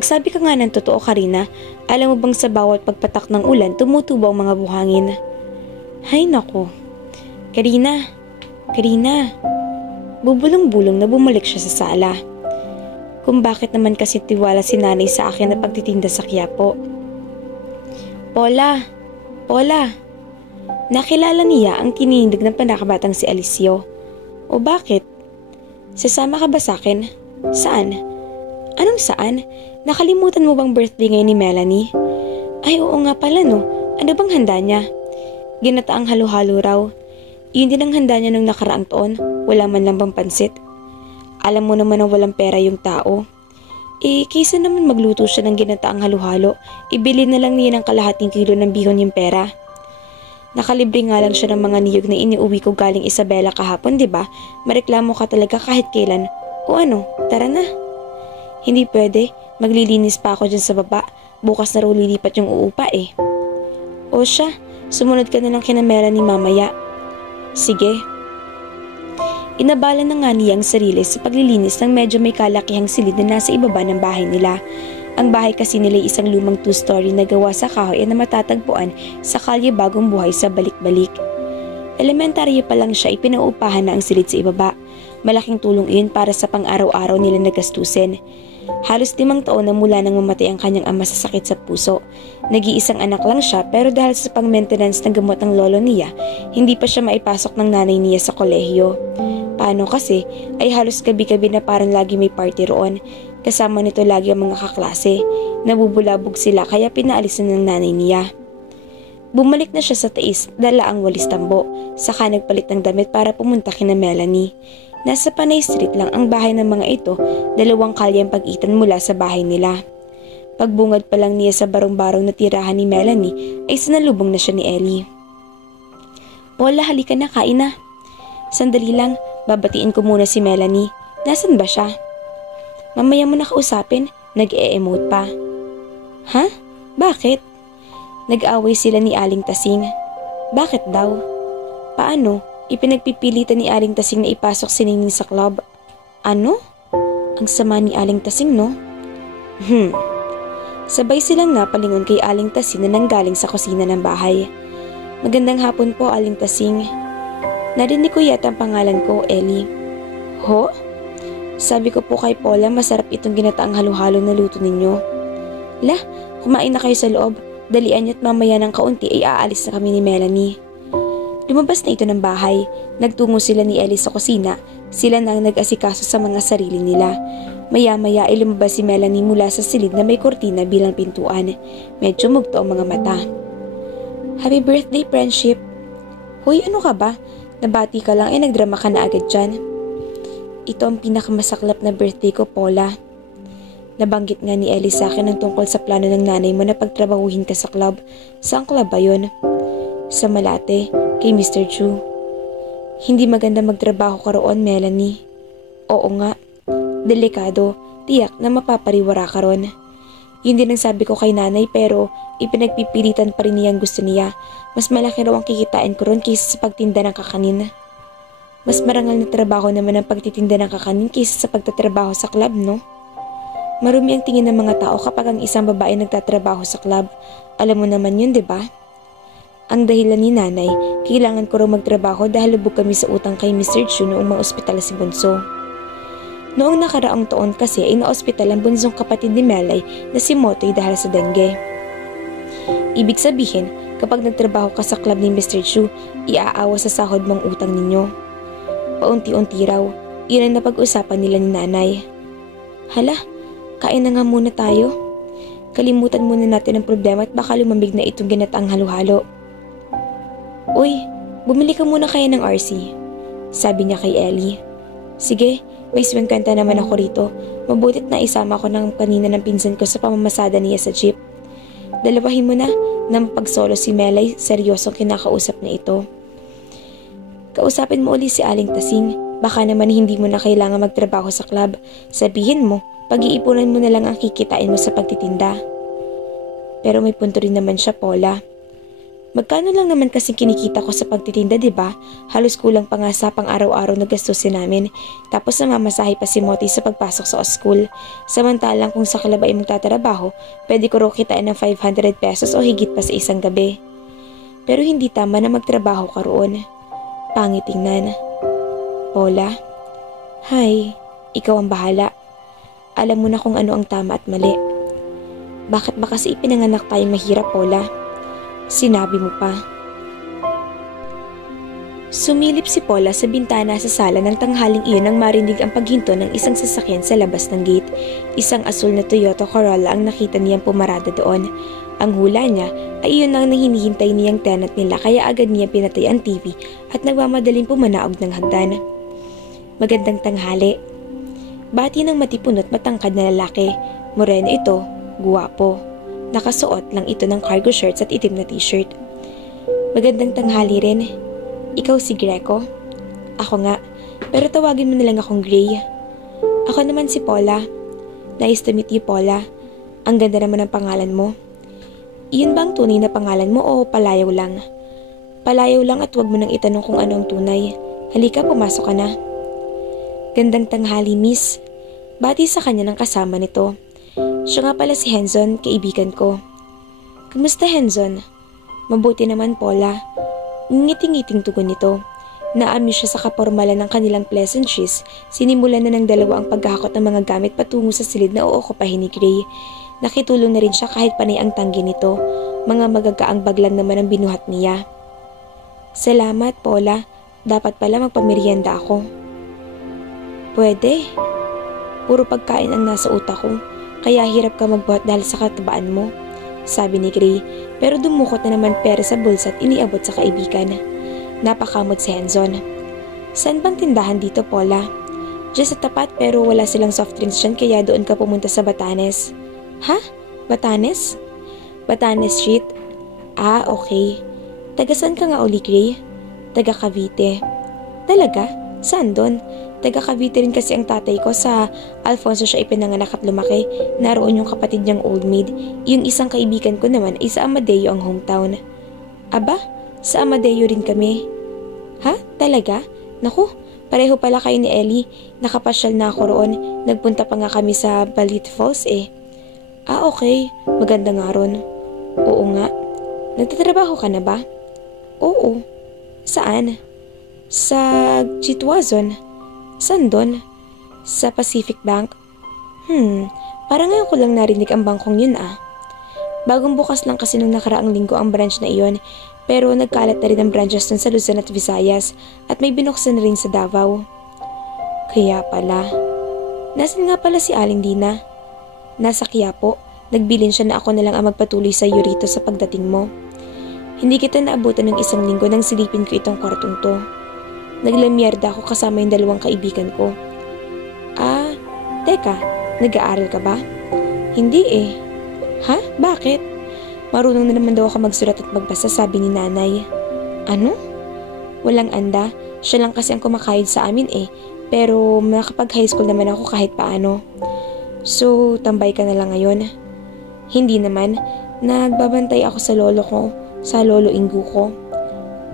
Magsabi ka nga ng totoo, Karina. Alam mo bang sa bawat pagpatak ng ulan, tumutubo ang mga buhangin? Hay nako. Karina, Karina. Bubulong-bulong na bumalik siya sa sala. Kung bakit naman kasi tiwala si nanay sa akin na pagtitinda sa Quiapo. Paula, Paula. Nakilala niya ang tininindig ng panakabatang si Alicio. O bakit? Sasama ka ba sa akin? Saan? Anong saan? Nakalimutan mo bang birthday ngayon ni Melanie? Ay oo nga pala no. Ano bang handa niya? Ginataang halo-halo raw. Yun din ang handa niya nung nakaraang taon. Wala man lang bang pansit. Alam mo naman na walang pera yung tao. Kaysa naman magluto siya ng ginataang halo-halo, ibili na lang niya ng kalahating kilo ng bihon yung pera. Nakalibre nga lang siya ng mga niyog na iniuwi ko galing Isabela kahapon, di ba? Mareklamo ka talaga kahit kailan. O ano, tara na. Hindi pwede, maglilinis pa ako dyan sa baba. Bukas na raw lilipat yung uupa eh. O siya, sumunod ka na lang kina Melanie mamaya. Sige. Inabala na nga niya ang sarili sa paglilinis ng medyo may kalakihang silid na nasa ibaba ng bahay nila. Ang bahay kasi nila ay isang lumang two-story na gawa sa kahoy na matatagpuan sa kalye Bagong Buhay sa Balik-Balik. Elementaryo pa lang siya, ipinaupahan na ang silid sa ibaba. Malaking tulong iyon para sa pang-araw-araw nila na gastusin. Halos 5 taon na mula nang mamatay ang kanyang ama sa sakit sa puso. Nag-iisang anak lang siya pero dahil sa pang-maintenance ng gamot ng lolo niya, hindi pa siya maipasok ng nanay niya sa kolehiyo. Paano kasi ay halos gabi-gabi na parang lagi may party roon. Kasama nito lagi ang mga kaklase. Nabubulabog sila kaya pinaalis na ng nanay niya. Bumalik na siya sa tais, dala ang walis tambo. Saka nagpalit ng damit para pumunta kina Melanie. Nasa Panay Street lang ang bahay ng mga ito, 2 kalye ang pag-itan mula sa bahay nila. Pagbungad pa lang niya sa barong-barong na tirahan ni Melanie ay sinalubong na siya ni Ellie. Paula, halika na, kain na. Sandali lang, babatiin ko muna si Melanie. Nasaan ba siya? Mamaya mo na kausapin, nag-e-emote pa. Ha? Bakit? Nag-away sila ni Aling Tasing. Bakit daw? Paano? Ipinagpipilitan ni Aling Tasing na ipasok si Ningning sa club. Ano? Ang sama ni Aling Tasing, no? Sabay silang napalingon kay Aling Tasing na nanggaling sa kusina ng bahay. Magandang hapon po, Aling Tasing. Narinig ko yata ang pangalan ko, Ellie. Ho? Sabi ko po kay Paula, masarap itong ginataang halo-halo na luto ninyo. Lah, kumain na kayo sa loob. Dalian niyo at mamaya ng kaunti ay aalis na kami ni Melanie. Lumabas na ito ng bahay. Nagtungo sila ni Ellie sa kusina. Sila na ang nag-asikaso sa mga sarili nila. Maya-maya ay lumabas si Melanie mula sa silid na may kortina bilang pintuan. Medyo mugto ang mga mata. Happy birthday, friendship. Hoy, ano ka ba? Nabati ka lang ay nagdrama ka na agad dyan. Ito ang pinakamasaklap na birthday ko, Paula. Nabanggit nga ni Ellie sa akin ang tungkol sa plano ng nanay mo na pagtrabahuhin ka sa club. Saan club ba yun? Sa Malate, kay Mr. Chu. Hindi maganda magtrabaho ka roon, Melanie. Oo nga. Delikado. Tiyak na mapapariwara ka ron. Yun din ang sabi ko kay nanay pero ipinagpipilitan pa rin niyang gusto niya. Mas malaki raw ang kikitain ko ron kaysa sa pagtinda ng kakanin. Mas marangal na trabaho naman ang pagtitinda ng kakanin kaysa sa pagtatrabaho sa club, no? Marumi ang tingin ng mga tao kapag ang isang babae nagtatrabaho sa club. Alam mo naman yun, di ba? Ang dahilan ni nanay, kailangan ko raw magtrabaho dahil lubog kami sa utang kay Mr. Chu noong ma-ospital si Bunso. Noong nakaraang taon kasi ay na-ospital ang bunsong kapatid ni Melay na si Motoy dahil sa dengue. Ibig sabihin, kapag nagtrabaho ka sa club ni Mr. Chu, iaawa sa sahod mong utang ninyo. Paunti-unti raw, iyan ang napag-usapan nila ni nanay. Hala, kain na nga muna tayo. Kalimutan muna natin ang problema at baka lumamig na itong ginataang halo-halo. Uy, bumili ka muna kaya ng RC, sabi niya kay Ellie. Sige, may swing kanta naman ako rito. Mabutit na isama ko ng kanina ng pinsan ko sa pamamasada niya sa jeep. Dalawahin mo na pagsolo si Melay, seryosong kinakausap na ito. Kausapin mo uli si Aling Tasing. Baka naman hindi mo na kailangan magtrabaho sa club. Sabihin mo, pag-iipunan mo na lang ang kikitain mo sa pagtitinda. Pero may punto rin naman siya, Paula. Magkano lang naman kasing kinikita ko sa pagtitinda, diba? Halos kulang pa nga sa pang-araw-araw na gastusin namin. Tapos namamasahe pa si Moti sa pagpasok sa school. Samantalang kung sa club ay magtatrabaho, pwede ko raw kitain ng 500 pesos o higit pa sa isang gabi. Pero hindi tama na magtrabaho ka roon. Pangit tingnan. Paula? Hi, ikaw ang bahala. Alam mo na kung ano ang tama at mali. Bakit ba kasi ipinanganak tayong mahirap, Paula? Sinabi mo pa. Sumilip si Paula sa bintana sa sala ng tanghaling iyon nang marinig ang paghinto ng isang sasakyan sa labas ng gate. Isang asul na Toyota Corolla ang nakita niyang pumarada doon. Ang hula niya ay iyon ang hinihintay niyang tenant nila kaya agad niya pinatay ang TV at nagmamadaling pumanaog ng hagdan. Magandang tanghali. Bati ng matipunot matangkad na lalaki. Moreno ito, guwapo. Nakasuot lang ito ng cargo shorts at itim na t-shirt. Magandang tanghali rin. Ikaw si Greco? Ako nga, pero tawagin mo na lang akong Gray. Ako naman si Paula. Nice to meet you, Paula. Ang ganda naman ng pangalan mo. Iyon ba ang tunay na pangalan mo o palayaw lang? Palayaw lang at huwag mo nang itanong kung ano ang tunay. Halika, pumasok ka na. Gandang tanghali, miss. Bati sa kanya ng kasama nito. Siya nga pala si Henzon, kaibigan ko. Kumusta, Henzon? Mabuti naman, Paula. Ngiting-ngiting tugon nito. Naamis siya sa kapormalan ng kanilang pleasantries. Sinimulan na ng dalawa ang paghahakot ng mga gamit patungo sa silid na ookupahin ni Gray. Nakitulong na rin siya kahit panay ang tanggi nito. Mga magagaang baglang naman ang binuhat niya. Salamat, Paula. Dapat pala magpamerienda ako. Pwede. Puro pagkain ang nasa utak ko. Kaya hirap ka magbuhat dahil sa katabaan mo, sabi ni Gray, pero dumukot na naman pera sa bulsa at iniabot sa kaibigan. Napakamot si Henzon. Saan bang tindahan dito, Paula? Diyan sa tapat pero wala silang soft drinks dyan kaya doon ka pumunta sa Batanes. Ha? Batanes? Batanes Street? Ah, okay. Taga saan ka nga uli, Gray? Taga Cavite. Talaga? Saan doon? Taga Cavite rin kasi ang tatay ko, sa Alfonso siya ipinanganak at lumaki. Naroon yung kapatid niyang old maid. Yung isang kaibigan ko naman ay sa Amadeo ang hometown. Aba, sa Amadeo rin kami. Ha? Talaga? Naku, pareho pala kayo ni Ellie. Nakapasyal na ako roon. Nagpunta pa nga kami sa Balit Falls eh. Ah, okay. Maganda nga ron. Oo nga. Nagtatrabaho ka na ba? Oo. Saan? Sa Chitwazon. Saan doon? Sa Pacific Bank? Parang ngayon ko lang narinig ang bangkong yun ah. Bagong bukas lang kasi nung nakaraang linggo ang branch na iyon, pero nagkalat na rin ang branches dun sa Luzon at Visayas at may binuksan na rin sa Davao. Kaya pala. Nasaan nga pala si Aling Dina? Nasa Quiapo. Nagbilin siya na ako na lang ang magpatuloy sa iyo rito sa pagdating mo. Hindi kita naabutan ng isang linggo nang silipin ko itong kwartong to. Naglamyerda ako kasama yung dalawang kaibigan ko. Ah, teka, nag-aaral ka ba? Hindi eh. Ha? Bakit? Marunong na naman daw ako magsulat at magbasa, sabi ni nanay. Ano? Walang anda, siya lang kasi ang kumakayod sa amin eh. Pero nakapag-high school naman ako kahit paano. So, tambay ka na lang ngayon? Hindi naman, nagbabantay ako sa lolo ko, sa lolo Ingo ko.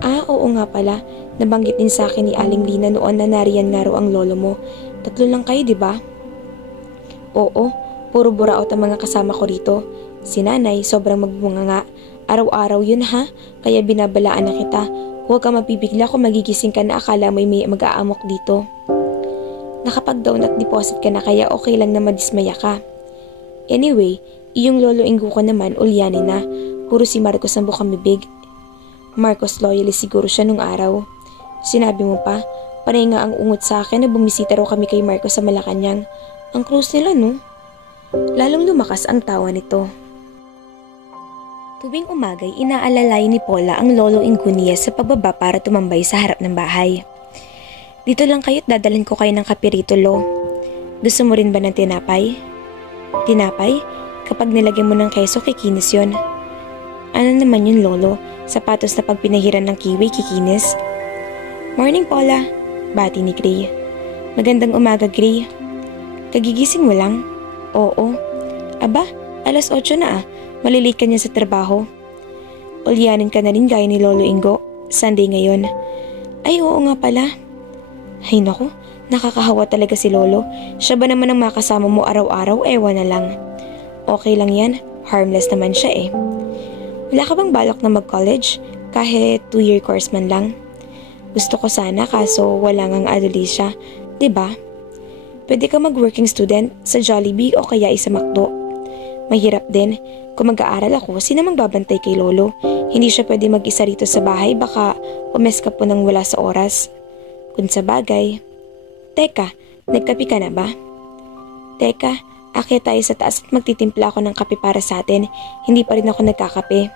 Ah, oo nga pala. Nabanggit din sa akin ni Aling Lina noon na nariyan nga raw ang lolo mo. 3 lang kayo, di ba? Oo, puro buraot ang mga kasama ko rito. Si nanay, sobrang magbunga nga. Araw-araw yun ha, kaya binabalaan na kita. Huwag ka mapibigla kung magigising ka na akala may mag-aamok dito. Nakapag-down at deposit ka na kaya okay lang na madismaya ka. Anyway, iyong lolo Ingo ko naman ulyanin na. Puro si Marcos ang bukang bibig. Marcos loyalist siguro siya nung araw. Sinabi mo pa, panay nga ang ungot sa akin na bumisita raw kami kay Marcos sa Malacanang. Ang close nila no? Lalong lumakas ang tawa nito. Tuwing umagay, inaalalay ni Paula ang lolo Ingo niya sa pagbaba para tumambay sa harap ng bahay. Dito lang kayo't dadalhin ko kayo ng kapirito, Lo. Gusto mo rin ba ng tinapay? Tinapay? Kapag nilagyan mo ng keso, kikinis yon. Ano naman yun, Lolo? Sapatos na pag pinahiran ng kiwi, kikinis? Morning, Paula. Bati ni Gray. Magandang umaga, Gray. Kagigising mo lang? Oo. Aba, 8:00 na ah. Malilate ka niya sa trabaho. ulyanin ka na rin gaya ni Lolo Ingo. Sunday ngayon. Ay oo nga pala. Ay naku, nakakahawa talaga si Lolo. Siya ba naman ang makasama mo araw-araw? Ewan na lang. Okay lang yan, harmless naman siya eh. Wala ka bang balak na mag-college? Kahit 2-year course man lang. Gusto ko sana kaso wala ngang adolesya, 'di ba? Pwede ka mag-working student sa Jollibee o kaya sa McDo. Mahirap din. Kung mag-aaral ako, sino magbabantay kay Lolo? Hindi siya pwede mag-isa rito sa bahay, baka umes ka po nang wala sa oras. Kung sa bagay. Teka, nagkape ka na ba? Teka, akyat tayo sa taas at magtitimpla ako ng kape para sa atin. Hindi pa rin ako nagkakape.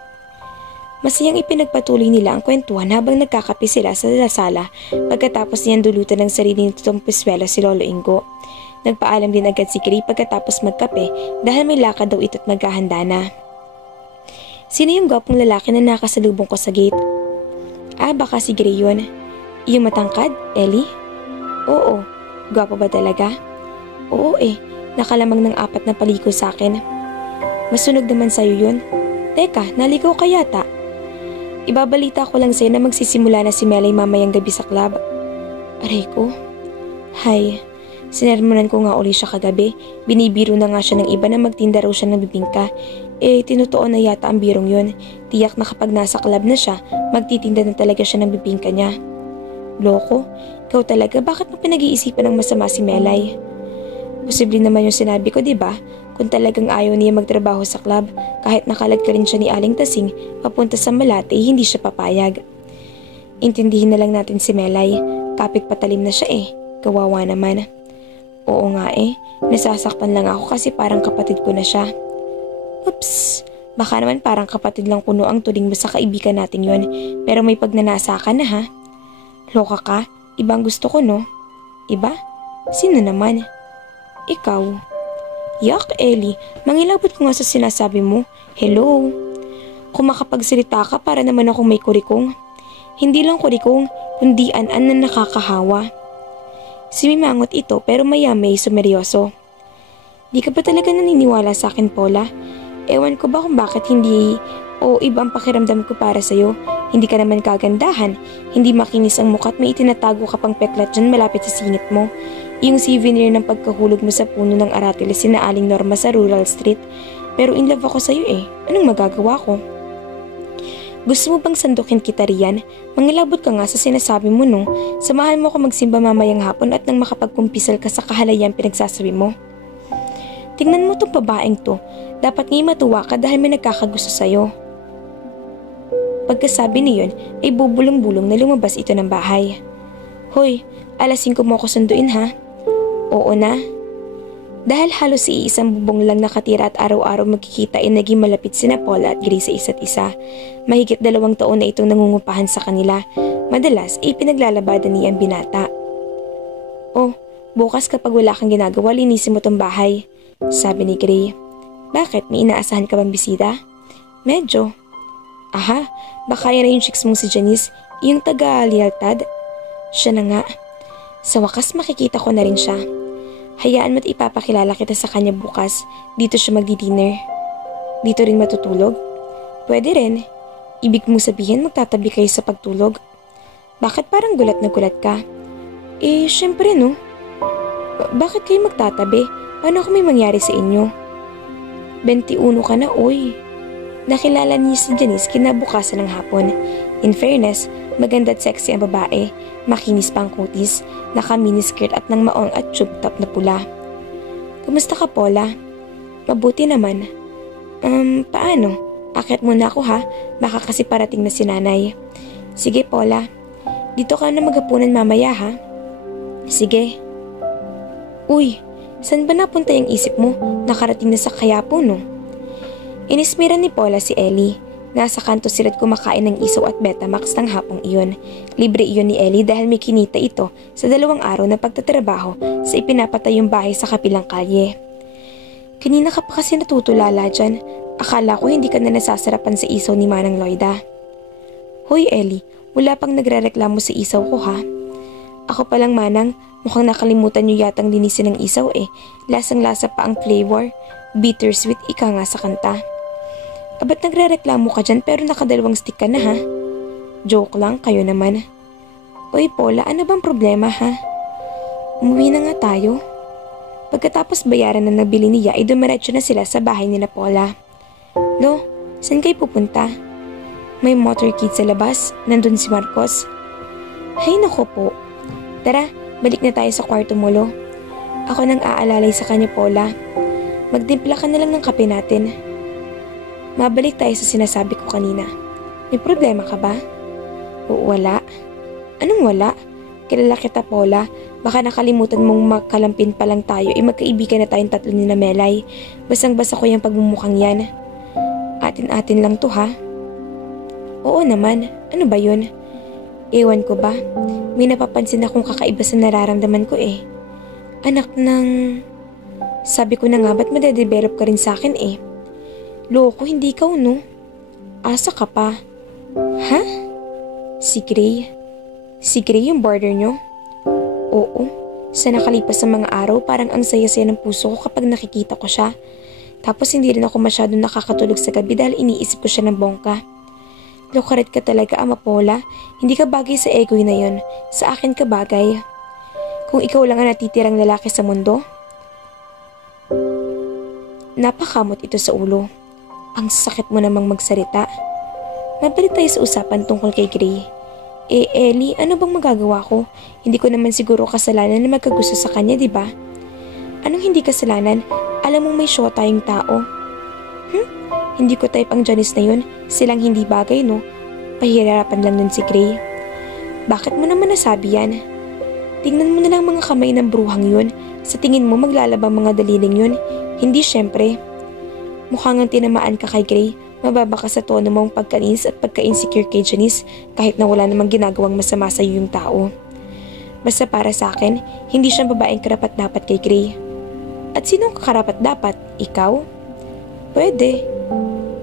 Masayang ipinagpatuloy nila ang kwentuhan habang nagkakape sila sa sala pagkatapos niyan dulutan ng sarili nitong piswela si Lolo Ingo. Nagpaalam din agad si Gray pagkatapos magkape dahil may lakad daw ito't maghahanda na. Sino yung gwapong lalaki na nakasalubong ko sa gate? Baka si Gray yun. Yung matangkad, Ellie? Oo, gwapo ba talaga? Oo nakalamang ng 4 na paliko sa akin. Masunog naman sa'yo yun. Teka, naligaw ka yata. Ibabalita ko lang sa'yo na magsisimula na si Melay mamayang gabi sa club. Aray ko. Hay, sinermonan ko nga uli siya kagabi. Binibiro na nga siya ng iba na magtinda raw siya ng bibingka. Tinutuon na yata ang birong yun. Tiyak na kapag nasa club na siya, magtitinda na talaga siya ng bibingka niya. Loko, ikaw talaga bakit mo pinag-iisipan ng masama si Melay? Posible naman yung sinabi ko, diba? Kung talagang ayaw niya magtrabaho sa club, kahit nakalad ka rin siya ni Aling Tasing papunta sa Malate, hindi siya papayag. Intindihin na lang natin si Melay. Kapit patalim na siya Kawawa naman. Oo nga nasasaktan lang ako kasi parang kapatid ko na siya. Oops, baka naman parang kapatid lang kuno ang turing mo sa kaibigan natin yon, pero may pagnanasa ka na ha. Loka ka, ibang gusto ko no? Iba? Sino naman? Ikaw. Yak, Ellie, mangilabot ko nga sa sinasabi mo. Hello? Kung makapagsalita ka para naman akong may kurikong. Hindi lang kurikong, kundi an-an na nakakahawa. Simimangot ito pero maya-may sumeryoso. Di ka ba talaga naniniwala sa akin, Paula? Ewan ko ba kung bakit hindi o iba ang pakiramdam ko para sa'yo. Hindi ka naman kagandahan, hindi makinis ang mukha't may itinatago ka pang peklat dyan malapit sa singit mo. Yung souvenir ng pagkahulog mo sa puno ng aratiles na Aling Norma sa Rural Street. Pero in love ako sa'yo Anong magagawa ko? Gusto mo bang sandukin kita riyan? Mangilabot ka nga sa sinasabi mo no. Samahan mo ko magsimba mamayang hapon at nang makapagkumpisal ka sa kahalayan pinagsasabi mo. Tingnan mo tong babaeng to. Dapat ngayon matuwa ka dahil may nagkakagusto sa'yo. Pagkasabi niyon ay bubulong-bulong na lumabas ito ng bahay. Hoy, 5:00 mo ko sunduin ha? Oo na. Dahil halos iisang bubong lang nakatira at araw-araw magkikita ay naging malapit sina Paula at Gray sa isa't isa. Mahigit 2 taon na itong nangungupahan sa kanila. Madalas ay pinaglalabadan niya ang binata. Oh, bukas kapag wala kang ginagawa, linisin mo tong bahay, sabi ni Gray. Bakit? May inaasahan ka bang bisita? Medyo. Aha, baka yan na yung chicks mong si Janice, yung taga-lealtad. Siya na nga. Sa wakas makikita ko na rin siya. Hayaan mo't ipapakilala kita sa kanya bukas. Dito siya magdi-dinner. Dito rin matutulog? Pwede rin. Ibig mong sabihin magtatabi kayo sa pagtulog? Bakit parang gulat na gulat ka? Syempre no. Bakit kayo magtatabi? Paano kung may mangyari sa inyo? 21 ka na, oy. Nakilala niya si Janice kinabukasan ng hapon. In fairness, maganda at sexy ang babae. Makinis pa ang kutis, naka-miniskirt at nang maong at tube top na pula. Kumusta ka, Paula? Mabuti naman. Paano? Akyat muna ako ha, baka kasi parating na si nanay. Sige, Paula. Dito ka na maghapunan mamaya ha. Sige. Uy, saan ba napunta yung isip mo? Nakarating na sa Quiapo no? Inismiran ni Paula si Ellie. Nasa kanto sila't kumakain ng isaw at Betamax ng hapong iyon. Libre iyon ni Ellie dahil may kinita ito sa 2 araw na pagtatrabaho sa ipinapatayong bahay sa kapilang kalye. Kanina ka pa kasi natutulala dyan. Akala ko hindi ka na nasasarapan sa isaw ni Manang Loida. Hoy Ellie, wala pang nagrereklamo sa isaw ko ha. Ako palang Manang, mukhang nakalimutan niyo yatang linisin ng isaw Lasang-lasa pa ang flavor. Bittersweet ika nga sa kanta. Ba't nagre-reklamo ka dyan pero nakadalawang stick ka na ha? Joke lang, kayo naman. Uy Paula, ano bang problema ha? Umuwi na nga tayo. Pagkatapos bayaran na nabili niya ay dumiretso na sila sa bahay nila Paula. Lo, saan kayo pupunta? May motorcade sa labas, nandun si Marcos. Hay nako po. Tara, balik na tayo sa kwarto mo Lo. Ako nang aalalay sa kanya Paula. Magtimpla ka na lang ng kape natin. Mabalik tayo sa sinasabi ko kanina. May problema ka ba? O wala. Anong wala? Kilala kita Paula. Baka nakalimutan mong makalampin pa lang tayo magkaibigan na tayong tatlo ni na Melay. Basang-basa ko yung pagmumukhang yan. Atin-atin lang to ha? Oo naman. Ano ba yun? Ewan ko ba? May napapansin akong kakaiba sa nararamdaman ko eh. Anak ng... Sabi ko na nga ba't madedevelop ka rin sa akin eh. Loko, hindi ikaw no? Asa ka pa? Ha? Si Gray? Si Gray yung border nyo? Oo. Sa nakalipas sa mga araw parang ang saya-saya ng puso ko kapag nakikita ko siya. Tapos hindi rin ako masyadong nakakatulog sa gabi dahil iniisip ko siya ng bongka. Lokaret ka talaga Ama Paula. Hindi ka bagay sa egoy na yon. Sa akin ka bagay. Kung ikaw lang ang natitirang lalaki sa mundo. Napakamot ito sa ulo. Ang sakit mo namang magsalita. Mabalik tayo sa usapan tungkol kay Gray. Ellie, ano bang magagawa ko? Hindi ko naman siguro kasalanan na magkagusto sa kanya, di ba? Anong hindi kasalanan? Alam mong may syota yung tao. Hindi ko type ang Janice na yun. Silang hindi bagay, no? Pahihirapan lang nun si Gray. Bakit mo naman nasabi yan? Tingnan mo na lang mga kamay ng bruhang yun. Sa tingin mo maglalabang mga daliling yun? Hindi syempre. Mukhang ang tinamaan ka kay Gray. Mababa ka sa tono mong pagkainis at pagka-insecure kay Janice kahit na wala namang ginagawang masama sa iyo yung tao. Basta para sa akin, hindi siya babaeng karapat-dapat kay Gray. At sinong karapat-dapat? Ikaw? Pwede.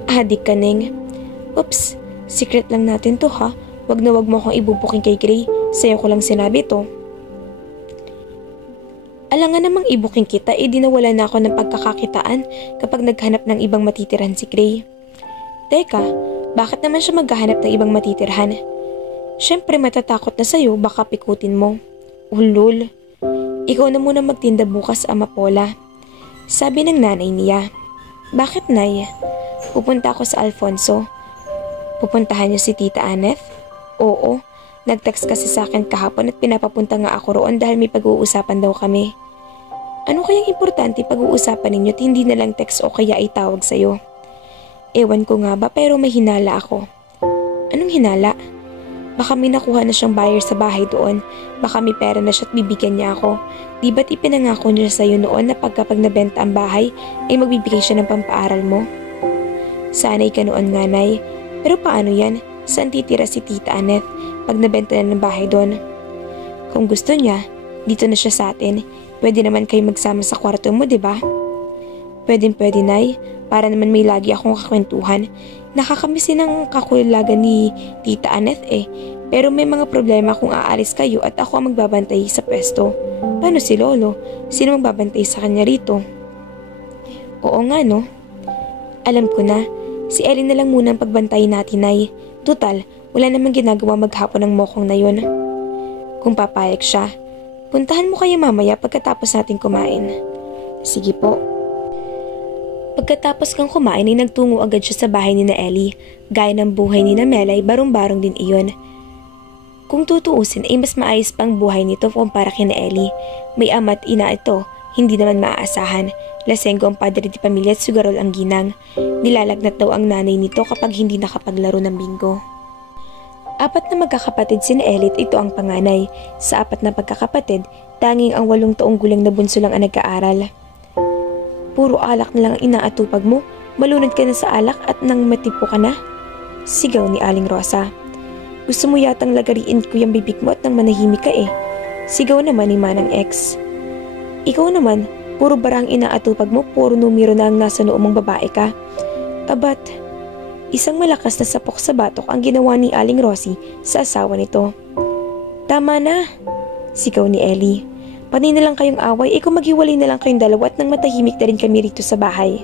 Adik ka, Neng. Oops, secret lang natin to ha. Wag na wag mo akong ibubuking kay Gray. Sa'yo ko lang sinabi to. Alangan namang ibuking kita, di nawala na ako ng pagkakakitaan kapag naghanap ng ibang matitirahan si Gray. Teka, bakit naman siya maghahanap ng ibang matitirahan? Siyempre matatakot na sa'yo, baka pikutin mo. Ulol. Ikaw na muna magtinda bukas, Ama Paula. Sabi ng nanay niya. Bakit, Nay? Pupunta ako sa Alfonso. Pupuntahan niyo si Tita Anneth? Oo. Nag-text kasi sa akin kahapon at pinapapunta nga ako roon dahil may pag-uusapan daw kami. Ano kayang importante pag-uusapan ninyo at hindi na lang text o kaya ay tawag sa'yo? Ewan ko nga ba pero may hinala ako. Anong hinala? Baka may nakuha na siyang buyer sa bahay doon. Baka may pera na siya at bibigyan niya ako. Di ba't ipinangako niya sa'yo noon na pagkapag nabenta ang bahay ay magbibigay siya ng pampaaral mo? Sana'y ka noon nga, Nay. Pero paano yan? Saan titira si Tita Anneth pag nabenta na ng bahay doon? Kung gusto niya, dito na siya sa atin. Pwede naman kayo magsama sa kwarto mo, di ba? Pwede, Nay. Para naman may lagi akong kakwentuhan. Nakakamiss ng kakulagan ni Tita Anneth eh. Pero may mga problema kung aalis kayo at ako ang magbabantay sa pwesto. Paano si Lolo? Sino magbabantay sa kanya rito? Oo nga no. Alam ko na. Si Ellie na lang muna ang pagbantayin natin, Nay. Tutal, wala namang ginagawa maghapon ng mokong na yun. Kung papayag siya, puntahan mo kayo mamaya pagkatapos natin kumain. Sige po. Pagkatapos kang kumain ay nagtungo agad siya sa bahay ni na Ellie. Gaya ng buhay ni na Melay, barong-barong din iyon. Kung tutuusin ay mas maayos pang buhay nito kumpara kina Ellie. May ama at ina ito, hindi naman maaasahan. Lasenggo ang padre di pamilya at sugarol ang ginang. Nilalagnat daw ang nanay nito kapag hindi nakapaglaro ng bingo. 4 na magkakapatid sina Ellie at ito ang panganay. Sa 4 na pagkakapatid, tanging ang 8 taong gulang na bunso lang ang nag-aaral. Puro alak na lang ang inaatupag mo, malunod ka na sa alak at nang matipo ka na? Sigaw ni Aling Rosa. Gusto mo yatang lagariin ko yung bibig mo at nang manahimik ka eh. Sigaw naman ni Manang X. Ikaw naman, puro barang inaatupag mo, puro numero na ang nasa noo mong babae ka. Abat, isang malakas na sapok sa batok ang ginawa ni Aling Rosie sa asawa nito. Tama na, sigaw ni Ellie. Panay na lang kayong away, kung maghiwalay na lang kayong dalawa at nang matahimik na rin kami rito sa bahay.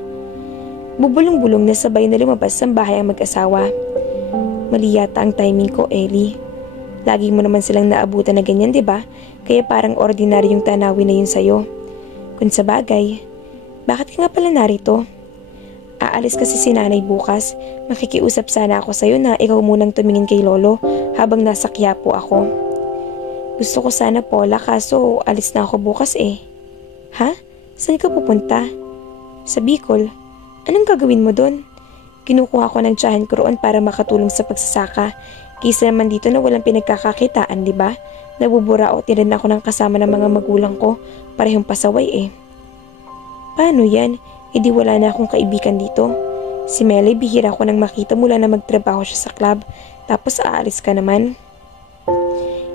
Bubulong-bulong na sabay na lumabas sa bahay ang mag-asawa. Mali yata ang timing ko, Ellie. Lagi mo naman silang naabutan na ganyan, diba? Kaya parang ordinaryong tanawin na yun sa'yo. Kung sa bagay, bakit ka nga pala narito? Aalis kasi si nanay bukas. Makikiusap sana ako sa'yo na ikaw munang tumingin kay lolo habang nasa Quiapo ako. Gusto ko sana Paula kaso alis na ako bukas eh. Ha? Saan ka pupunta? Sa Bicol. Anong gagawin mo doon? Kinukuha ko ng tiyahin ko roon para makatulong sa pagsasaka. Kaysa naman dito na walang pinagkakakitaan, di ba? Nabuburao din ako ng kasama ng mga magulang ko. Parehong pasaway eh. Paano yan? Di wala na akong kaibigan dito. Si Melly bihira ko nang makita mula na magtrabaho siya sa club. Tapos aalis ka naman.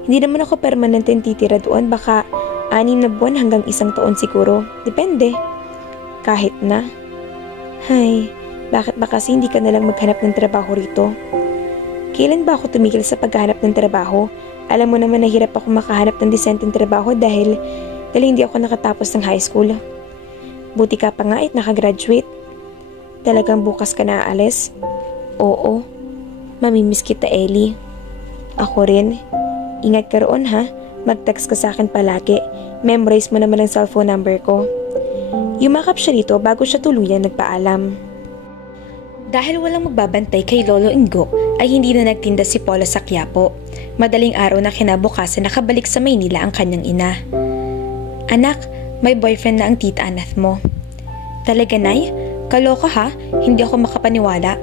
Hindi naman ako permanenteng titira doon. Baka 6 na buwan hanggang 1 taon siguro. Depende. Kahit na. Hay, bakit ba kasi hindi ka nalang maghanap ng trabaho rito? Kailan ba ako tumigil sa paghahanap ng trabaho? Alam mo naman nahirap ako makahanap ng disenteng trabaho dahil hindi ako nakatapos ng high school. Buti ka pa nga at nakagraduate. Talagang bukas ka na aalis? Oo. Mamimiss kita, Ellie. Ako rin. Ingat ka roon ha. Mag-text ka sa akin palagi. Memorize mo naman ang cellphone number ko. Yumakap siya rito bago siya tuluyan nagpaalam. Dahil walang magbabantay kay Lolo Ingo ay hindi na nagtinda si Paula sa Quiapo. Madaling araw na kinabukasan nakabalik sa Maynila ang kanyang ina. Anak, may boyfriend na ang tita Anath mo. Talaga, Nay? Kaloka ha? Hindi ako makapaniwala.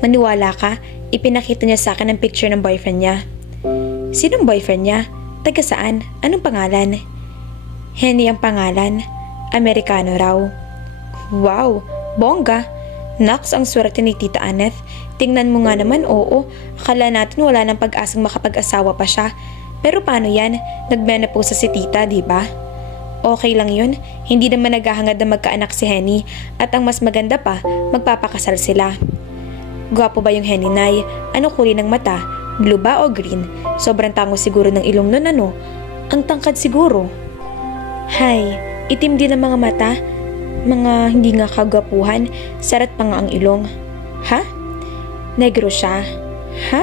Maniwala ka? Ipinakita niya sa akin ang picture ng boyfriend niya. Sinong boyfriend niya? Taga saan? Anong pangalan? Henny ang pangalan. Amerikano raw. Wow, bongga. Naks, ang swerte ni Tita Anath. Tingnan mo nga naman, oo. Akala natin wala nang pag-asang makapag-asawa pa siya. Pero paano yan? Nag-menopause si Tita, di ba? Okay lang yun. Hindi naman naghahangad na magkaanak si Henny. At ang mas maganda pa, magpapakasal sila. Gwapo ba yung Henny, Nay? Ano kulay ng mata? Blue ba o green? Sobrang tango siguro ng ilong nun, ano? Ang tangkad siguro. Hay, itim din ang mga mata. Mga hindi nga kagwapuhan. Sarat pa nga ang ilong. Ha? Negro siya. Ha?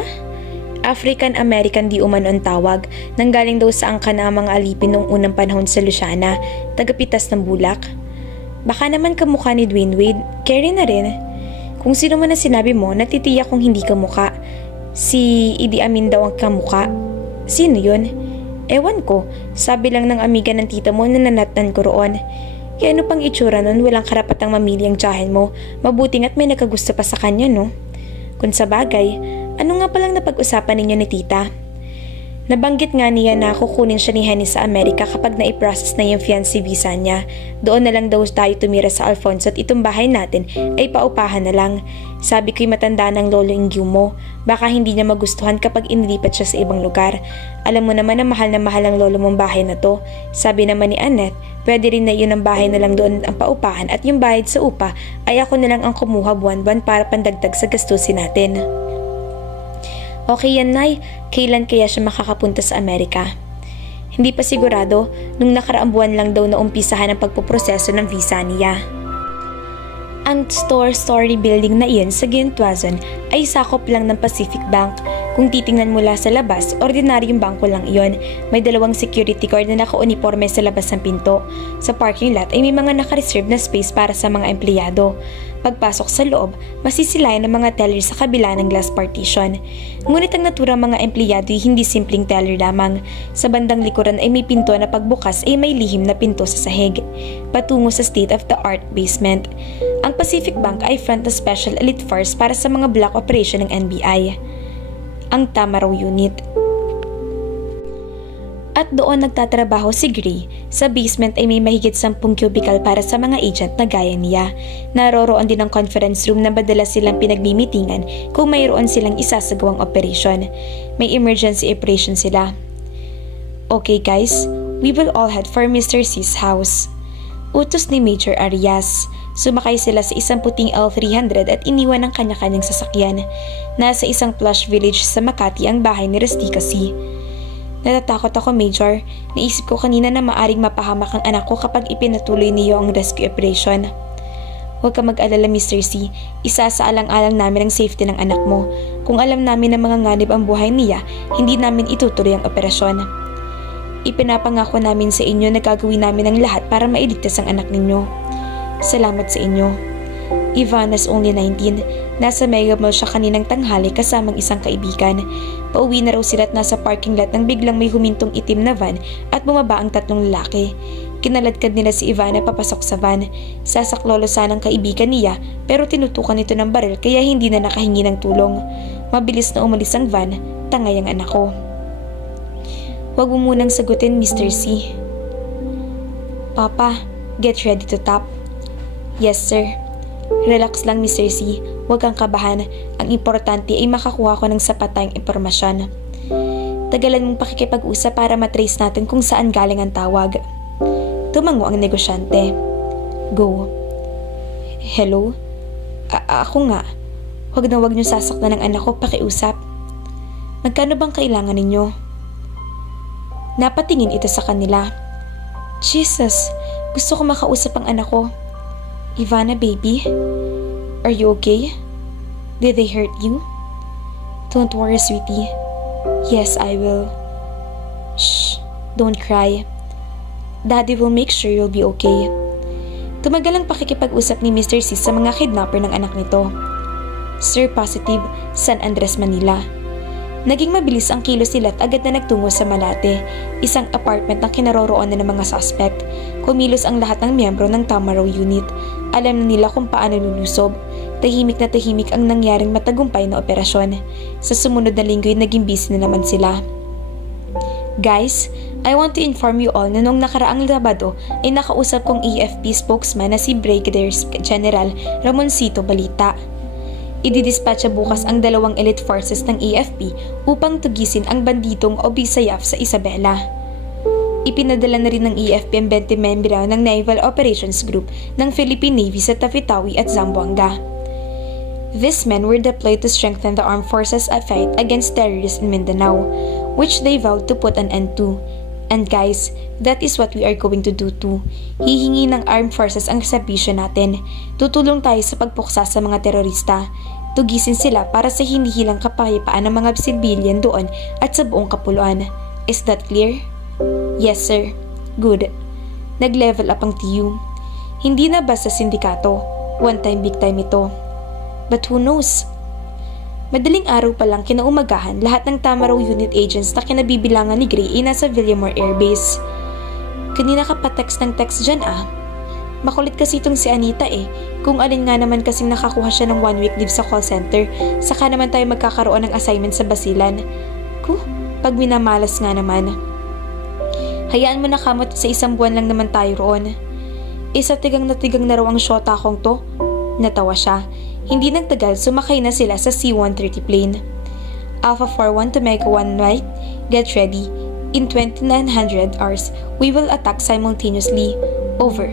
African-American di umano ang tawag. Nanggaling daw sa angka na mga alipin noong unang panahon sa Luciana. Tagapitas ng bulak. Baka naman kamukha ni Dwayne Wade. Carry na rin. Kung sino man ang sinabi mo, natitiyak kung hindi kamukha. Si Idi Amin daw ang kamukha. Sino yun? Ewan ko. Sabi lang ng amiga ng tita mo na nanatnan ko roon. Kaya ano pang itsura nun, walang karapatang mamili ang tiyahin mo. Mabuti nga't may nakagusto pa sa kanya, no? Kung sa bagay, ano nga palang napag-usapan ninyo ni tita? Nabanggit nga niya na kukunin siya ni Henny sa Amerika kapag na-i-process na yung fiancé visa niya. Doon na lang daw tayo tumira sa Alfonso at itong bahay natin ay paupahan na lang. Sabi ko'y matanda ng lolo Ingyo mo. Baka hindi niya magustuhan kapag inilipat siya sa ibang lugar. Alam mo naman na mahal ang lolo mong bahay na to. Sabi naman ni Annette, pwede rin na yun ang bahay na lang doon ang paupahan at yung bayad sa upa ay ako na lang ang kumuha buwan-buwan para pandagdag sa gastusin natin. Okay yan, Nay. Kailan kaya siya makakapunta sa Amerika? Hindi pa sigurado, nung nakaraang buwan lang daw na umpisahan ang pagpuproseso ng visa niya. Ang story building na iyon sa Gintuazon ay sakop lang ng Pacific Bank. Kung titingnan mula sa labas, ordinaryong bangko lang iyon. May 2 security guard na naka-uniforme sa labas ng pinto. Sa parking lot ay may mga naka-reserve na space para sa mga empleyado. Pagpasok sa loob, masisilayan ng mga teller sa kabila ng glass partition. Ngunit ang naturang mga empleyado ay hindi simpleng teller lamang. Sa bandang likuran ay may pinto na pagbukas ay may lihim na pinto sa sahig, patungo sa state-of-the-art basement. Ang Pacific Bank ay front na Special Elite Force para sa mga block operation ng NBI. Ang Tamaraw Unit. At doon nagtatrabaho si Gray. Sa basement ay may mahigit 10 cubicle para sa mga agent na gaya niya. Naroroon din ang conference room na madalas silang pinagmimitingan kung mayroon silang isasagawang operation. May emergency operation sila. Okay guys, we will all head for Mr. C's house. Utos ni Major Arias. Sumakay sila sa isang puting L300 at iniwan ang kanya-kanyang sasakyan. Nasa isang plush village sa Makati ang bahay ni Rustica C. Natatakot ako, Major. Naisip ko kanina na maaring mapahamak ang anak ko kapag ipinatuloy niyo ang rescue operation. Huwag ka mag-alala, Mr. C. Isa sa alang-alang namin ang safety ng anak mo. Kung alam namin na mga nganib ang buhay niya, hindi namin itutuloy ang operasyon. Ipinapangako namin sa inyo na gagawin namin ang lahat para mailigtas ang anak ninyo. Salamat sa inyo. Ivana's only 19. Nasa Mega Mall siya kaninang tanghali kasamang isang kaibigan. Pauwi na raw sila at nasa parking lot nang biglang may humintong itim na van at bumaba ang tatlong lalaki. Kinaladkad nila si Ivana papasok sa van. Sasaklolo sana ang kaibigan niya pero tinutukan ito ng baril kaya hindi na nakahingi ng tulong. Mabilis na umalis ang van, tangay ang anak ko. Huwag mo munang sagutin, Mr. C. Papa, get ready to tap. Yes, sir. Relax lang, Mr. C. Huwag kang kabahan. Ang importante ay makakuha ko ng sapat tayong impormasyon. Tagalan mong pakikipag-usap para matrace natin kung saan galing ang tawag. Tumango ang negosyante. Go. Hello? Ako nga. Huwag na huwag niyo sasaktan ng anak ko, pakiusap. Magkano bang kailangan ninyo? Napatingin ito sa kanila. Jesus, gusto ko makausap ang anak ko. Ivana, baby? Are you okay? Did they hurt you? Don't worry, sweetie. Yes, I will. Shh, don't cry. Daddy will make sure you'll be okay. Tumagal ang pakikipag-usap ni Mr. C sa mga kidnapper ng anak nito. Sir Positive, San Andres, Manila. Naging mabilis ang kilos nila at agad na nagtungo sa Malate, isang apartment na kinaroroonan ng mga suspect. Kumilos ang lahat ng miyembro ng Tamaraw Unit. Alam na nila kung paano lulusob. Tahimik na tahimik ang nangyaring matagumpay na operasyon. Sa sumunod na linggo'y naging busy na naman sila. Guys, I want to inform you all na noong nakaraang Sabado ay nakausap kong AFP spokesman na si Brigadier General Ramoncito Balita. Ididispatcha bukas ang 2 elite forces ng AFP upang tugisin ang banditong Obisayaf sa Isabela. Ipinadala na rin ng AFP ang 20 membro ng Naval Operations Group ng Philippine Navy sa Tawi-Tawi at Zamboanga. These men were deployed to strengthen the armed forces at fight against terrorists in Mindanao, which they vowed to put an end to. And guys, that is what we are going to do too. Hihingi ng armed forces ang serbisyo natin. Tutulong tayo sa pagpuksa sa mga terorista. Tugisin sila para sa hinihilang kapayapaan ng mga civilian doon at sa buong kapuluan. Is that clear? Yes, sir. Good. Nag-level up ang TU. Hindi na basta sindikato. One time, big time ito. But who knows? Madaling araw pa lang kinaumagahan, lahat ng Tamaraw Unit agents na kinabibilangan ni Gray ay nasa Villamor Air Base. Kanina ka pa text ng text dyan ah. Makulit kasi itong si Anita eh. Kung alin nga naman kasing nakakuha siya ng 1 week leave sa call center, saka naman tayo magkakaroon ng assignment sa Basilan. Pag minamalas nga naman. Hayaan mo na kamot sa 1 buwan lang naman tayo roon. Isa tigang na raw ang syota kong to. Natawa siya. Hindi nagtagal, sumakay na sila sa C-130 plane. Alpha 41 to Mega 1 right, get ready. In 2900 hours, we will attack simultaneously. Over.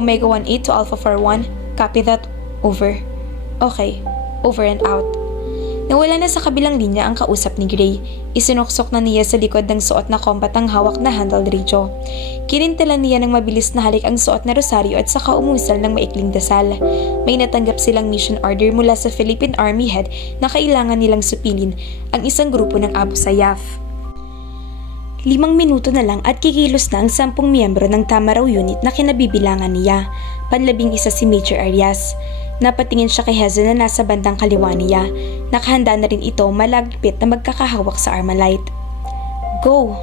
Omega 18 to Alpha 41, copy that. Over. Okay, over and out. Nawala na sa kabilang linya ang kausap ni Gray. Isinuksok na niya sa likod ng suot na combat ang hawak na handled radio. Kinintalan niya ng mabilis na halik ang suot na rosaryo at saka umusal ng maikling dasal. May natanggap silang mission order mula sa Philippine Army head na kailangan nilang supilin ang isang grupo ng Abu Sayyaf. 5 minuto na lang at kikilos na ang 10 miyembro ng Tamaraw Unit na kinabibilangan niya. Panlabing isa si Major Arias. Napatingin siya kay Hazel na nasa bandang kaliwa niya. Nakahanda na rin ito malagpit na magkakahawak sa Armalite. Go!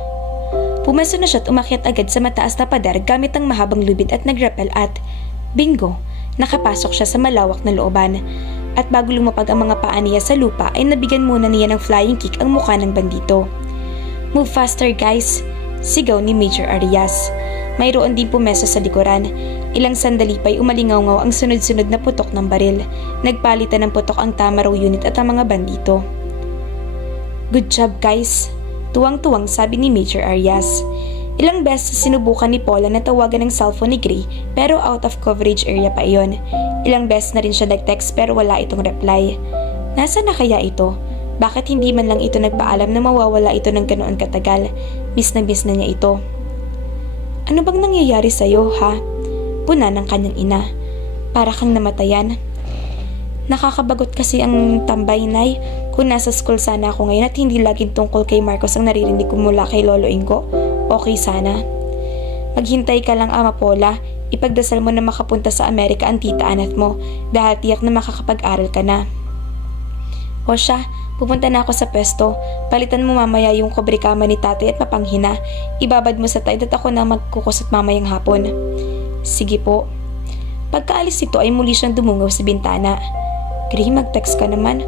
Pumaso na siya at umakyat agad sa mataas na pader gamit ang mahabang lubid at nagrapel at bingo! Nakapasok siya sa malawak na looban. At bago lumapag ang mga paa niya sa lupa ay nabigyan muna niya ng flying kick ang mukha ng bandito. Move faster guys! Sigaw ni Major Arias. Mayroon din pumeso sa likuran. Ilang sandali pa'y umalingaw-ngaw ang sunod-sunod na putok ng baril. Nagpalitan ng putok ang Tamaraw Unit at ang mga bandito. Good job guys! Tuwang-tuwang sabi ni Major Arias. Ilang beses sinubukan ni Paula na tawagan ng cellphone ni Gray pero out of coverage area pa iyon. Ilang beses na rin siya nag-text pero wala itong reply. Nasaan na kaya ito? Bakit hindi man lang ito nagpaalam na mawawala ito ng ganoon katagal? Miss na niya ito. Ano bang nangyayari sa'yo, ha? Puna ng kanyang ina. Para kang namatayan. Nakakabagot kasi ang tambay, Nay. Kung nasa school sana ako ngayon at hindi laging tungkol kay Marcos ang naririnig ko mula kay Lolo Ingo, okay sana. Maghintay ka lang, Ama Paula. Ipagdasal mo na makapunta sa Amerika ang tita Anat mo dahil tiyak na makakapag-aral ka na. O siya, pupunta na ako sa pesto. Palitan mo mamaya yung kobrikama ni tatay at mapanghina. Ibabad mo sa tide at ako na magkukusot mamayang hapon. Sige po. Pagkaalis ito ay muli siyang dumungaw sa bintana. Gray, mag-text ka naman.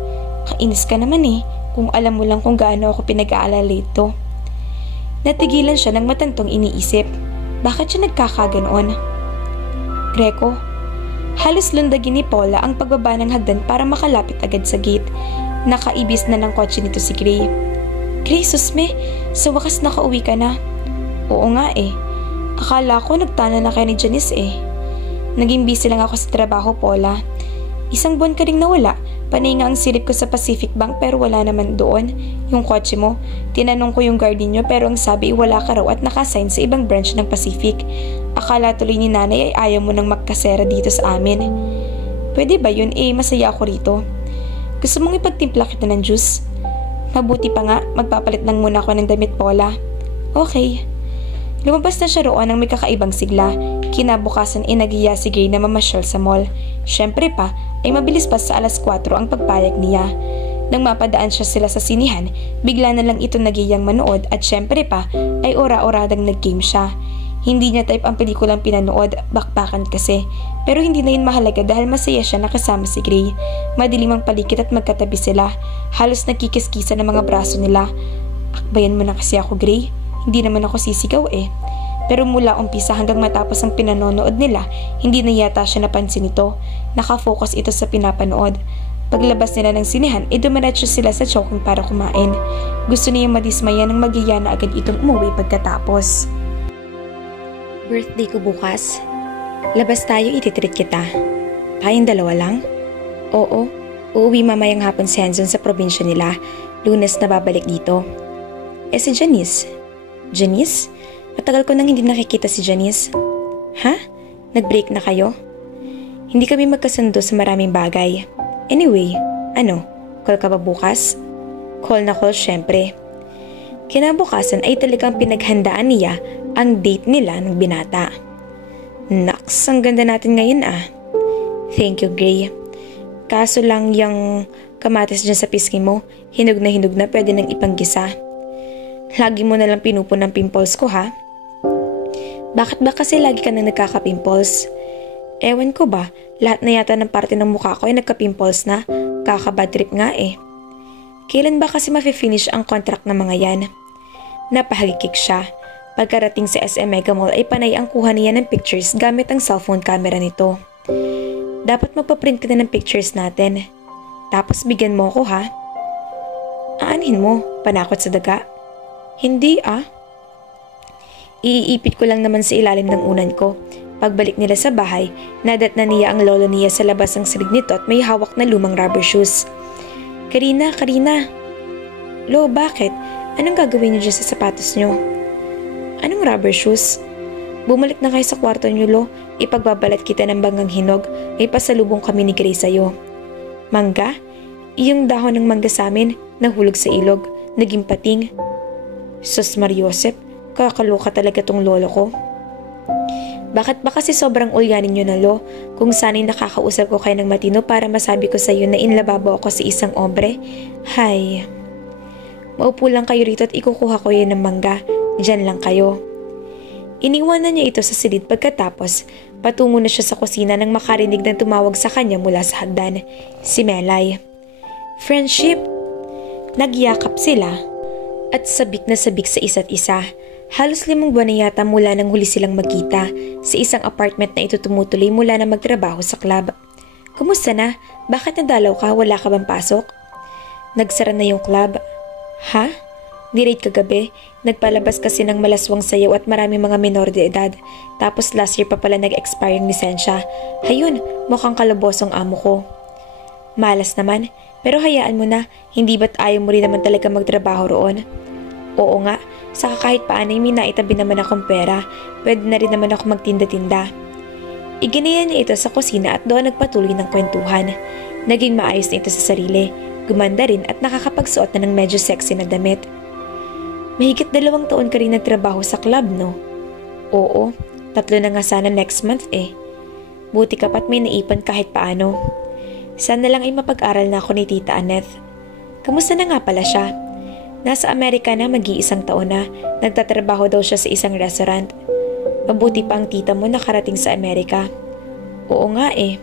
Kainis ka naman eh, kung alam mo lang kung gaano ako pinag-aalala ito. Natigilan siya ng matantong iniisip. Bakit siya nagkakaganoon? Greco, halos lundagin ni Paula ang pagbaba ng hagdan para makalapit agad sa gate. Nakaibis na ng kotse nito si Gray. Gray, susme, sa wakas nakauwi ka na. Oo nga eh. Akala ko nagtana na kayo ni Janice eh. Naging busy lang ako sa trabaho, Paula. Isang buwan ka ring nawala. Panay nga ang silip ko sa Pacific Bank pero wala naman doon. Yung kotse mo, tinanong ko yung guardian nyo pero ang sabi wala ka raw at nakasign sa ibang branch ng Pacific. Akala tuloy ni nanay ay ayaw mo nang magkasera dito sa amin. Pwede ba yun? Masaya ako rito. Gusto mong ipagtimpla kita ng juice? Mabuti pa nga, magpapalit lang muna ako ng damit, Paula. Okay. Lumabas na siya roon ng may kakaibang sigla. Kinabukasan nagiya si Gray na mamasyal sa mall. Siyempre pa, ay mabilis pa sa 4:00 ang pagpayag niya. Nang mapadaan siya sila sa sinihan, bigla na lang ito nagiyang manood at siyempre pa, ay ora-oradang nag-game siya. Hindi niya type ang pelikulang pinanood, bakbakan kasi. Pero hindi na yun mahalaga dahil masaya siya nakasama si Gray. Madilim ang paligid at magkatabi sila. Halos nagkikiskisa ng mga braso nila. Akbayan mo na kasi ako, Gray. Hindi naman ako sisigaw eh. Pero mula umpisa hanggang matapos ang pinanonood nila, hindi na yata siya napansin ito. Nakafocus ito sa pinapanood. Paglabas nila ng sinehan, dumiretso sila sa choking para kumain. Gusto niya madismaya nang magiya na agad itong umuwi pagkatapos. Birthday ko bukas. Labas tayo, ititreat kita. Tayong dalawa lang? Oo, uuwi mamayang hapon si Hanson sa probinsya nila. Lunes na babalik dito. Si Janice? Janice? Matagal ko nang hindi nakikita si Janice. Ha? Nag-break na kayo? Hindi kami magkasundo sa maraming bagay. Anyway, call ka ba bukas? Call na call syempre. Kinabukasan ay talagang pinaghandaan niya ang date nila ng binata. Naks, ang ganda natin ngayon ah. Thank you, Gray. Kaso lang yung kamatis dyan sa pisngi mo, hinog na pwede nang ipanggisa. Lagi mo nalang pinupon ng pimples ko ha? Bakit ba kasi lagi ka nang nagkaka-pimples? Ewan ko ba, lahat na yata ng parte ng mukha ko ay nagka-pimples na, kaka-bad trip nga eh. Kailan ba kasi mafe-finish ang contract ng mga yan? Napahagikik siya. Pagkarating sa SM Mega Mall ay panay ang kuha niya ng pictures gamit ang cellphone camera nito. Dapat magpaprint ka na ng pictures natin. Tapos bigyan mo ako ha? Aanhin mo, panakot sa daga? Hindi ah. Iipit ko lang naman sa ilalim ng unan ko. Pagbalik nila sa bahay, nadat na niya ang lolo niya sa labas ng silig nito at may hawak na lumang rubber shoes. Karina. Lo, bakit? Anong gagawin niyo dyan sa sapatos niyo? Anong rubber shoes? Bumalik na kayo sa kwarto niyo, Lo. Ipagbabalat kita ng banggang hinog. May pasalubong kami ni Grace sa'yo. Mangga? Iyong dahon ng mangga sa amin, nahulog sa ilog, naging pating. Sus Mariosep, kakaloka talaga tong lolo ko. Bakit ba kasi sobrang ulyanin niyo na, Lo? Kung sana'y nakakausap ko kayo ng matino para masabi ko sa iyo na inlababo ako sa isang ombre. Hay. Maupo lang kayo rito at ikukuha ko yan ng mangga. Diyan lang kayo. Iniwanan niya ito sa silid pagkatapos patungo na siya sa kusina nang makarinig ng tumawag sa kanya mula sa hagdan. Si Melay. Friendship. Nagyakap sila at sabik na sabik sa isa't isa. Halos 5 buwan na yata mula nang huli silang magkita. Sa isang apartment na ito tumutuloy mula na magtrabaho sa club. Kumusta na? Bakit nadalaw ka? Wala ka bang pasok? Nagsara na yung club. Ha? Di-rate kagabi. Nagpalabas kasi ng malaswang sayaw at marami mga minor de edad. Tapos last year pa pala nag-expire yung lisensya. Hayun, mukhang kalabosong amo ko. Malas naman. Pero hayaan mo na. Hindi ba't ayaw mo rin naman talaga magtrabaho roon? Oo nga. Saka kahit paano may naitabi naman akong pera, pwede na rin naman ako magtinda-tinda. Iginaya niya ito sa kusina at doon nagpatuloy ng kwentuhan. Naging maayos na ito sa sarili, gumanda rin at nakakapagsuot na ng medyo sexy na damit. Mahigit 2 taon ka rin nagtrabaho sa club, no? Oo, 3 na nga sana next month eh. Buti ka pa't may naipon kahit paano. Sana lang ay mapag-aral na ako ni Tita Annette. Kamusta na nga pala siya? Nasa Amerika na mag-iisang taon na, nagtatrabaho daw siya sa isang restaurant. Mabuti pa ang tita mo nakarating sa Amerika. Oo nga eh.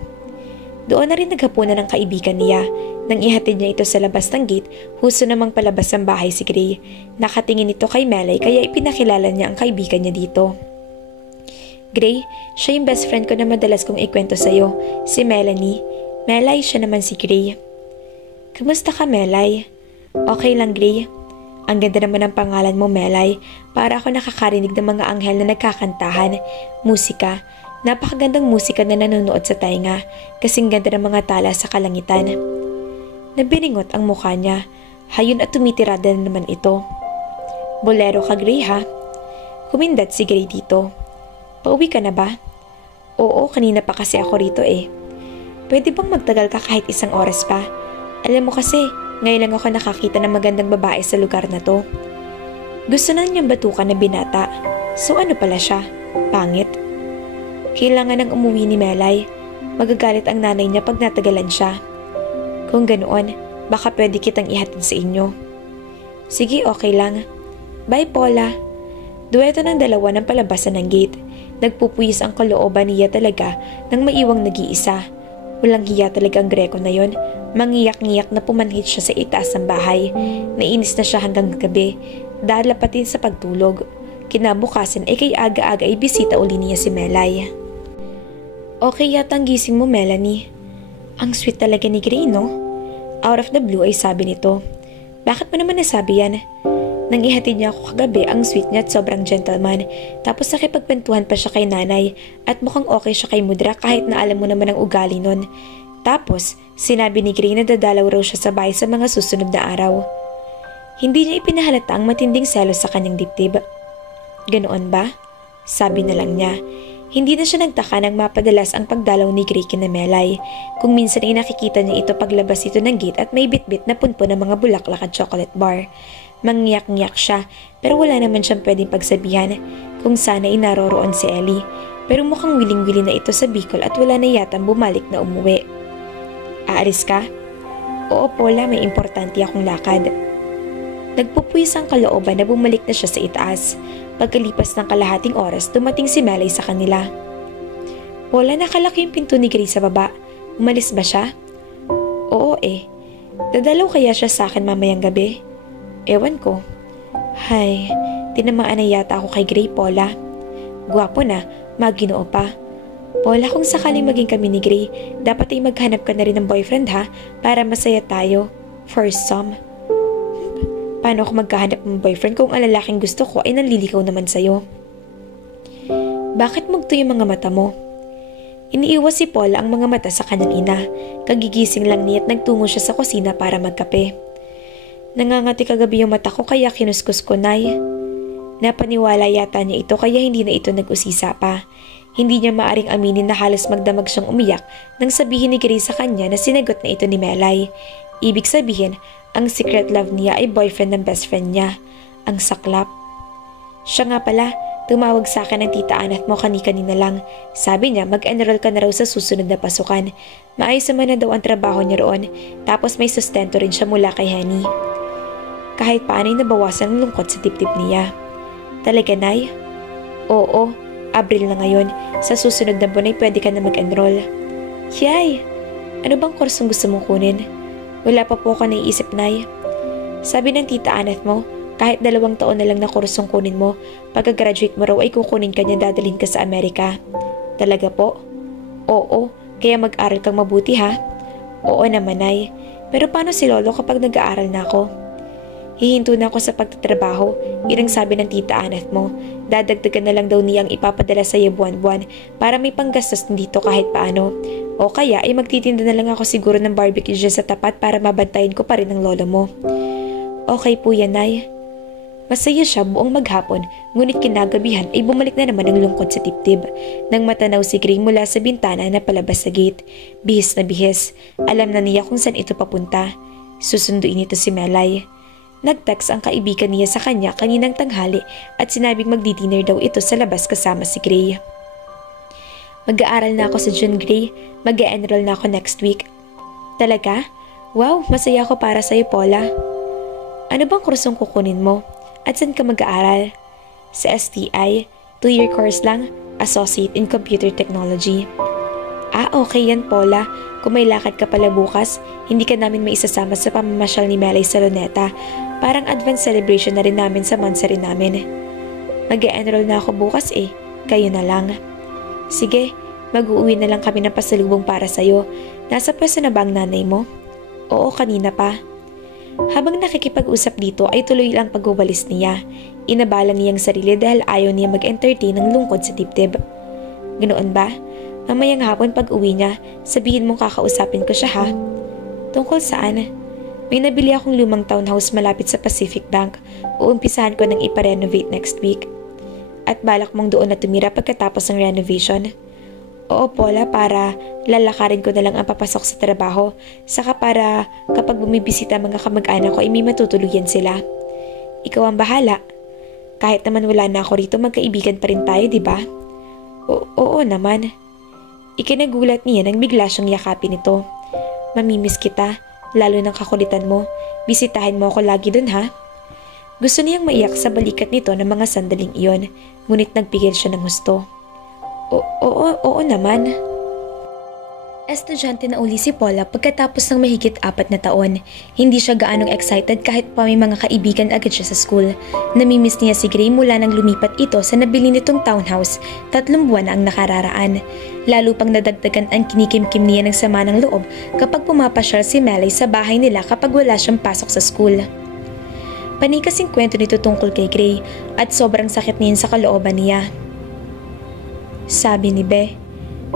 Doon na rin naghapunan ng kaibigan niya. Nang ihatid niya ito sa labas ng gate, husto namang palabas ng bahay si Gray. Nakatingin ito kay Melay kaya ipinakilala niya ang kaibigan niya dito. Gray, siya yung best friend ko na madalas kong ikwento sa'yo, si Melanie. Melay, siya naman si Gray. Kamusta ka, Melay? Okay lang, Gray. Ang ganda naman ng pangalan mo, Melay. Para ako nakakarinig ng mga anghel na nagkakantahan, musika. Napakagandang musika na nanonood sa tainga, kasing ganda ng mga tala sa kalangitan. Nabiringot ang mukha niya. Hayon at tumitirada na naman ito. Bolero ka, Gray, ha? Humindat si Gray dito. Pauwi ka na ba? Oo, kanina pa kasi ako rito eh. Pwede bang magtagal ka kahit 1 oras pa? Alam mo kasi, ngayon lang ako nakakita ng magandang babae sa lugar na to. Gusto na niyang batukan na binata. So ano pala siya? Pangit? Kailangan nang umuwi ni Melay. Magagalit ang nanay niya pag natagalan siya. Kung ganoon, baka pwede kitang ihatid sa inyo. Sige, okay lang. Bye, Paula. Duweto ng dalawa ng palabasan ng gate. Nagpupuyis ang kalooban niya talaga nang maiwang nag-iisa. Walang hiya talaga ang Greco na yon. Mangiyak-ngiyak na pumanhit siya sa itaas ng bahay. Nainis na siya hanggang gabi. Dahil lapatin sa pagtulog. Kinabukasan ay kay aga-aga ay bisita uli niya si Melay. Okay yata ang gising mo, Melanie. Ang sweet talaga ni Gray, no? Out of the blue ay sabi nito. Bakit mo naman nasabi yan? Nang ihatid niya ako kagabi, ang sweet niya at sobrang gentleman. Tapos nakipagpentuhan pa siya kay nanay at mukhang okay siya kay Mudra kahit na alam mo naman ang ugali nun. Tapos, sinabi ni Gray na dadalaw raw siya sa bahay sa mga susunod na araw. Hindi niya ipinahalata ang matinding selos sa kanyang dibdib. Ganoon ba? Sabi na lang niya. Hindi na siya nagtaka nang mapadalas ang pagdalaw ni Gray kina Melay. Kung minsan ay nakikita niya ito paglabas ito ng gate at may bitbit na punpo ng mga bulaklak at chocolate bar. Mangyak-ngyak siya pero wala naman siyang pwedeng pagsabihan kung sana ay naroroon si Ellie. Pero mukhang wiling-wili na ito sa Bicol at wala na yatang bumalik na umuwi. Aalis ka? Oo, Paula, may importante akong lakad. Nagpupuwis ang kalooban na bumalik na siya sa itaas. Pagkalipas ng kalahating oras, dumating si Melay sa kanila. Paula, nakalaki yung pinto ni Gray sa baba. Umalis ba siya? Oo eh. Dadalaw kaya siya sa akin mamayang gabi? Ewan ko. Hay, tinamaan na yata ako kay Gray, Paula. Gwapo na, maginoo pa. Paula, kung sakaling maging kami ni Gray, dapat ay maghanap ka na rin ng boyfriend ha, para masaya tayo. For some. Paano ako magkahanap ng boyfriend kung ang lalaking gusto ko ay nanlilikaw naman sa'yo? Bakit mugto yung mga mata mo? Iniiwas si Paula ang mga mata sa kanyang ina. Kagigising lang niya at nagtungo siya sa kusina para magkape. Nangangati kagabi yung mata ko kaya kinuskus ko, Nay. Napaniwala yata niya ito kaya hindi na ito nag-usisa pa. Hindi niya maaring aminin na halos magdamag siyang umiyak nang sabihin ni Gray sa kanya na sinagot na ito ni Melay. Ibig sabihin, ang secret love niya ay boyfriend ng best friend niya. Ang saklap. Siya nga pala, tumawag sa akin ng tita Annette mo kanina lang. Sabi niya mag-enroll ka na raw sa susunod na pasukan. Maayos naman na daw ang trabaho niya roon. Tapos may sustento rin siya mula kay Henny. Kahit paano'y nabawasan ang lungkot sa dibdib niya. Talaga, Nay? Oo, Abril na ngayon. Sa susunod na buwan ay pwede ka na mag-enroll. Yay! Ano bang kursong gusto mong kunin? Wala pa po ako naiisip, Nay. Sabi ng tita Annette mo, kahit 2 taon na lang na kursong kunin mo, pagka-graduate mo raw ay kukunin ka niya dadalhin ka sa Amerika. Talaga po? Oo, kaya mag-aral kang mabuti ha? Oo naman, Nay. Pero paano si Lolo kapag nag-aaral na ako? Hihinto na ako sa pagtatrabaho, irang sabi ng tita Annette mo. Dadagdagan na lang daw niyang ipapadala sa iyo buwan-buwan para may panggastos dito kahit paano. O kaya ay magtitinda na lang ako siguro ng barbecue dyan sa tapat para mabantayan ko pa rin ang lolo mo. Okay po yan, Nay. Masaya siya buong maghapon, ngunit kinagabihan ay bumalik na naman ang lungkot sa tibtib. Nang matanaw si Gray mula sa bintana na palabas sa gate, bihis na bihis. Alam na niya kung saan ito papunta. Susunduin ito si Melay. Nag-text ang kaibigan niya sa kanya kaninang tanghali at sinabing magdi-dinner daw ito sa labas kasama si Gray. Mag-aaral na ako sa June, Gray. Mag-e-enroll na ako next week. Talaga? Wow, masaya ako para sa'yo, Paula. Ano bang kursong kukunin mo? At saan ka mag-aaral? Sa STI, 2-year course lang, Associate in Computer Technology. Ah, okay yan, Paula. Kung may lakad ka pala bukas, hindi ka namin maisasama sa pamamasyal ni Melay sa Luneta. Parang advance celebration na rin namin sa monthsary namin. Mag-e-enroll na ako bukas eh. Kayo na lang. Sige, mag-uuwi na lang kami ng pasalubong para sa'yo. Nasa pwesto na ba ang nanay mo? Oo, kanina pa. Habang nakikipag-usap dito ay tuloy lang pagwawalis niya. Inabala niyang sarili dahil ayaw niya mag-entertain ng lungkod sa dibdib. Ganoon ba? Mamayang hapon pag uwi niya, sabihin mong kakausapin ko siya ha? Tungkol saan? May nabili akong lumang townhouse malapit sa Pacific Bank. Uumpisahan ko nang iparenovate next week. At balak mong doon na tumira pagkatapos ng renovation. Oo, Paula, para lalakarin ko na lang ang papasok sa trabaho. Saka para kapag bumibisita mga kamag-anak ko ay may matutuluyan sila. Ikaw ang bahala. Kahit naman wala na ako rito, magkaibigan pa rin tayo, di ba? Oo naman. Ikinagulat niya nang bigla siyang yakapin ito. Mamimiss kita, lalo ng kakulitan mo. Bisitahin mo ako lagi dun ha. Gusto niyang maiyak sa balikat nito ng mga sandaling iyon, ngunit nagpigil siya ng husto. Oo naman. Estudyante na uli si Paula pagkatapos ng mahigit 4 na taon. Hindi siya gaanong excited kahit pa may mga kaibigan agad siya sa school. Namimiss niya si Gray mula nang lumipat ito sa nabili nitong townhouse 3 buwan na ang nakararaan. Lalo pang nadagdagan ang kinikimkim niya ng sama ng loob kapag pumapasyal si Melay sa bahay nila kapag wala siyang pasok sa school. Panikasing kwento nito tungkol kay Gray at sobrang sakit niya sa kalooban niya. Sabi ni Be,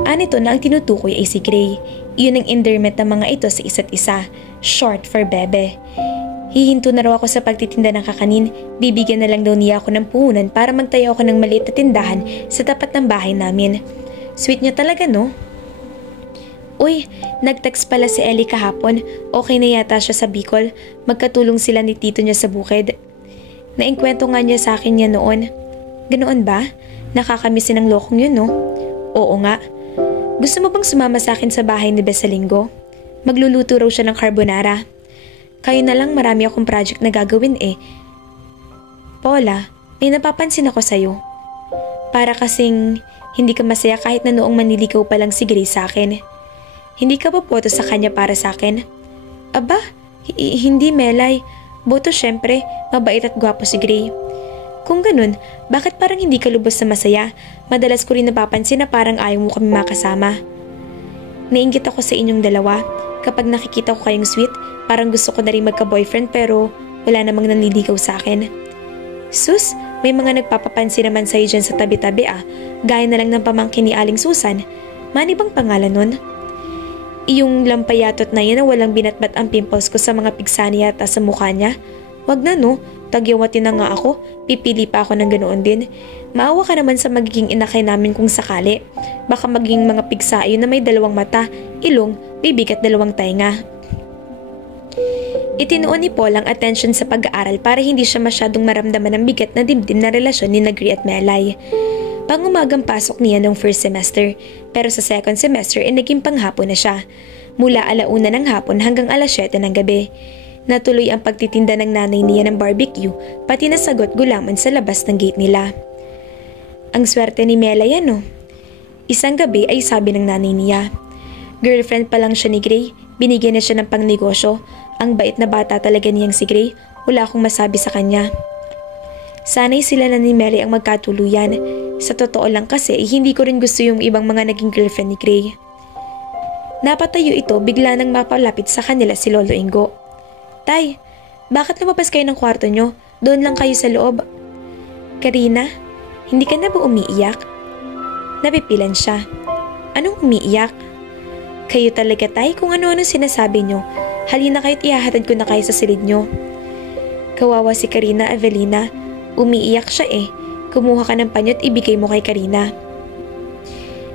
anito na ang tinutukoy ay si Gray. Iyon ang endearment ng mga ito sa isa't isa, short for Bebe. Hihinto na raw ako sa pagtitinda ng kakanin, bibigyan na lang daw niya ako ng puhunan para magtayo ako ng maliit na tindahan sa tapat ng bahay namin. Sweet niya talaga, no? Uy, nag-text pala si Ellie kahapon. Okay na yata siya sa Bicol. Magkatulong sila ni tito niya sa bukid. Naengkwento nga niya sa akin niya noon. Ganoon ba? Nakakamisin ang lokong yun, no? Oo nga. Gusto mo bang sumama sa akin sa bahay ni Bes sa linggo? Magluluto raw siya ng carbonara. Kayo na lang, marami akong project na gagawin eh. Paula, may napapansin ako sa'yo. Para kasing hindi ka masaya kahit na noong manliligaw pa lang si Grace sa akin. Hindi ka ba boto sa kanya para sa akin? Aba, hindi Melay. Boto syempre, mabait at gwapo si Gray. Kung ganun, bakit parang hindi ka lubos na masaya? Madalas ko rin napapansin na parang ayaw mo kami makasama. Nainggit ako sa inyong dalawa. Kapag nakikita ko kayong sweet, parang gusto ko na rin magka-boyfriend pero wala namang nanliligaw sa akin. Sus, may mga nagpapapansin naman sa'yo dyan sa tabi-tabi ah. Gaya na lang ng pamangkin ni Aling Susan. Mani bang pangalan nun? Iyong lampayatot na yan na walang binatbat ang pimples ko sa mga pigsani yata sa mukha niya. Wag na no, tagyawatin na nga ako, pipili pa ako ng ganoon din. Maawa ka naman sa magiging inakay namin kung sakali. Baka maging mga pigsayo na may 2 mata, ilong, bibig at 2 tainga. Itinuon ni Paul ang atensyon sa pag-aaral para hindi siya masyadong maramdaman ang bigat na dibdib na relasyon ni Gray at Melay. Pangumagang pasok niya noong first semester, pero sa second semester ay naging panghapon na siya. Mula 1:00 ng hapon hanggang 7:00 ng gabi. Natuloy ang pagtitinda ng nanay niya ng barbecue, pati nasagot gulaman sa labas ng gate nila. Ang swerte ni Melay ano? Isang gabi ay sabi ng nanay niya. Girlfriend pa lang siya ni Gray, binigyan na siya ng pangnegosyo. Ang bait na bata talaga niyang si Gray, wala akong masabi sa kanya. Sana'y sila na ni Melay ang magkatuluyan. Sa totoo lang kasi, hindi ko rin gusto yung ibang mga naging girlfriend ni Gray. Napatayo ito bigla nang mapalapit sa kanila si Lolo Ingo. Tay, bakit lumabas kayo ng kwarto nyo? Doon lang kayo sa loob. Karina, hindi ka na ba umiiyak? Napipilan siya. Anong umiiyak? Kayo talaga tay kung ano-ano sinasabi nyo. Halina kayo't ihahatid ko na kayo sa silid nyo. Kawawa si Karina, Evelina. Umiiyak siya eh. Kumuha ka ng panyo at ibigay mo kay Karina.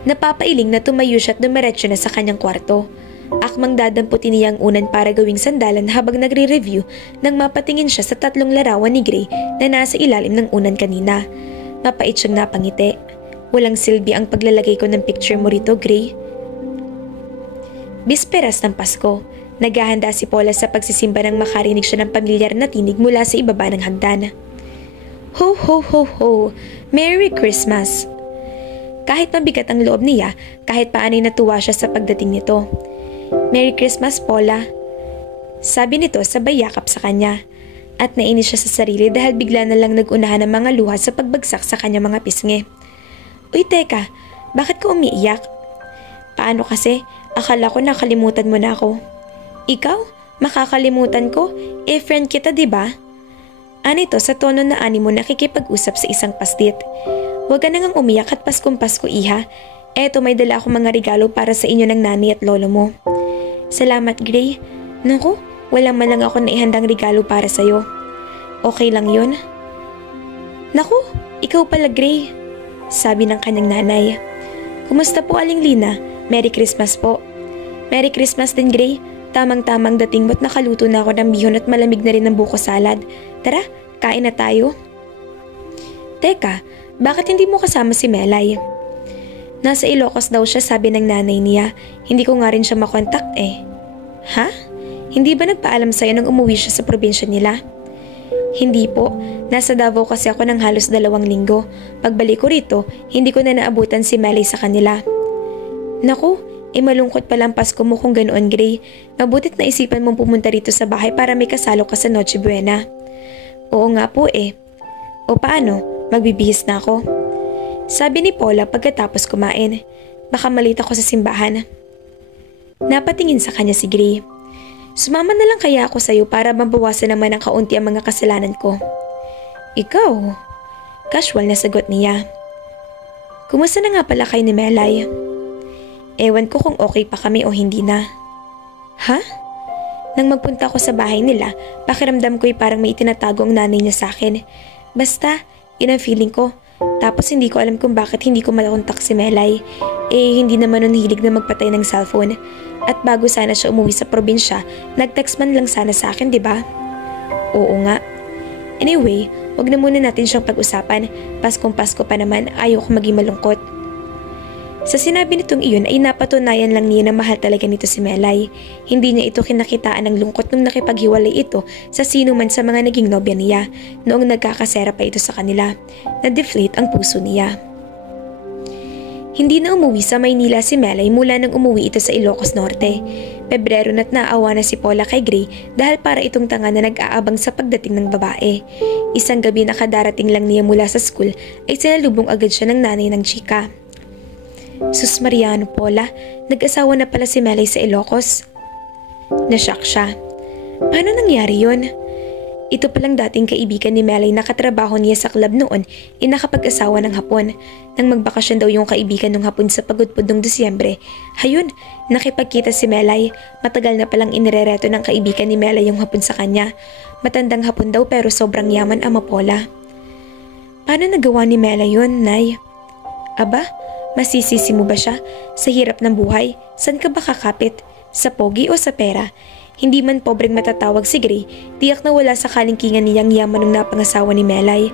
Napapailing na tumayo siya at dumiretso na sa kanyang kwarto. Akmang dadamputin niya ang unan para gawing sandalan habang nagre-review nang mapatingin siya sa 3 larawan ni Gray na nasa ilalim ng unan kanina. Mapait siyang napangiti. Walang silbi ang paglalagay ko ng picture mo rito, Gray. Bisperas ng Pasko. Naghahanda si Paula sa pagsisimba nang makarinig siya ng pamilyar na tinig mula sa ibaba ng hagdan. Ho ho ho ho! Merry Christmas! Kahit mabigat ang loob niya, kahit paano'y natuwa siya sa pagdating nito. Merry Christmas, Paula! Sabi nito sabay yakap sa kanya. At nainis siya sa sarili dahil bigla na lang nag-unahan ng mga luha sa pagbagsak sa kanyang mga pisngi. Uy teka, bakit ka umiiyak? Paano kasi? Akala ko nakalimutan mo na ako. Ikaw? Makakalimutan ko? Friend kita, diba? Anito sa tono na animo nakikipag-usap sa isang pastit. Huwag ka nang umiyak at Paskong-Pasko, iha. Eto, may dala akong mga regalo para sa inyo ng nanay at lolo mo. Salamat, Gray. Naku, wala man lang ako naihandang regalo para sa'yo. Okay lang yun? Naku, ikaw pala, Gray. Sabi ng kanyang nanay. Kumusta po, Aling Lina? Merry Christmas po. Merry Christmas din, Gray. Tamang-tamang dating mo't nakaluto na ako ng bihon at malamig na rin ng buko salad. Tara, kain na tayo. Teka, bakit hindi mo kasama si Melay? Nasa Ilocos daw siya, sabi ng nanay niya. Hindi ko nga rin siya makontak eh. Ha? Hindi ba nagpaalam sa'yo nang umuwi siya sa probinsya nila? Hindi po. Nasa Davao kasi ako ng halos 2 linggo. Pagbalik ko rito, hindi ko na naabutan si Melay sa kanila. Naku, malungkot palang Pasko mo kung ganoon, Gray. Mabutit na isipan mong pumunta rito sa bahay para may kasalo ka sa Noche Buena. Oo nga po eh. O paano? Magbibihis na ako. Sabi ni Paula pagkatapos kumain. Baka malita ko sa simbahan. Napatingin sa kanya si Gray. Sumama na lang kaya ako sa'yo para mabawasan naman ng kaunti ang mga kasalanan ko. Ikaw? Casual na sagot niya. Kumusta na nga pala kayo ni Melay? Ewan ko kung okay pa kami o hindi na. Ha? Nang magpunta ako sa bahay nila, pakiramdam ko'y parang may itinatago ang nanay niya sa akin. Basta, yun ang feeling ko. Tapos hindi ko alam kung bakit hindi ko malakontak si Melay. Hindi naman nun hilig na magpatay ng cellphone. At bago sana siya umuwi sa probinsya, nag-text man lang sana sa akin, diba? Oo nga. Anyway, wag na muna natin siyang pag-usapan. Paskong-Pasko pa naman, ayaw ko maging malungkot. Sa sinabi nitong iyon ay napatunayan lang niya na mahal talaga nito si Melay. Hindi niya ito kinakitaan ng lungkot nung nakipaghiwalay ito sa sino man sa mga naging nobya niya noong nagkakasera pa ito sa kanila. Na-deflate ang puso niya. Hindi na umuwi sa Maynila si Melay mula nang umuwi ito sa Ilocos Norte. Pebrero na't naawa na si Paula kay Gray dahil para itong tanga na nag-aabang sa pagdating ng babae. Isang gabi na kadarating lang niya mula sa school ay sinalubong agad siya ng nanay ng chika. Sus Mariano, Paula, nag-asawa na pala si Melay sa Ilocos. Nashock siya. Paano nangyari yun? Ito palang dating kaibigan ni Melay na katrabaho niya sa club noon nakapag-asawa ng hapon. Nang magbakasyon daw yung kaibigan ng hapon sa Pagudpud noong Disyembre, hayun, nakipagkita si Melay. Matagal na palang inirereto ng kaibigan ni Melay yung hapon sa kanya. Matandang hapon daw pero sobrang yaman, Ama Paula. Paano nagawa ni Melay yun, Nay? Aba, masisisi mo ba siya? Sa hirap ng buhay, saan ka ba kakapit? Sa pogi o sa pera? Hindi man pobreng matatawag si Gray, tiyak na wala sa kalingkingan niyang yaman ng napangasawa ni Melay.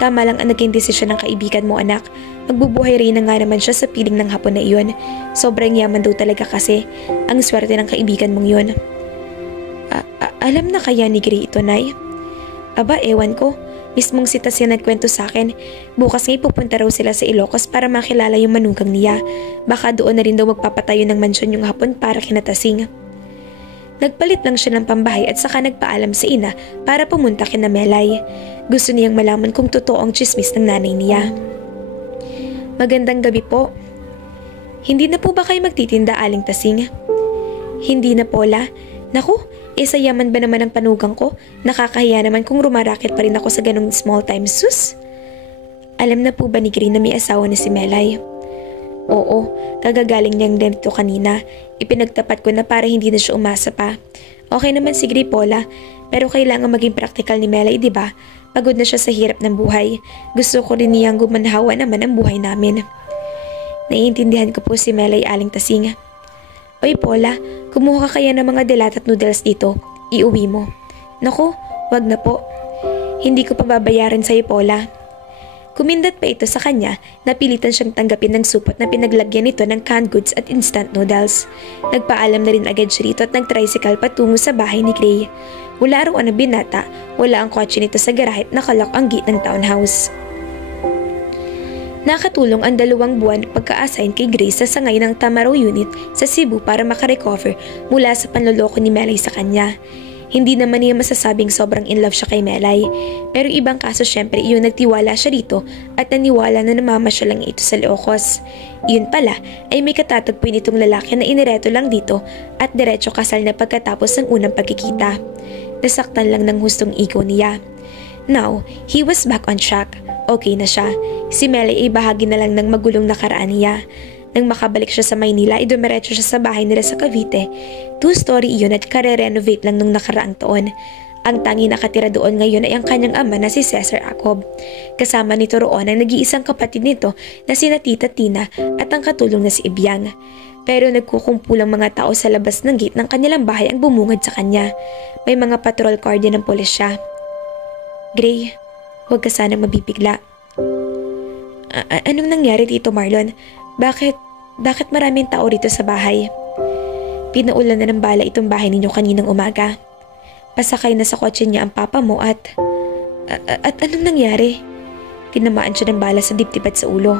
Tama lang ang naging desisyon ng kaibigan mo, anak. Magbubuhay rin na nga naman siya sa piling ng hapon na iyon. Sobrang yaman daw talaga kasi. Ang swerte ng kaibigan mong yun. Alam na kaya ni Gray ito, Nay? Aba, ewan ko. Mismong si Tasya nagkwento sa akin. Bukas nga'y pupunta raw sila sa Ilocos para makilala yung manugang niya. Baka doon na rin daw magpapatayo ng mansyon yung hapon para kinatasing. Nagpalit lang siya ng pambahay at saka nagpaalam sa ina para pumunta kina Melay. Gusto niyang malaman kung totoo ang chismis ng nanay niya. Magandang gabi po. Hindi na po ba kayo magtitinda, Aling Tasing? Hindi na, Paula. Naku, sa yaman ba naman ang panugang ko? Nakakahiya naman kung rumaraket pa rin ako sa ganong small time, sus. Alam na po ba ni Gray na may asawa na si Melay? Oo, kagagaling niyang dito kanina. Ipinagtapat ko na para hindi na siya umasa pa. Okay naman si Gray, Paula, pero kailangan maging practical ni Melay, diba? Pagod na siya sa hirap ng buhay. Gusto ko rin niyang gumanhawa naman ang buhay namin. Naiintindihan ko po si Melay Aling Tasing. Oy Paula, kumuha ka kaya ng mga dilat at noodles dito. Iuwi mo. Naku, wag na po. Hindi ko pa babayaran sa'yo, Paula. Kumindat pa ito sa kanya, napilitan siyang tanggapin ng supot na pinaglagyan nito ng canned goods at instant noodles. Nagpaalam na rin agad siya rito at nag-tricycle patungo sa bahay ni Gray. Wala raw ang binata, wala ang kotse nito sa garahe at nakalak ang gate ng townhouse. Nakatulong ang 2 buwan pagka-assign kay Gray sa sangay ng Tamaraw unit sa Cebu para makarecover mula sa panloloko ni Melay sa kanya. Hindi naman niya masasabing sobrang in love siya kay Melay. Pero ibang kaso syempre iyon nagtiwala siya rito at naniwala na namamasyal lang ito sa Ilocos. Iyon pala ay may katatagpuin itong lalaki na inireto lang dito at diretso kasal na pagkatapos ng unang pagkikita. Nasaktan lang ng hustong ego niya. Now, he was back on track. Okay na siya. Si Melay ay bahagi na lang ng magulong nakaraan niya. Nang makabalik siya sa Maynila, idumiretso siya sa bahay nila sa Cavite. 2-story iyon at kare-renovate lang nung nakaraang taon. Ang tangi nakatira doon ngayon ay ang kanyang ama na si Cesar Acob. Kasama nito roon ang nag-iisang kapatid nito na sina Tita Tina at ang katulong na si Ibyang. Pero nagkukumpulang mga tao sa labas ng gate ng kanilang bahay ang bumungad sa kanya. May mga patrol car din ng pulisya. Gray, huwag ka sana mabibigla. Anong nangyari dito, Marlon? Bakit maraming tao rito sa bahay? Pinaulan na ng bala itong bahay ninyo kaninang umaga. Pasakay na sa kotse niya ang papa mo at anong nangyari? Tinamaan siya ng bala sa dibdib at sa ulo.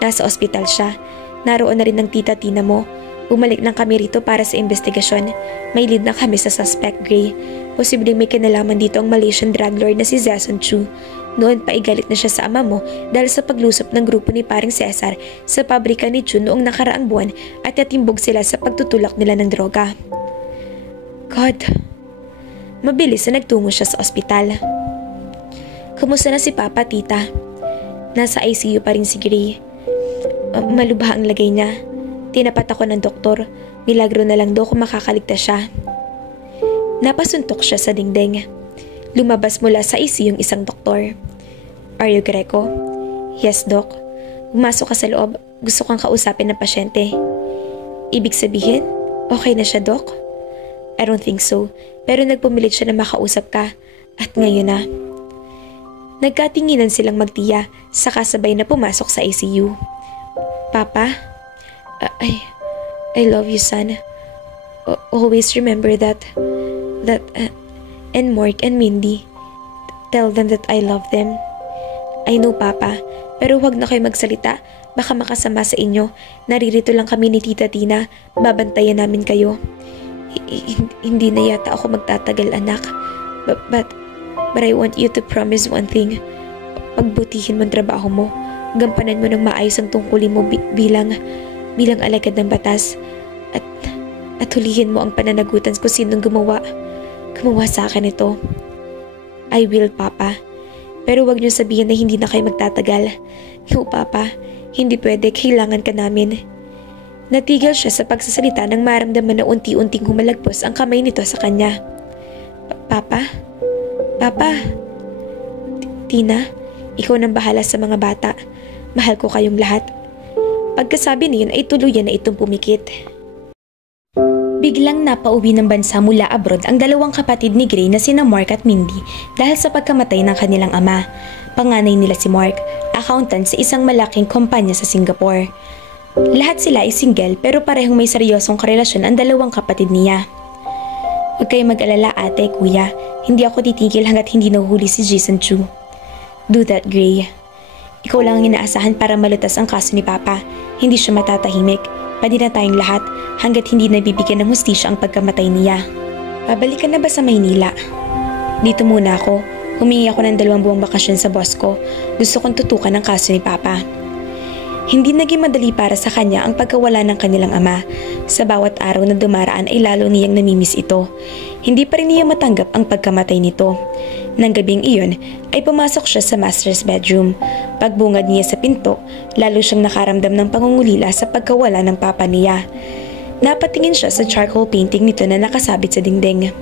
Nasa ospital siya. Naroon na rin ng tita Tina mo. Bumalik lang kami rito para sa investigasyon. May lead na kami sa suspect, Gray. Posibleng may kinalaman dito ang Malaysian drug lord na si Zeson Chu. Noon pa igalit na siya sa ama mo dahil sa paglusop ng grupo ni paring Cesar sa pabrika ni Chu noong nakaraang buwan at yatimbog sila sa pagtutulak nila ng droga. God. Mabilis na nagtungo siya sa ospital. Kumusta na si Papa, Tita? Nasa ICU pa rin si Gray. Malubha ang lagay niya. Tinapat ako ng doktor. Milagro na lang daw kung makakaligtas siya. Napasuntok siya sa dingding. Lumabas mula sa ICU yung isang doktor. Are you Greco? Yes, Doc. Pumasok ka sa loob. Gusto kang kausapin ng pasyente. Ibig sabihin, okay na siya, Doc? I don't think so. Pero nagpumilit siya na makausap ka. At ngayon na. Nagkatinginan silang magtiya, saka sabay na pumasok sa ICU. Papa? I love you, son. Always remember that and Mark and Mindy. Tell them that I love them. I know, Papa, pero huwag na kayo magsalita. Baka makasama sa inyo. Naririto lang kami ni Tita Tina. Babantayan namin kayo. Hindi na yata ako magtatagal, anak. But I want you to promise one thing. Pagbutihin mo ang trabaho mo. Gampanan mo ng maayos ang tungkulin mo bilang alagad ng batas. At hulihin mo ang pananagutan kung sinong gumawa sa akin ito. I will, Papa. Pero wag niyo sabihin na hindi na kayo magtatagal. No, Papa. Hindi pwede. Kailangan ka namin. Natigil siya sa pagsasalita nang maramdaman na unti-unting humalagpos ang kamay nito sa kanya. Papa? Papa? Tina, ikaw nang bahala sa mga bata. Mahal ko kayong lahat. Pagkasabi niyon ay tuluyan na itong pumikit. Biglang napauwi ng bansa mula abroad ang 2 kapatid ni Gray na sina Mark at Mindy dahil sa pagkamatay ng kanilang ama. Panganay nila si Mark, accountant sa isang malaking kumpanya sa Singapore. Lahat sila ay single pero parehong may seryosong karelasyon ang 2 kapatid niya. Huwag kayong mag-alala, ate, kuya. Hindi ako titigil hanggat hindi nahuhuli si Jason Chu. Do that, Gray. Ikaw lang ang inaasahan para malutas ang kaso ni Papa. Hindi siya matatahimik. Pwede na tayong lahat hanggat hindi nabibigyan ng hustisya ang pagkamatay niya. Babalik ka na ba sa Maynila? Dito muna ako. Humingi ako ng 2 buwang bakasyon sa boss ko. Gusto kong tutukan ang kaso ni Papa. Hindi naging madali para sa kanya ang pagkawala ng kanilang ama. Sa bawat araw na dumaraan ay lalo niyang namimiss ito. Hindi pa rin niya matanggap ang pagkamatay nito. Nang gabing iyon ay pumasok siya sa master's bedroom. Pagbungad niya sa pinto, lalo siyang nakaramdam ng pangungulila sa pagkawala ng papa niya. Napatingin siya sa charcoal painting nito na nakasabit sa dingding.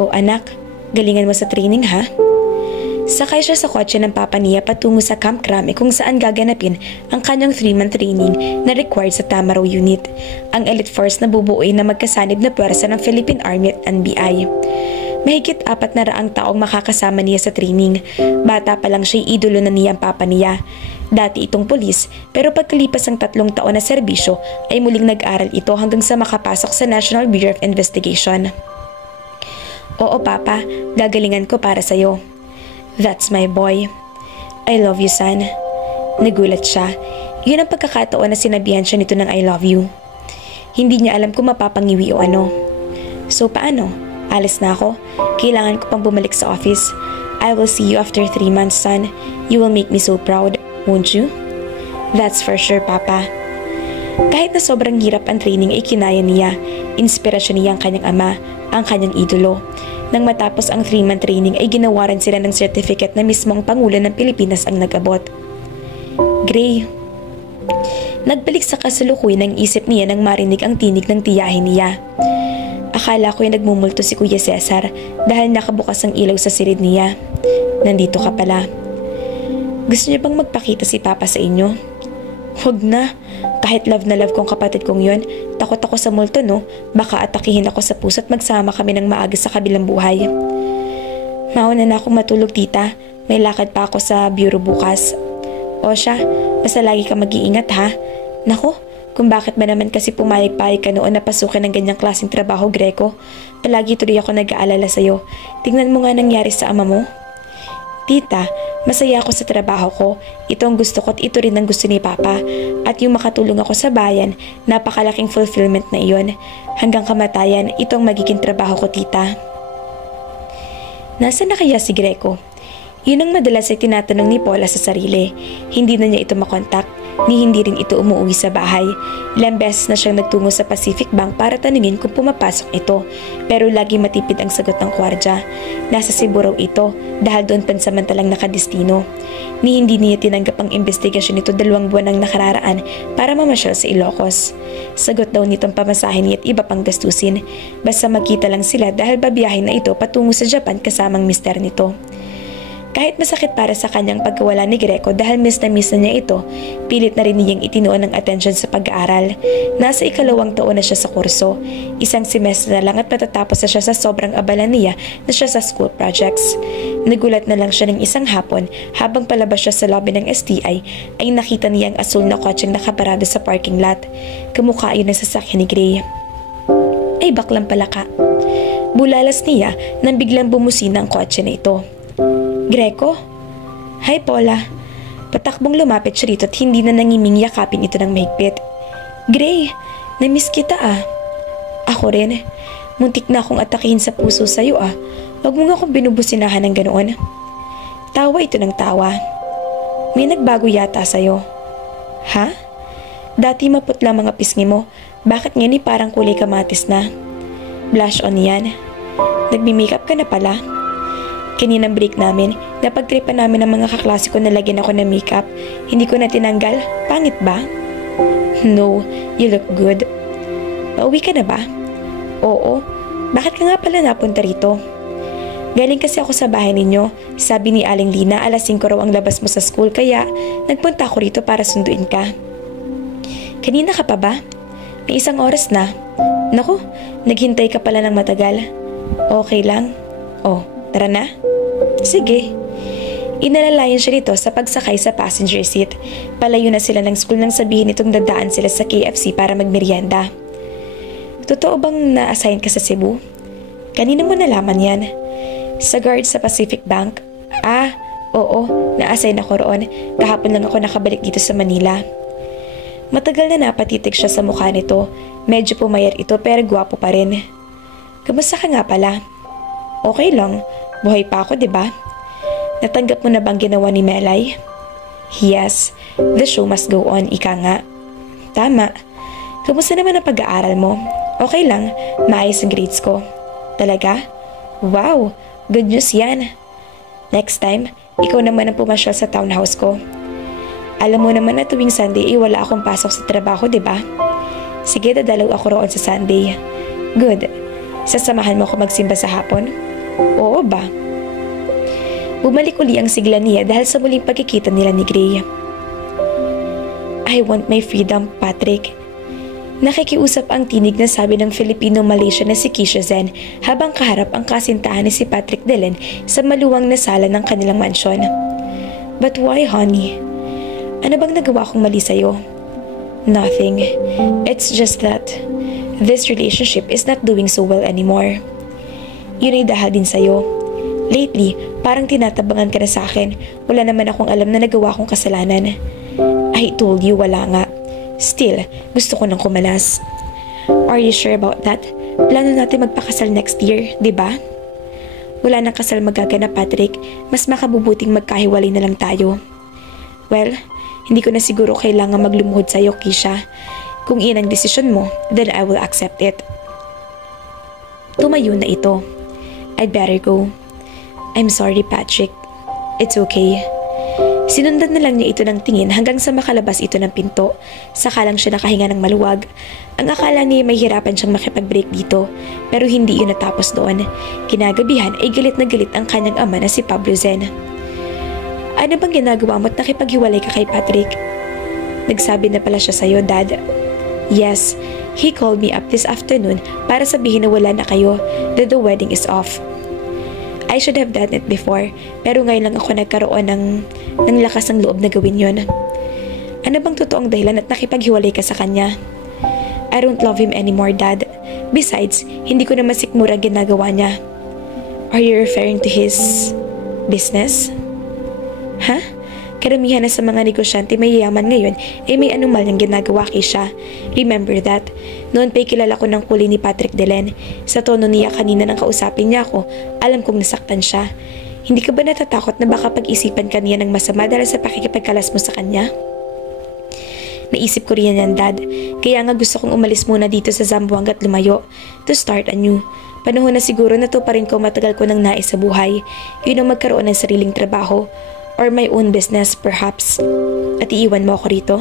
O anak, galingan mo sa training ha? Sakay siya sa kotse ng papa niya patungo sa Camp Crame kung saan gaganapin ang kanyang 3-month training na required sa Tamaraw Unit, ang elite force na bubuoy na magkasanib na puwersa ng Philippine Army at NBI. Mahigit 400 taong makakasama niya sa training. Bata pa lang siya'y idolo na niya ang papa niya. Dati itong pulis, pero pagkalipas ng 3 taon na serbisyo ay muling nag-aral ito hanggang sa makapasok sa National Bureau of Investigation. Oo papa, gagalingan ko para sa'yo. That's my boy. I love you, son. Nagulat siya. Yun ang pagkakataon na sinabihan siya nito ng I love you. Hindi niya alam kung mapapangiwi o ano. So paano? Alis na ako? Kailangan ko pang bumalik sa office. I will see you after 3 months, son. You will make me so proud, won't you? That's for sure, papa. Kahit na sobrang hirap ang training ay kinaya niya. Inspirasyon niya ang kanyang ama, ang kanyang idolo. Nang matapos ang 3-month training ay ginawaran sila ng certificate na mismong Pangulo ng Pilipinas ang nag-abot. Gray. Nagbalik sa kasalukuyan ang isip niya nang marinig ang tinig ng tiyahin niya. Akala ko'y nagmumulto si Kuya Cesar dahil nakabukas ang ilaw sa silid niya. Nandito ka pala. Gusto niyo bang magpakita si Papa sa inyo? Huwag na. Kahit love na love kong kapatid kong yon, takot ako sa multo no. Baka atakihin ako sa puso at magsama kami ng maaga sa kabilang buhay. Mauna na akong matulog tita. May lakad pa ako sa bureau bukas. O siya, basta lagi ka mag-iingat ha. Naku, kung bakit ba naman kasi pumayag-payag ka noon na pasukin ng ganyang klaseng trabaho, Greco. Palagi tuloy ako nag-aalala sa'yo. Tingnan mo nga nangyari sa ama mo. Tita, masaya ako sa trabaho ko. Ito ang gusto ko at ito rin ang gusto ni Papa. At yung makatulong ako sa bayan, napakalaking fulfillment na iyon. Hanggang kamatayan, ito ang magiging trabaho ko, tita. Nasaan na kaya si Greco? Yun ang madalas ay tinatanong ni Paula sa sarili. Hindi na niya ito makontak, ni hindi rin ito umuwi sa bahay. Ilang beses na siyang nagtungo sa Pacific Bank para tanungin kung pumapasok ito, pero lagi matipid ang sagot ng kwardya. Nasa Cebu raw ito dahil doon pansamantalang nakadestino. Ni hindi niya tinanggap ang investigasyon nito 2 buwan ang nakararaan para mamasyal sa Ilocos. Sagot daw nitong pamasahin niya at iba pang gastusin. Basta magkita lang sila dahil babiyahin na ito patungo sa Japan kasamang mister nito. Kahit masakit para sa kanyang pagkawala ni Greco dahil miss na niya ito, pilit na rin niyang itinuon ng atensyon sa pag-aaral. Nasa 2nd taon na siya sa kurso. 1 semestre na lang at matatapos na siya sa sobrang abala niya na siya sa school projects. Nagulat na lang siya ng isang hapon habang palabas siya sa lobby ng STI ay nakita niya ang asul na kotseng nakaparado sa parking lot. Kamukha yun ng sasakyan ni Gray. Ay baklang pala ka. Bulalas niya nang biglang bumusina ang kotse na ito. Greco? Hi Paula. Patakbong lumapit siya rito at hindi na nangiming yakapin ito ng mahigpit. Gray, na-miss kita ah. Ako rin. Muntik na akong atakihin sa puso sa'yo ah. Huwag mo nga akong binubusinahan ng ganoon. Tawa ito ng tawa. May nagbago yata sa'yo. Ha? Dati maputla mga pisngi mo. Bakit ngayon parang kulay kamatis na? Blush on yan. Nagmi-makeup ka na pala. Kaninang break namin, napagtripan namin ng mga kaklase ko na lagyan ako ng makeup. Hindi ko na tinanggal. Pangit ba? No, you look good. Pauwi ka na ba? Oo. Bakit ka nga pala napunta rito? Galing kasi ako sa bahay ninyo. Sabi ni Aling Lina, alas 5 raw ang labas mo sa school kaya nagpunta ako rito para sunduin ka. Kanina ka pa ba? May 1 oras na. Naku, naghintay ka pala ng matagal. Okay lang. Oh, tara na. Sige. Inalalayan siya nito sa pagsakay sa passenger seat. Palayo na sila ng school nang sabihin nitong dadaan sila sa KFC para magmerienda. Totoo bang na-assign ka sa Cebu? Kanina mo nalaman yan? Sa guard sa Pacific Bank? Ah, oo, na-assign ako roon. Kahapon lang ako nakabalik dito sa Manila. Matagal na napatitig siya sa mukha nito. Medyo pumayat ito pero gwapo pa rin. Kamusta ka nga pala? Okay lang. Buhay pa ako, diba? Natanggap mo na bang ginawa ni Melay? Yes. The show must go on, ika nga. Tama. Kamusta naman ang pag-aaral mo? Okay lang. Maayos ang grades ko. Talaga? Wow. Good news yan. Next time, ikaw naman ang pumasyal sa townhouse ko. Alam mo naman na tuwing Sunday wala akong pasok sa trabaho, diba? Sige, dadalaw ako roon sa Sunday. Good. Sasamahan mo ako magsimba sa hapon? Oo ba? Bumalik uli ang sigla niya dahil sa muling pagkikita nila ni Gray. I want my freedom, Patrick. Nakikiusap ang tinig na sabi ng Filipino-Malaysian na si Keisha Zen habang kaharap ang kasintahan ni si Patrick Dillon sa maluwang na sala ng kanilang mansyon. But why, honey? Ano bang nagawa kong mali sa'yo? Nothing. It's just that this relationship is not doing so well anymore. Yun ay dahil din sa'yo. Lately, parang tinatabangan ka na sa akin. Wala naman akong alam na nagawa kong kasalanan. I told you, wala nga. Still, gusto ko nang kumalas. Are you sure about that? Plano natin magpakasal next year, di ba? Wala nang kasal magaganap, Patrick. Mas makabubuting magkahiwalay na lang tayo. Well, hindi ko na siguro kailangan maglumuhod sa'yo, Keisha. Kung iyan ang desisyon mo, then I will accept it. Tumayo na ito. I'd better go. I'm sorry, Patrick. It's okay. Sinundan na lang niya ito ng tingin hanggang sa makalabas ito ng pinto. Saka lang siya nakahinga ng maluwag. Ang akala niya may hirapan siyang makipag-break dito, pero hindi yun natapos doon. Kinagabihan ay galit na galit ang kanyang ama na si Pablo Zen. Ano bang ginagawa mo't nakipaghiwalay ka kay Patrick? Nagsabi na pala siya sa'yo, Dad. Yes, he called me up this afternoon para sabihin na wala na kayo, that the wedding is off. I should have done it before, pero ngayon lang ako nagkaroon ng lakas ng loob na gawin yon. Ano bang totoong dahilan at nakipaghiwalay ka sa kanya? I don't love him anymore, Dad. Besides, hindi ko na masikmura ginagawa niya. Are you referring to his business? Ha? Karamihan na sa mga negosyante may yayaman ngayon ay may anumal niyang ginagawa kay siya. Remember that? Noon pa'y kilala ko ng kulay ni Patrick Dillon. Sa tono niya kanina nang kausapin niya ako, alam kong nasaktan siya. Hindi ka ba natatakot na baka pag-isipan ka niya ng masama dahil sa pakikipagkalas mo sa kanya? Naisip ko rin yan, Dad. Kaya nga gusto kong umalis muna dito sa Zamboanga at lumayo. To start anew. Panahon na siguro na to pa rin ko matagal ko nang nais sa buhay. Yun ang magkaroon ng sariling trabaho. Or my own business, perhaps. At iiwan mo ako rito?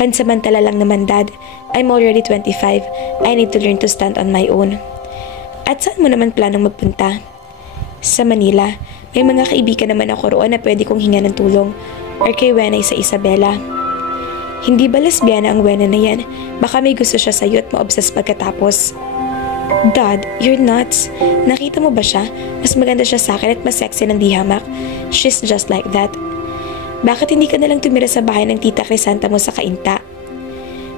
Pansamantala lang naman, Dad. I'm already 25. I need to learn to stand on my own. At saan mo naman planong magpunta? Sa Manila. May mga kaibigan naman ako roon na pwede kong hinga ng tulong. Or kay Wenay sa Isabela. Hindi ba lesbiana ang Wena na yan? Baka may gusto siya sa'yo at ma-obsess pagkatapos. Dad, you're nuts. Nakita mo ba siya? Mas maganda siya sa akin at mas sexy ng dihamak. She's just like that. Bakit hindi ka nalang tumira sa bahay ng Tita Crisanta mo sa Cainta?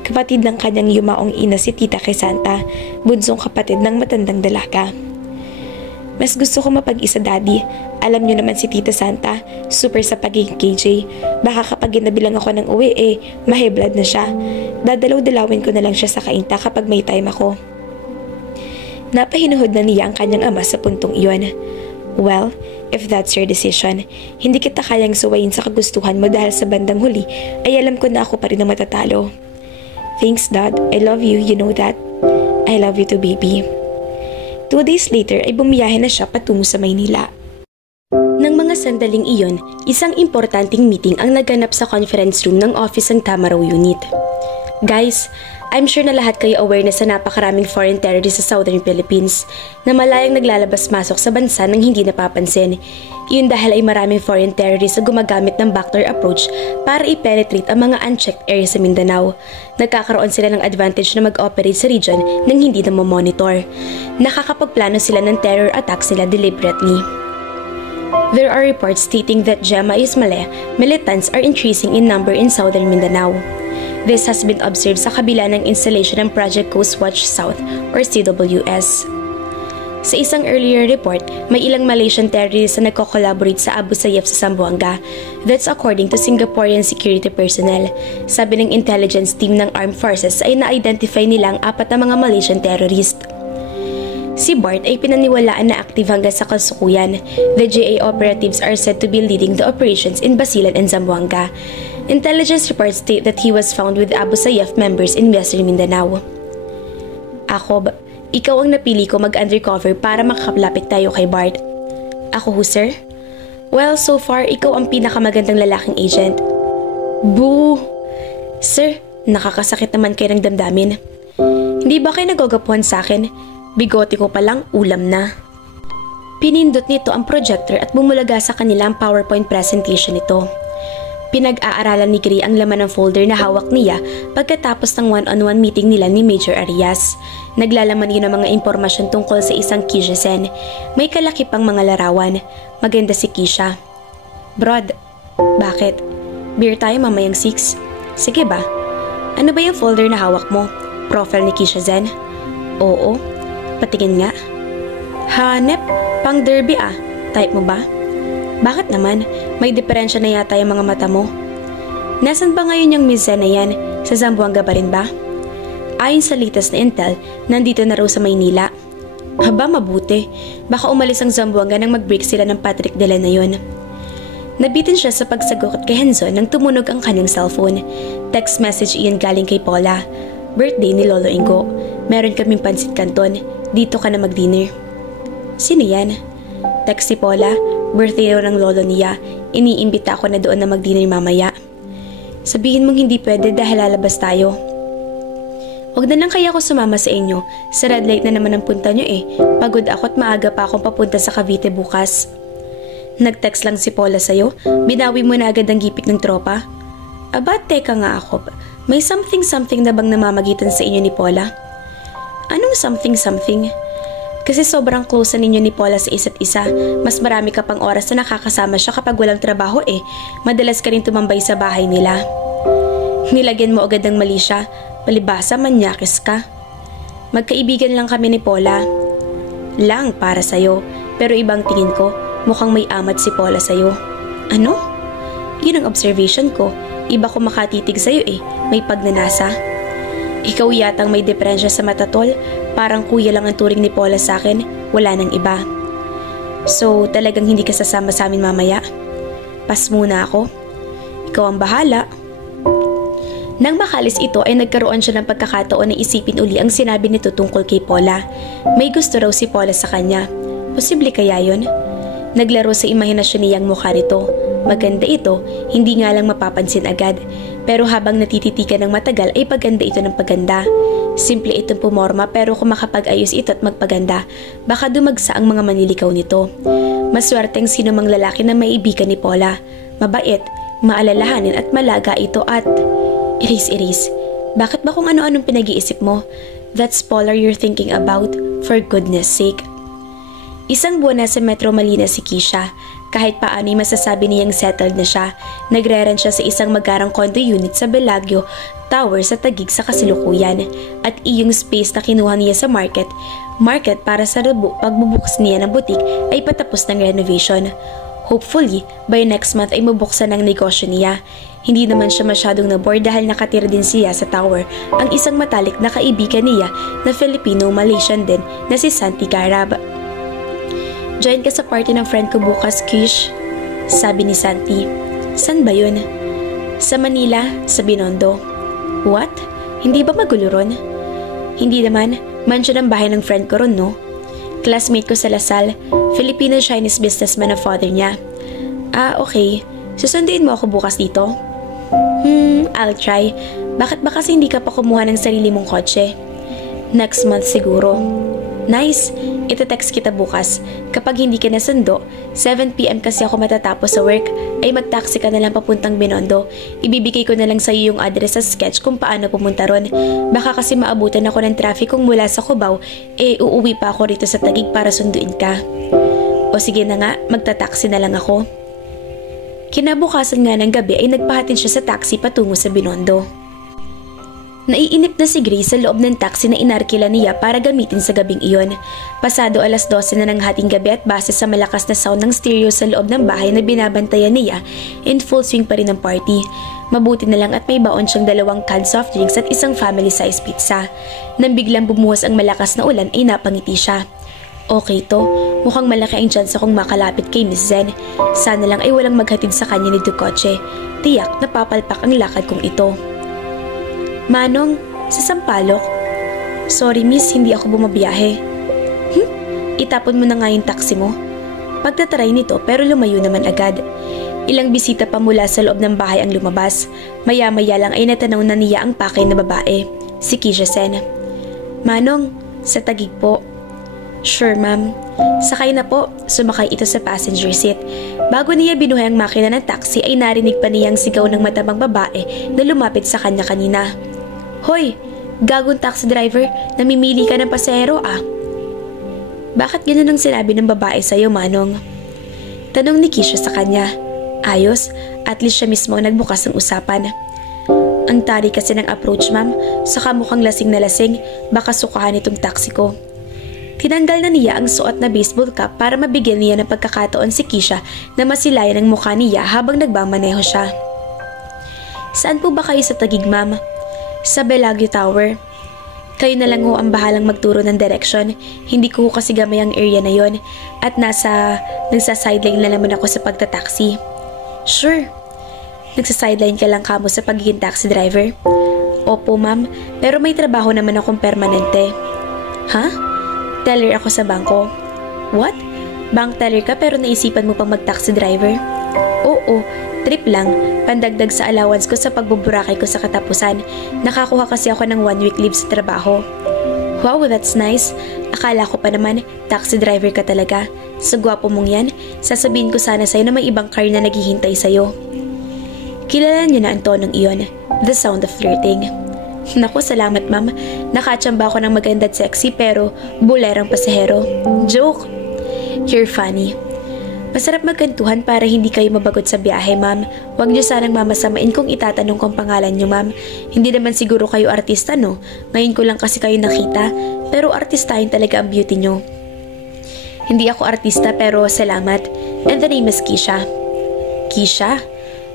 Kapatid ng kanyang yumaong ina si Tita Crisanta, bunsong kapatid ng matandang dalaga. Mas gusto ko mapag-isa, Daddy. Alam niyo naman si Tita Santa, super sa pagiging KJ. Baka kapag ginabilang ako ng uwi mahigh blood na siya. Dadalaw-dalawin ko na lang siya sa Cainta kapag may time ako. Napahinuhod na niya ang kanyang ama sa puntong iyon. Well, if that's your decision, hindi kita kayang suwayin sa kagustuhan mo dahil sa bandang huli ay alam ko na ako pa rin ang matatalo. Thanks, Dad. I love you, you know that. I love you too, baby. 2 days later ay bumiyahe na siya patungo sa Maynila. Nang mga sandaling iyon, isang importanteng meeting ang naganap sa conference room ng office ng Tamaraw Unit. Guys, I'm sure na lahat kayo aware na sa napakaraming foreign terrorists sa Southern Philippines na malayang naglalabas-masok sa bansa nang hindi napapansin. Iyon dahil ay maraming foreign terrorists na gumagamit ng backdoor approach para i-penetrate ang mga unchecked areas sa Mindanao. Nagkakaroon sila ng advantage na mag-operate sa region nang hindi na monitor. Nakakapagplano sila ng terror attacks nila deliberately. There are reports stating that Gemma Ismale militants are increasing in number in Southern Mindanao. This has been observed sa kabila ng installation ng Project Coast Watch South or CWS. Sa isang earlier report, may ilang Malaysian terrorists na nagko-collaborate sa Abu Sayyaf sa Zamboanga. That's according to Singaporean security personnel. Sabi ng intelligence team ng armed forces ay na-identify nila ang 4 na mga Malaysian terrorist. Si Bart ay pinaniwalaan na active hanggang sa kasalukuyan. The JA operatives are said to be leading the operations in Basilan and Zamboanga. Intelligence reports state that he was found with Abu Sayyaf members in Western Mindanao. Akob, ikaw ang napili ko mag-undercover para makakapalapit tayo kay Bart. Ako ho, sir? Well, so far, ikaw ang pinakamagandang lalaking agent. Boo! Sir, nakakasakit naman kayo ng damdamin. Hindi ba kayo nagagapuhan sa akin? Bigote ko palang ulam na. Pinindot nito ang projector at bumulaga sa kanila ang PowerPoint presentation nito. Pinag-aaralan ni Gray ang laman ng folder na hawak niya pagkatapos ng one-on-one meeting nila ni Major Arias. Naglalaman yun ng mga impormasyon tungkol sa isang Kisha-sen. May kalaki pang mga larawan. Maganda si Kisha. Brod, bakit? Beer tayo mamayang 6? Sige ba? Ano ba yung folder na hawak mo? Profile ni Kisha-sen? Oo. Patingin nga. Hanep, pang derby ah. Type mo ba? Bakit naman? May diferensya na yata yung mga mata mo. Nasaan ba ngayon yung Miss Zen na yan? Sa Zamboanga ba rin ba? Ayon sa latest na intel, nandito na raw sa Maynila. Haba, mabuti. Baka umalis ang Zamboanga nang mag-break sila ng Patrick Dela na yun. Nabitin siya sa pagsagot kay Henzo nang tumunog ang kanyang cellphone. Text message iyon galing kay Paula. Birthday ni Lolo Ingo. Meron kaming pansit canton. Dito ka na mag-dinner. Sino yan? Text si Paula. Birthday raw ng lolo niya. Iniimbita ako na doon na mag-dinner mamaya. Sabihin mong hindi pwede dahil lalabas tayo. Huwag na lang kaya ako sumama sa inyo. Sa red light na naman ang punta nyo eh. Pagod ako at maaga pa akong papunta sa Cavite bukas. Nag-text lang si Paula sa'yo? Binawi mo na agad ang gipit ng tropa? Aba, teka nga ako. May something na bang namamagitan sa inyo ni Paula? Anong something? Kasi sobrang close na ninyo ni Paula sa isa't isa. Mas marami ka pang oras na nakakasama siya kapag walang trabaho eh. Madalas ka rin tumambay sa bahay nila. Nilagyan mo agad ng mali siya. Palibasa, manyakis ka. Magkaibigan lang kami ni Paula. Lang para sa'yo. Pero ibang tingin ko, mukhang may amat si Paula sa'yo. Ano? Yun ang observation ko. Iba ko makatitig sa'yo eh. May pagnanasa. Ikaw yatang may diferensya sa mata, tol. Parang kuya lang ang turing ni Paula sa akin. Wala nang iba. So, talagang hindi ka sasama sa amin mamaya? Pas muna ako. Ikaw ang bahala. Nang makalis ito ay nagkaroon siya ng pagkakataon na isipin uli ang sinabi nito tungkol kay Paula. May gusto raw si Paula sa kanya. Posible kaya yun? Naglaro sa imahinasyon niyang mukha nito. Maganda ito, hindi nga lang mapapansin agad. Pero habang natititikan ng matagal ay paganda ito ng paganda. Simple itong pumorma pero kung makapag-ayos ito at magpaganda, baka dumagsa ang mga manlilikaw nito. Maswerteng sino mang lalaki na maibigan ni Paula. Mabait, maalalahanin at malaga ito at... Iris, bakit ba kung ano-anong pinag-iisip mo? That's Paula you're thinking about, for goodness sake. Isang buwan na sa Metro Manila si Kisha. Kahit paano'y masasabi niyang settled na siya. Nagre-rent siya sa isang magarang condo unit sa Bellagio Tower sa Taguig sa kasalukuyan. At iyong space na kinuha niya sa market para sa pagbubukas niya ng butik ay patapos ng renovation. Hopefully, by next month ay mabuksan ang negosyo niya. Hindi naman siya masyadong na-bored dahil nakatira din siya sa tower ang isang matalik na kaibigan niya na Filipino-Malaysian din na si Santi Garab. Join ka sa party ng friend ko bukas, Kish. Sabi ni Santi. San ba yun? Sa Manila, sa Binondo. What? Hindi ba magulo ron? Hindi naman, mansion ang bahay ng friend ko ron, no? Classmate ko sa Lasal, Filipino-Chinese businessman ang father niya. Ah, okay. Susunduin mo ako bukas dito? I'll try. Bakit ba kasi hindi ka pa kumuha ng sarili mong kotse? Next month siguro. Nice! Ito-text kita bukas. Kapag hindi ka nasundo, 7 PM kasi ako matatapos sa work, ay mag-taxi ka na lang papuntang Binondo. Ibibigay ko na lang sa iyo yung address sa sketch kung paano pumunta ron. Baka kasi maabutan ako ng traffic kung mula sa Cubao, uuwi pa ako rito sa Taguig para sunduin ka. O sige na nga, magta-taxi na lang ako. Kinabukasan nga ng gabi ay nagpahatid siya sa taxi patungo sa Binondo. Naiinip na si Grace sa loob ng taxi na inarkila niya para gamitin sa gabing iyon. Pasado 12:00 na ng hating gabi at base sa malakas na sound ng stereo sa loob ng bahay na binabantayan niya, in full swing pa rin ang party. Mabuti na lang at may baon siyang 2 canned soft drinks at isang family-size pizza. Nang biglang bumuhos ang malakas na ulan ay napangiti siya. Okay to, mukhang malaki ang chance akong makalapit kay Miss Zen. Sana lang ay walang maghatid sa kanya ni Ducoche. Tiyak napapalpak ang lakad kong ito. Manong, sa Sampaloc? Sorry miss, hindi ako bumabiyahe. Itapon mo na nga yung taxi mo. Pagtatry nito pero lumayo naman agad. Ilang bisita pa mula sa loob ng bahay ang lumabas. Maya-maya lang ay natanaw na niya ang pakay na babae, si Kisha-sen. Manong, sa Taguig po. Sure, ma'am. Sakay na po, sumakay ito sa passenger seat. Bago niya binuhay ang makina ng taxi ay narinig pa niyang sigaw ng matabang babae na lumapit sa kanya kanina. Hoy, gagong taxi driver, namimili ka ng pasahero ah. Bakit ganun ang sinabi ng babae sa'yo, Manong? Tanong ni Keisha sa kanya. Ayos, at least siya mismo ang nagbukas ng usapan. Ang tari kasi ng approach, ma'am, saka mukhang lasing na lasing, baka sukahan itong taxi ko. Tinanggal na niya ang suot na baseball cap para mabigyan niya ng pagkakataon si Keisha na masilayan ang mukha niya habang nagmamaneho siya. Saan po ba kayo sa Taguig, ma'am? Sa Bellagio Tower. Kayo na lang ho ang bahalang magturo ng direction. Hindi ko kasi gamay ang area na yon at nagsasideline na naman ako sa pagtataksi. Sure. Nagsasideline ka lang kamo sa pagiging taxi driver? Opo, ma'am, pero may trabaho naman akong permanente. Ha? Teller ako sa bangko. What? Bank teller ka pero naisipan mo pang mag-taxi driver? Oo, trip lang. Pandagdag sa allowance ko sa pagbuburakay ko sa katapusan. Nakakuha kasi ako ng 1 week leave sa trabaho. Wow, that's nice. Akala ko pa naman, taxi driver ka talaga. Sa gwapo mong yan, sasabihin ko sana sa'yo na may ibang car na naghihintay sa'yo. Kilala niyo na ang tonong iyon, the sound of flirting. Naku, salamat ma'am. Nakatsamba ako ng maganda at sexy pero bulerang pasahero. Joke. You're funny. Masarap magkantuhan para hindi kayo mabagot sa biyahe, ma'am. Huwag niyo sanang mamasamain kung itatanong kong pangalan niyo, ma'am. Hindi naman siguro kayo artista, no? Ngayon ko lang kasi kayo nakita, pero artistahin talaga ang beauty niyo. Hindi ako artista pero salamat. And the name is Keisha. Keisha?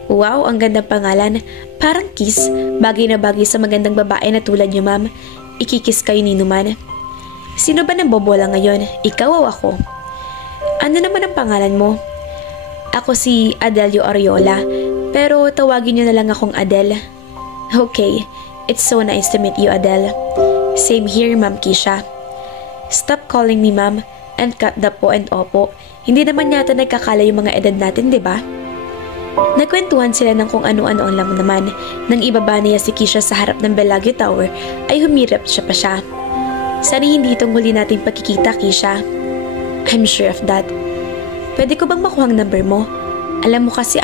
Wow, ang gandang pangalan. Parang kiss. Bagay na bagay sa magandang babae na tulad niyo, ma'am. Ikikiss kayo ni Numan. Sino ba nang bobola ngayon? Ikaw o ako? Ano naman ang pangalan mo? Ako si Adelio Ariola. Pero tawagin niyo na lang akong Adele. Okay. It's so nice to meet you, Adele. Same here, Ma'am Keisha. Stop calling me ma'am and cut the po and opo. Hindi naman yata nagkakala yung mga edad natin, di ba? Nagkwentuhan sila ng kung ano-ano ang laman naman. Nang ibaba niya si Keisha sa harap ng Bellagio Tower, ay humirap siya pa siya. Sana hindi itong huli nating pagkikita, Keisha. I'm sure of that. Pwede ko bang makuha ang number mo? Alam mo kasi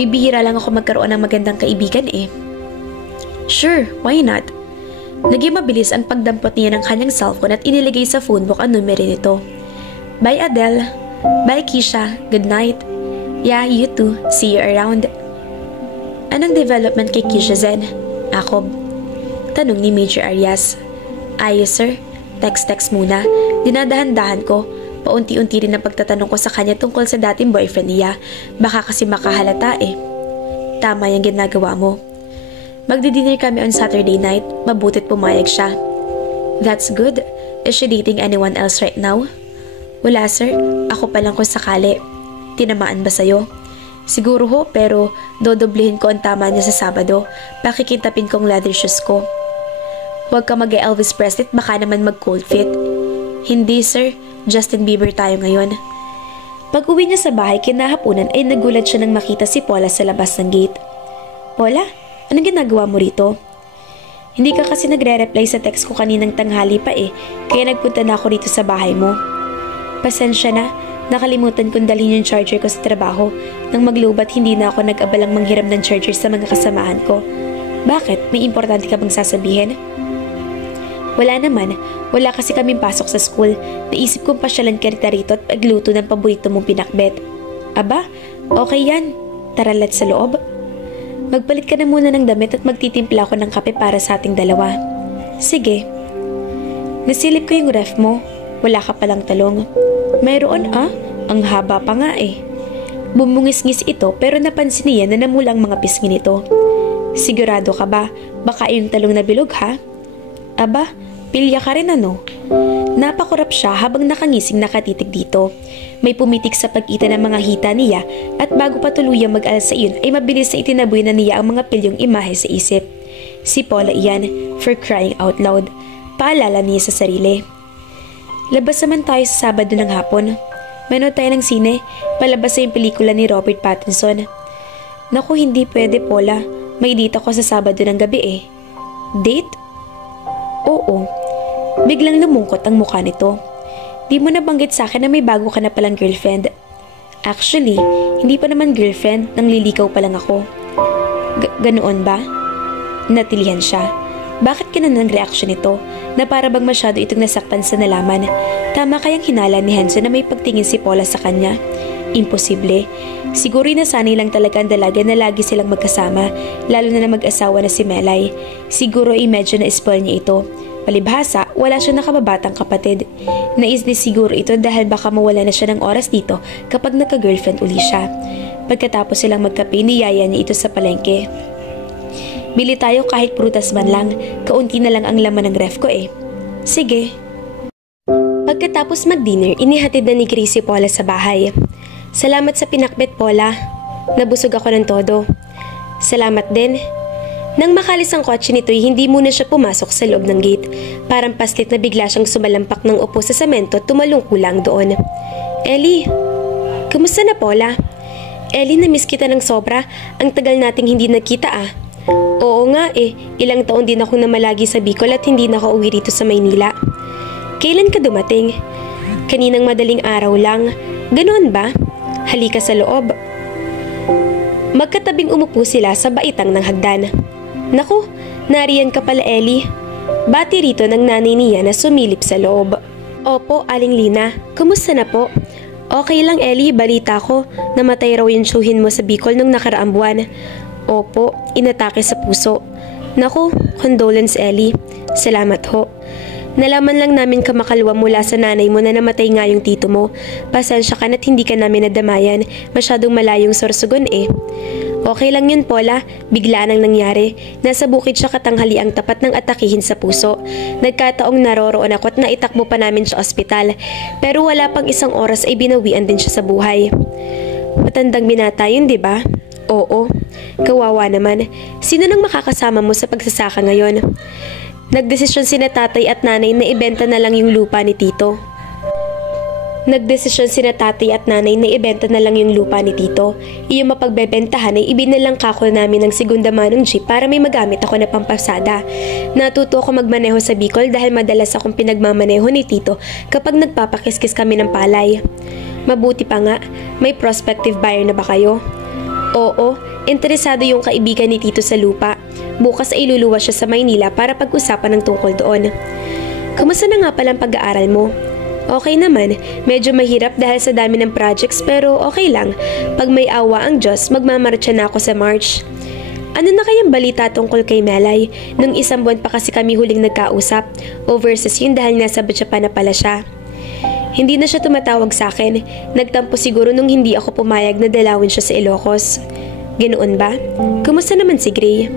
bibihira lang ako magkaroon ng magandang kaibigan eh. Sure, why not? Naging mabilis ang pagdampot niya ng kanyang cellphone at iniligay sa phonebook ang numero nito. Bye Adele. Bye Keisha. Good night. Yeah, you too. See you around. Anong development kay Keisha Zen? Ako. Tanong ni Major Arias. Ayos sir. Text muna. Dinadahan-dahan ko. Paunti-unti rin ang pagtatanong ko sa kanya tungkol sa dating boyfriend niya. Baka kasi makahalata eh. Tama yung ginagawa mo. Magdi-dinner kami on Saturday night. Mabutit pumayag siya. That's good. Is she dating anyone else right now? Wala sir. Ako pa lang kung sakali. Tinamaan ba sa'yo? Siguro ho, pero dodoblihin ko ang tama niya sa Sabado. Pakikintapin kong leather shoes ko. Huwag ka mag-Elvis Presley, baka naman mag-cold fit. Hindi sir, Justin Bieber tayo ngayon. Pag uwi niya sa bahay kinahaponan ay nagulat siya nang makita si Paula sa labas ng gate. Paula, anong ginagawa mo rito? Hindi ka kasi nagre-reply sa text ko kaninang tanghali pa eh, kaya nagpunta na ako rito sa bahay mo. Pasensya na. Nakalimutan kong dalhin yung charger ko sa trabaho. Nang maglubat, hindi na ako nag-abalang manghiram ng charger sa mga kasamahan ko. Bakit? May importante ka bang sasabihin? Wala naman. Wala kasi kaming pasok sa school. Naisip kong pasyalan ka rito at pagluto ng paborito mong pinakbet. Aba, okay yan. Tara, let's sa loob. Magpalit ka na muna ng damit at magtitimpla ako ng kape para sa ating dalawa. Sige. Nasilip ko yung ref mo. Wala ka palang talong. Mayroon ang haba pa nga eh. Bumungis-ngis ito pero napansin niya na namulang mga pisngi nito. Sigurado ka ba? Baka yung talong na bilog ha? Aba, pilya ka rin ano? Napakurap siya habang nakangising nakatitig dito. May pumitik sa pag-ita ng mga hita niya at bago pa tuluyang mag-alsa iyon ay mabilis na itinaboy na niya ang mga pilyong imahe sa isip. Si Paula iyan, for crying out loud. Paalala niya sa sarili. Labas naman tayo sa Sabado ng hapon. Manood tayo ng sine. Palabas na yung pelikula ni Robert Pattinson. Naku, hindi pwede, Paula. May date ako sa Sabado ng gabi eh. Date? Oo. Biglang lumungkot ang mukha nito. Di mo nabanggit sa akin na may bago ka na palang girlfriend. Actually, hindi pa naman girlfriend, nang lilikaw pa lang ako. Ganoon ba? Natilihan siya. Bakit ka na ng reaksyon nito na para bang masyado itong nasaktan sa nalaman? Tama kayang hinala ni Hansen na may pagtingin si Paula sa kanya? Imposible. Siguro nasanay lang talaga ang dalaga na lagi silang magkasama, lalo na mag-asawa na si Melay. Siguro medyo na-spoil niya ito. Palibhasa, wala siya nakababatang kapatid. Naisnis siguro ito dahil baka mawala na siya ng oras dito kapag nagka-girlfriend uli siya. Pagkatapos silang magkape, niyaya niya ito sa palengke. Bili tayo kahit prutas man lang, kaunti na lang ang laman ng ref ko eh. Sige. Pagkatapos mag-dinner, inihatid na ni Gracie Paula sa bahay. Salamat sa pinakbet, Paula. Nabusog ako ng todo. Salamat din. Nang makalis ang kotse nito'y hindi muna siya pumasok sa loob ng gate. Parang paslit na bigla siyang sumalampak ng upo sa semento at tumalungko lang doon. Ellie, kumusta na, Paula? Ellie, na-miss kita ng sobra. Ang tagal nating hindi nagkita ah. Oo nga eh, ilang taon din ako namalagi sa Bicol at hindi nakauwi rito sa Maynila. Kailan ka dumating? Kaninang madaling araw lang. Ganoon ba? Halika sa loob. Magkatabing umupo sila sa baitang ng hagdan. Naku, nariyan ka pala, Ellie. Bati rito ng nanay niya na sumilip sa loob. Opo, Aling Lina. Kumusta na po? Okay lang, Ellie. Balita ko, namatay raw yung tsuhin mo sa Bicol nung nakaraang buwan. Opo, inatake sa puso. Naku, condolence, Ellie. Salamat ho. Nalaman lang namin kamakalwa mula sa nanay mo na namatay nga yung tito mo. Pasensya ka na't hindi ka namin nadamayan. Masyadong malayong Sorsogon eh. Okay lang yun, Paula. Bigla nang nangyari. Nasa bukid siya katanghali ang tapat ng atakihin sa puso. Nagkataong naroroon ako at naitakbo pa namin sa ospital. Pero wala pang isang oras ay binawian din siya sa buhay. Matandang binata yun, di ba? Oo. Kawawa naman. Sino nang makakasama mo sa pagsasaka ngayon? Nagdesisyon sina tatay at nanay na ibenta na lang yung lupa ni Tito. Iyong mapagbebentahan ay ibinalang kako namin ng segunda manong jeep para may magamit ako na pampasada. Natuto ako magmaneho sa Bicol dahil madalas akong pinagmamaneho ni Tito kapag nagpapakiskis kami ng palay. Mabuti pa nga, may prospective buyer na ba kayo? Oo, interesado yung kaibigan ni Tito sa lupa. Bukas ay luluwas siya sa Maynila para pag-usapan ng tungkol doon. Kumusta na nga palang pag-aaral mo? Okay naman, medyo mahirap dahil sa dami ng projects pero okay lang. Pag may awa ang Diyos, magmamarcha na ako sa March. Ano na kayang balita tungkol kay Melay? Nung isang buwan pa kasi kami huling nagkausap. Overseas yun dahil nasa Japan na pala siya. Hindi na siya tumatawag sa akin. Nagtampo siguro nung hindi ako pumayag na dalawin siya sa Ilocos. Ganoon ba? Kumusta naman si Gray?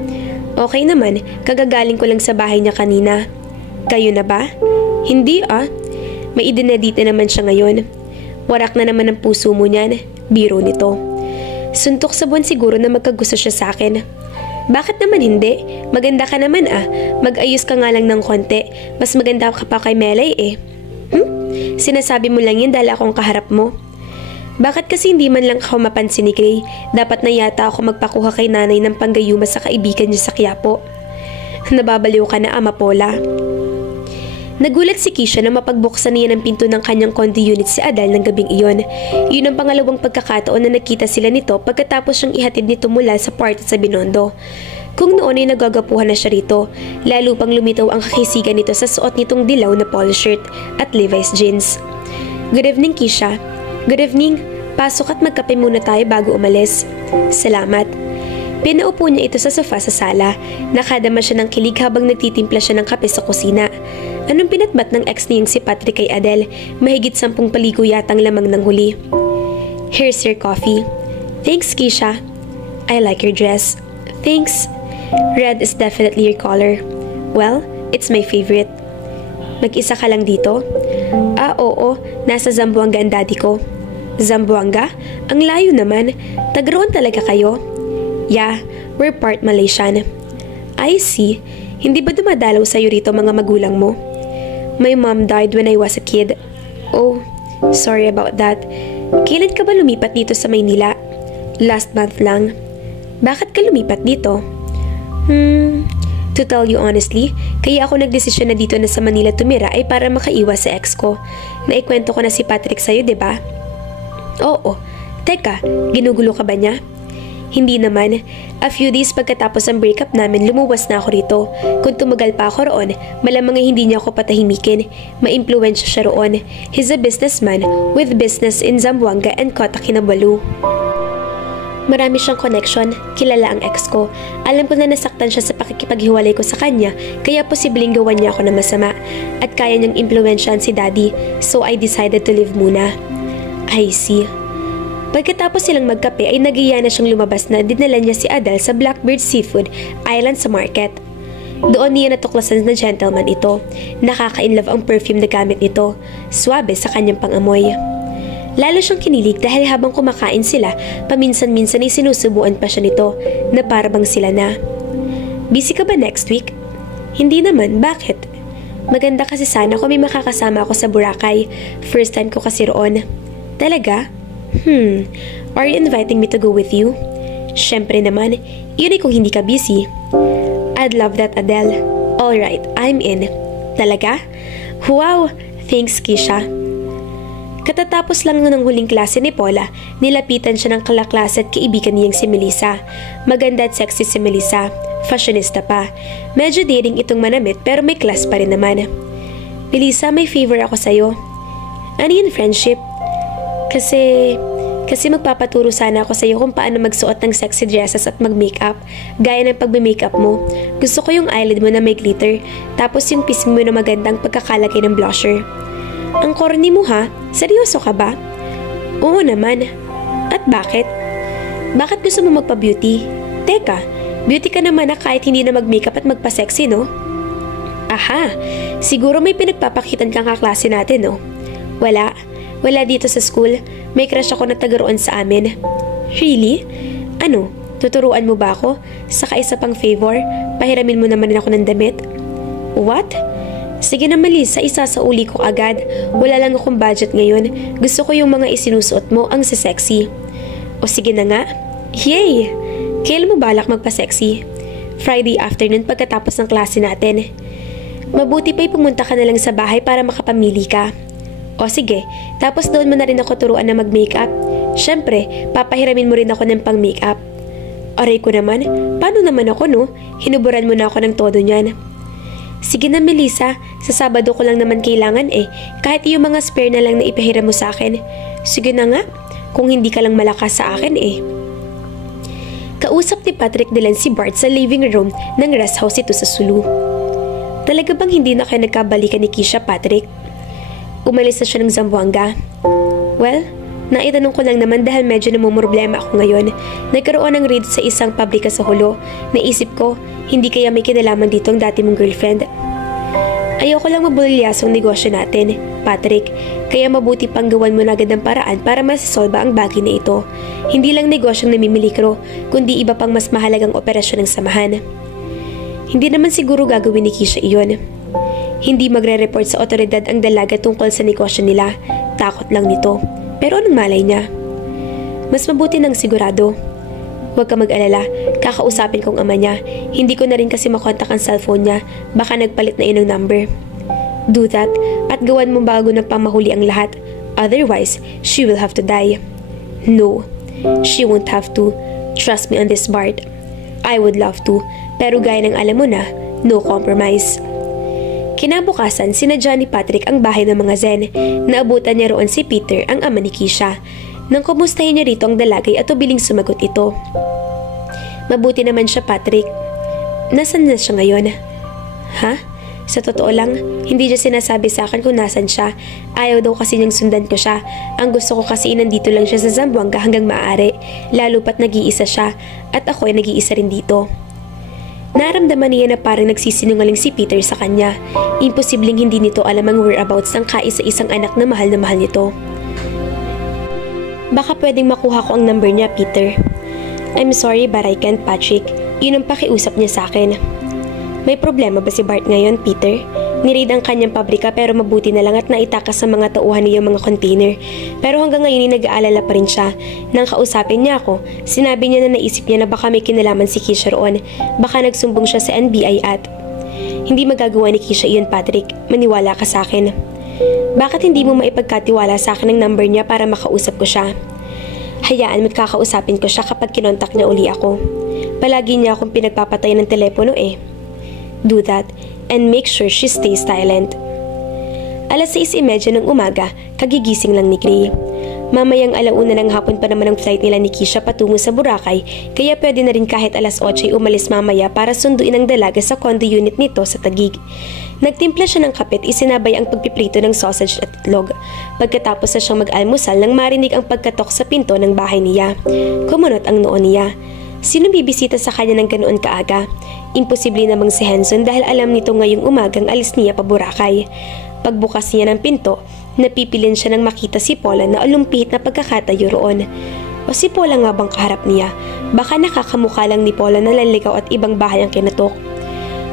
Okay naman, kagagaling ko lang sa bahay niya kanina. Kayo na ba? Hindi ah. May idinedit na naman siya ngayon. Warak na naman ang puso mo niyan. Biro nito. Suntok sa buwan siguro na magkagusto siya sa akin. Bakit naman hindi? Maganda ka naman ah. Mag-ayos ka nga lang ng konti. Mas maganda ka pa kay Melay eh. Sinasabi mo lang yun dahil akong kaharap mo. Bakit kasi hindi man lang ako mapansin ni Gray? Dapat na yata ako magpakuha kay nanay ng panggayuma sa kaibigan niya sa Quiapo. Nababaliw ka na, Ama Paula. Nagulat si Keisha na mapagbuksan niya ng pinto ng kanyang condo unit si Adele ng gabing iyon. Yun ang pangalawang pagkakataon na nakita sila nito pagkatapos siyang ihatid nito mula sa party sa Binondo. Kung noon ay nagagapuhan na siya rito, lalo pang lumitaw ang kakisigan nito sa suot nitong dilaw na polo shirt at Levi's jeans. Good evening, Keisha. Good evening. Pasok at magkape muna tayo bago umalis. Salamat. Pinaupo niya ito sa sofa sa sala. Nakadama siya ng kilig habang nagtitimpla siya ng kape sa kusina. Anong pinatbat ng ex niyang si Patrick kay Adele? Mahigit 10 paligo yatang lamang ng huli. Here's your coffee. Thanks, Keisha. I like your dress. Thanks. Red is definitely your color. Well, it's my favorite. Mag-isa ka lang dito? Ah, oo. Nasa Zamboanga ang daddy ko. Zamboanga? Ang layo naman. Taga-roon talaga kayo? Yeah, we're part Malaysian. I see. Hindi ba dumadalaw sa'yo rito mga magulang mo? My mom died when I was a kid. Oh, sorry about that. Kailan ka ba lumipat dito sa Maynila? Last month lang. Bakit ka lumipat dito? To tell you honestly, kaya ako nagdesisyon na dito na sa Manila tumira ay para makaiwas sa ex ko. Naikwento ko na si Patrick sa'yo, diba? Oo. Teka, ginugulo ka ba niya? Hindi naman. A few days pagkatapos ng breakup namin, lumuwas na ako rito. Kung tumagal pa ako roon, malamang ay hindi niya ako patahimikin. Maimpluwensya siya roon. He's a businessman with business in Zamboanga and Kota Kinabalu. Marami siyang connection, kilala ang ex ko. Alam ko na nasaktan siya sa pakikipaghiwalay ko sa kanya, kaya posibleng gawan niya ako na masama. At kaya niyang impluwensyahan si daddy, so I decided to leave muna. I see. Pagkatapos silang magkape ay nagiya na siyang lumabas na dinala niya si Adele sa Blackbird Seafood Island sa market. Doon niya natuklasan na gentleman ito. Nakaka-inlove ang perfume na gamit nito, swabe sa kanyang pangamoy. Lalo siyang kinilig dahil habang kumakain sila, paminsan-minsan ay sinusubuan pa siya nito na parabang sila na. Busy ka ba next week? Hindi naman, bakit? Maganda kasi sana kung may makakasama ako sa Boracay. First time ko kasi roon. Talaga? Are you inviting me to go with you? Syempre naman, yun ay kung hindi ka busy. I'd love that, Adele. Alright, I'm in. Talaga? Wow! Thanks, Kisha. Katatapos lang ng huling klase ni Paula, nilapitan siya ng kalaklase at kaibigan niyang si Melissa. Maganda at sexy si Melissa. Fashionista pa. Medyo daring itong manamit pero may class pa rin naman. Melissa, may favor ako sa'yo. Ano yun, friendship? Kasi magpapaturo sana ako sa'yo kung paano magsuot ng sexy dresses at mag-makeup. Gaya ng pagbe-makeup mo. Gusto ko yung eyelid mo na may glitter, tapos yung pisngi mo na magandang pagkakalagay ng blusher. Ang corny mo ha? Seryoso ka ba? Oo naman. At bakit? Bakit gusto mo magpa-beauty? Teka, beauty ka naman na kahit hindi na mag-makeup at magpa-sexy, no? Aha, siguro may pinagpapakitan kang kaklase natin, no? Wala dito sa school. May crush ako na taga-roon sa amin. Really? Ano? Tuturuan mo ba ako? Saka isa pang favor, pahiramin mo naman ako ng damit. What? Sige na Melissa, isasauli ko agad. Wala lang akong budget ngayon. Gusto ko yung mga isinusuot mo ang sexy. O sige na nga. Yay! Kailan mo balak magpa-sexy? Friday afternoon pagkatapos ng klase natin. Mabuti pa'y pumunta ka na lang sa bahay para makapamili ka. O sige, tapos doon mo na rin ako turuan na mag-makeup. Syempre, papahiramin mo rin ako ng pang-makeup. Aray ko naman, paano naman ako no? Hinuburan mo na ako ng todo niyan. Sige na Melissa, sa Sabado ko lang naman kailangan kahit yung mga spare na lang na ipahiram mo sa akin. Sige na nga, kung hindi ka lang malakas sa akin Kausap ni Patrick Dylan si Bart sa living room ng rest house ito sa Sulu. Talaga bang hindi na kayo nagkabalikan ni Kisha, Patrick? Umalis na siya ng Zamboanga. Well, naitanong ko lang naman dahil medyo namumroblema ako ngayon. Nagkaroon ng raid sa isang pabrika sa Hulo. Naisip ko, hindi kaya may kinalaman dito ang dati mong girlfriend. Ayoko lang mabulilyasong negosyo natin, Patrick. Kaya mabuti pang gawan mo na agad ng paraan para masasolba ang bagay na ito. Hindi lang negosyong namimilikro, kundi iba pang mas mahalagang operasyon ng samahan. Hindi naman siguro gagawin ni Kisha iyon. Hindi magre-report sa otoridad ang dalaga tungkol sa negosyo nila. Takot lang nito. Pero anong malay niya? Mas mabuti nang sigurado. Huwag ka mag-alala. Kakausapin kong ama niya. Hindi ko na rin kasi makontak ang cellphone niya. Baka nagpalit na yun ng number. Do that at gawan mo bago ng pamahuli ang lahat. Otherwise, she will have to die. No, she won't have to. Trust me on this, Bart. I would love to. Pero gaya ng alam mo na, no compromise. Kinabukasan, sinadya ni Patrick ang bahay ng mga Zen. Naabutan niya roon si Peter, ang ama ni Kisha. Nang kumustahin niya rito ang dalagay at ubiling sumagot ito. Mabuti naman siya, Patrick. Nasaan na siya ngayon? Ha? Sa totoo lang, hindi niya sinasabi sa akin kung nasan siya. Ayaw daw kasi niyang sundan ko siya. Ang gusto ko kasi nandito lang siya sa Zamboanga hanggang maaari. Lalo pat nag-iisa siya at ako ay nag-iisa rin dito. Naramdaman niya na parang nagsisinungaling si Peter sa kanya. Imposibleng hindi nito alam ang whereabouts ng kaisa-isang anak na mahal nito. Baka pwedeng makuha ko ang number niya, Peter. I'm sorry but I can't, Patrick. Yun ang pakiusap niya sa akin. May problema ba si Bart ngayon, Peter? Niraid ang kanyang pabrika pero mabuti na lang at naitakas sa mga tauhan niya mga container. Pero hanggang ngayon ay nag-aalala pa rin siya. Nang kausapin niya ako, sinabi niya na naisip niya na baka may kinalaman si Kisha roon. Baka nagsumbong siya sa NBI at... Hindi magagawa ni Kisha iyon, Patrick. Maniwala ka sa akin. Bakit hindi mo maipagkatiwala sa akin ang number niya para makausap ko siya? Hayaan mo't kakausapin ko siya kapag kinontak niya uli ako. Palagi niya akong pinagpapatay ng telepono eh. Do that and make sure she stays silent. 6:30 ng umaga, kagigising lang ni Gray. Mamayang 1:00 ng hapon pa naman ang flight nila ni Keisha patungo sa Boracay, kaya pwede na rin kahit 8:00 ay umalis mamaya para sunduin ang dalaga sa condo unit nito sa Taguig. Nagtimpla siya ng kapit, isinabay ang pagpiprito ng sausage at itlog. Pagkatapos na siyang mag-almusal nang marinig ang pagkatok sa pinto ng bahay niya. Kumunot ang noo niya. Sino bibisita sa kanya ng ganoon kaaga? Imposible namang si Henson dahil alam nito ngayong umagang alis niya pa Boracay. Pagbukas niya ng pinto, napipilin siya nang makita si Paula na alumpihit na pagkakatayo roon. O si Paula nga bang kaharap niya? Baka nakakamukha lang ni Paula na lalikaw at ibang bahay ang kinatok.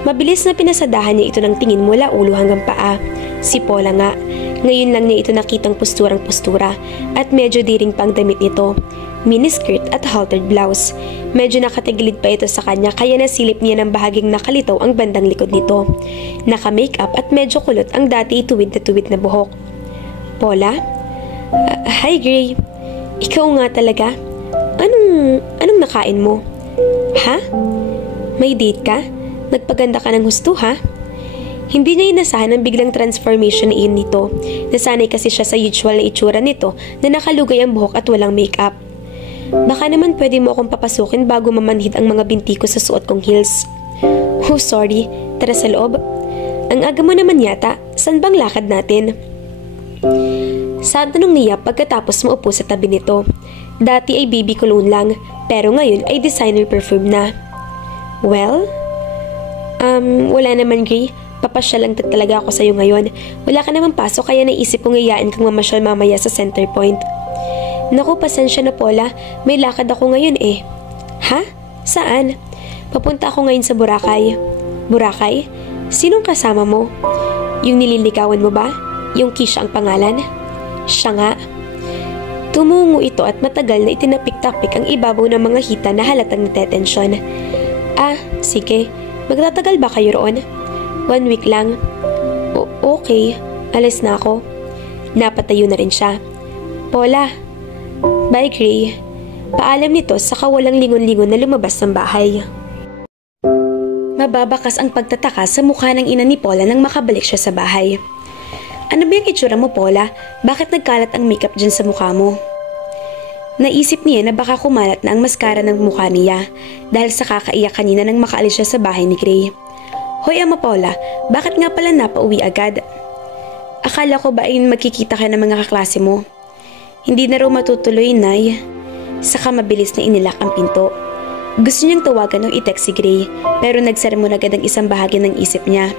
Mabilis na pinasadahan niya ito ng tingin mula ulo hanggang paa. Si Paula nga, ngayon lang niya ito nakitang posturang-postura at medyo diring pang damit nito. Miniskirt at haltered blouse. Medyo nakatigilid pa ito sa kanya kaya nasilip niya ng bahaging nakalitaw ang bandang likod nito. Naka-makeup at medyo kulot ang dati tuwid na buhok. Paula? Hi Gray. Ikaw nga talaga? Anong nakain mo? Ha? May date ka? Nagpaganda ka ng husto ha? Hindi niya inasahan ang biglang transformation na iyon nito. Nasanay kasi siya sa usual na itsura nito na nakalugay ang buhok at walang makeup. Baka naman pwede mo akong papasukin bago mamanhid ang mga binti ko sa suot kong heels. Oh, sorry. Tara sa loob. Ang aga mo naman yata. Saan bang lakad natin? Sa tanong niya pagkatapos maupo sa tabi nito. Dati ay baby cologne lang, pero ngayon ay designer perfume na. Well? Wala naman Gray. Papasyal lang talaga ako sa'yo ngayon. Wala ka naman pasok kaya naisip kong iyain kang mamasyal mamaya sa Center Point. Naku, pasensya na Paula. May lakad ako ngayon eh. Ha? Saan? Papunta ako ngayon sa Boracay. Boracay? Sinong kasama mo? Yung nililikawan mo ba? Yung Keisha ang pangalan? Siya nga. Tumungo ito at matagal na itinapik-tapik ang ibabaw ng mga hita na halatang natetensyon. Sige. Magtatagal ba kayo roon? 1 week lang. Okay. Alis na ako. Napatayo na rin siya. Paula. Bye, Gray. Paalam nito sa kawalang lingon-lingon na lumabas ng bahay. Mababakas ang pagtataka sa mukha ng ina ni Paula nang makabalik siya sa bahay. Ano ba yung itsura mo, Paula? Bakit nagkalat ang makeup dyan sa mukha mo? Naisip niya na baka kumalat na ang maskara ng mukha niya dahil sa kakaiyak kanina nang makaalis siya sa bahay ni Gray. Hoy, Ama Paula, bakit nga pala napauwi agad? Akala ko ba ay magkikita ka ng mga kaklase mo? Hindi na raw matutuloy, Nay. Saka mabilis na inilak ang pinto. Gusto niyang tawagan o i-text si Gray, pero nagsara mo agad ang isang bahagi ng isip niya.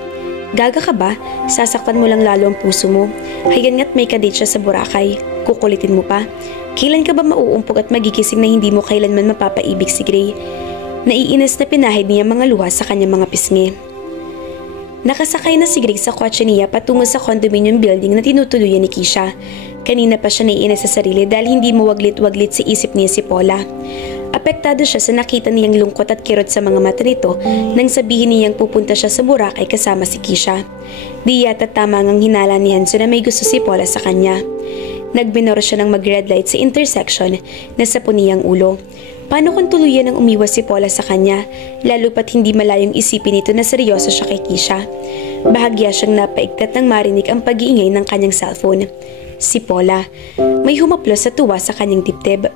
Gaga ka ba? Sasaktan mo lang lalo ang puso mo. Hayan nga't may kadate siya sa Boracay. Kukulitin mo pa. Kailan ka ba mauumpog at magigising na hindi mo kailanman mapapaibig si Gray? Naiinis na pinahid niya mga luha sa kanyang mga pisngi. Nakasakay na si Gray sa kotse niya patungo sa condominium building na tinutuluyan ni Keisha. Kanina pa siya naiinis sa sarili dahil hindi mawaglit-waglit sa isip niya si Paula. Apektado siya sa nakita niyang lungkot at kirot sa mga mata nito nang sabihin niyang pupunta siya sa Boracay kasama si Keisha. Di yata tama ngang hinala ni Henson na may gusto si Paula sa kanya. Nagbinoro siya ng mag-red light sa intersection na sa puniyang ulo. Paano kung tuluyan ang umiwas si Paula sa kanya, lalo pat hindi malayong isipin nito na seryoso siya kay Keisha. Bahagya siyang napaigtat nang marinig ang pag-iingay ng kanyang cellphone. Si Paula, may humaplos sa tuwa sa kanyang dibdib.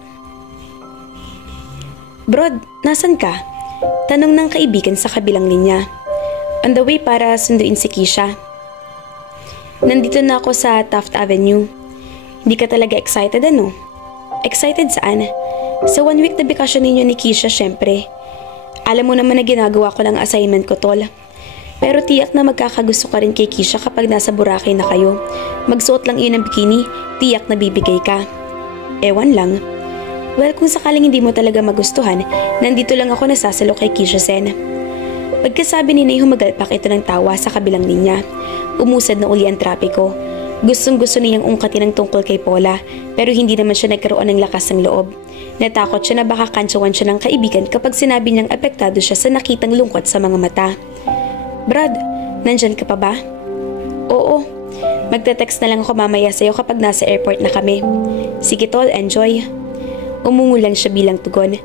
Brod, nasan ka? Tanong ng kaibigan sa kabilang linya. On the way para sunduin si Keisha. Nandito na ako sa Taft Avenue. Hindi ka talaga excited ano? Excited saan? Sa 1 week na bakasyon ninyo ni Keisha syempre. Alam mo naman na ginagawa ko lang assignment ko tol. Pero tiyak na magkakagusto ka rin kay Keisha kapag nasa Boracay na kayo. Magsuot lang iyon ng bikini, tiyak na bibigay ka. Ewan lang. Well, kung sakaling hindi mo talaga magustuhan, nandito lang ako nasasalo kay Keisha Sen. Pagkasabi ni Nay humagalpak ito ng tawa sa kabilang linya. Umusad na uli ang trapiko. Gustong-gusto niyang ungkatin ang tungkol kay Paula, pero hindi naman siya nagkaroon ng lakas ng loob. Natakot siya na baka kantsawan siya ng kaibigan kapag sinabi niyang apektado siya sa nakitang lungkot sa mga mata. Brad, nandyan ka pa ba? Oo. Magte-text na lang ako mamaya sa'yo kapag nasa airport na kami. Sige tol, enjoy. Umungo lang siya bilang tugon.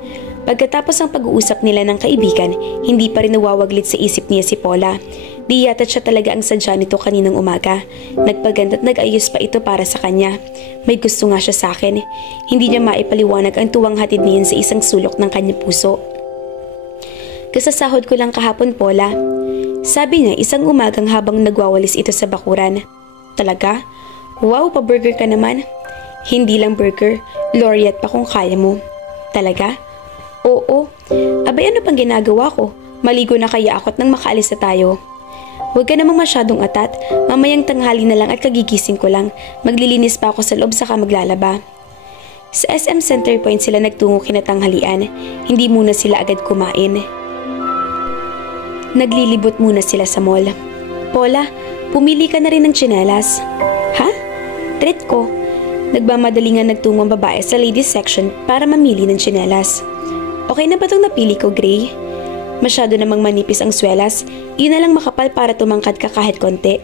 Pagkatapos ng pag-uusap nila ng kaibigan, hindi pa rin nawawaglit sa isip niya si Paula. Di yata siya talaga ang sadya nito kaninang umaga. Nagpaganda at nag-ayos pa ito para sa kanya. May gusto nga siya sa akin. Hindi niya maipaliwanag ang tuwang hatid niyan sa isang sulok ng kanyang puso. Kasasahod ko lang kahapon, Paula. Sabi niya isang umagang habang nagwawalis ito sa bakuran. Talaga? Wow, pa-burger ka naman. Hindi lang burger, laureate pa kung kaya mo. Talaga? Oo. Abay, ano pang ginagawa ko? Maligo na kaya ako at nang makaalis na tayo. Huwag ka namang masyadong atat. Mamayang tanghali na lang at kagigising ko lang. Maglilinis pa ako sa loob saka maglalaba. Sa SM Center Point sila nagtungo kinatanghalian. Hindi muna sila agad kumain. Naglilibot muna sila sa mall. Paula, pumili ka na rin ng tsinelas. Ha? Treat ko. Nagmamadali nga nagtungo ang babae sa ladies section para mamili ng tsinelas. Okay na ba itong napili ko, Gray? Masyado namang manipis ang swelas. Yun na lang makapal para tumangkad ka kahit konti.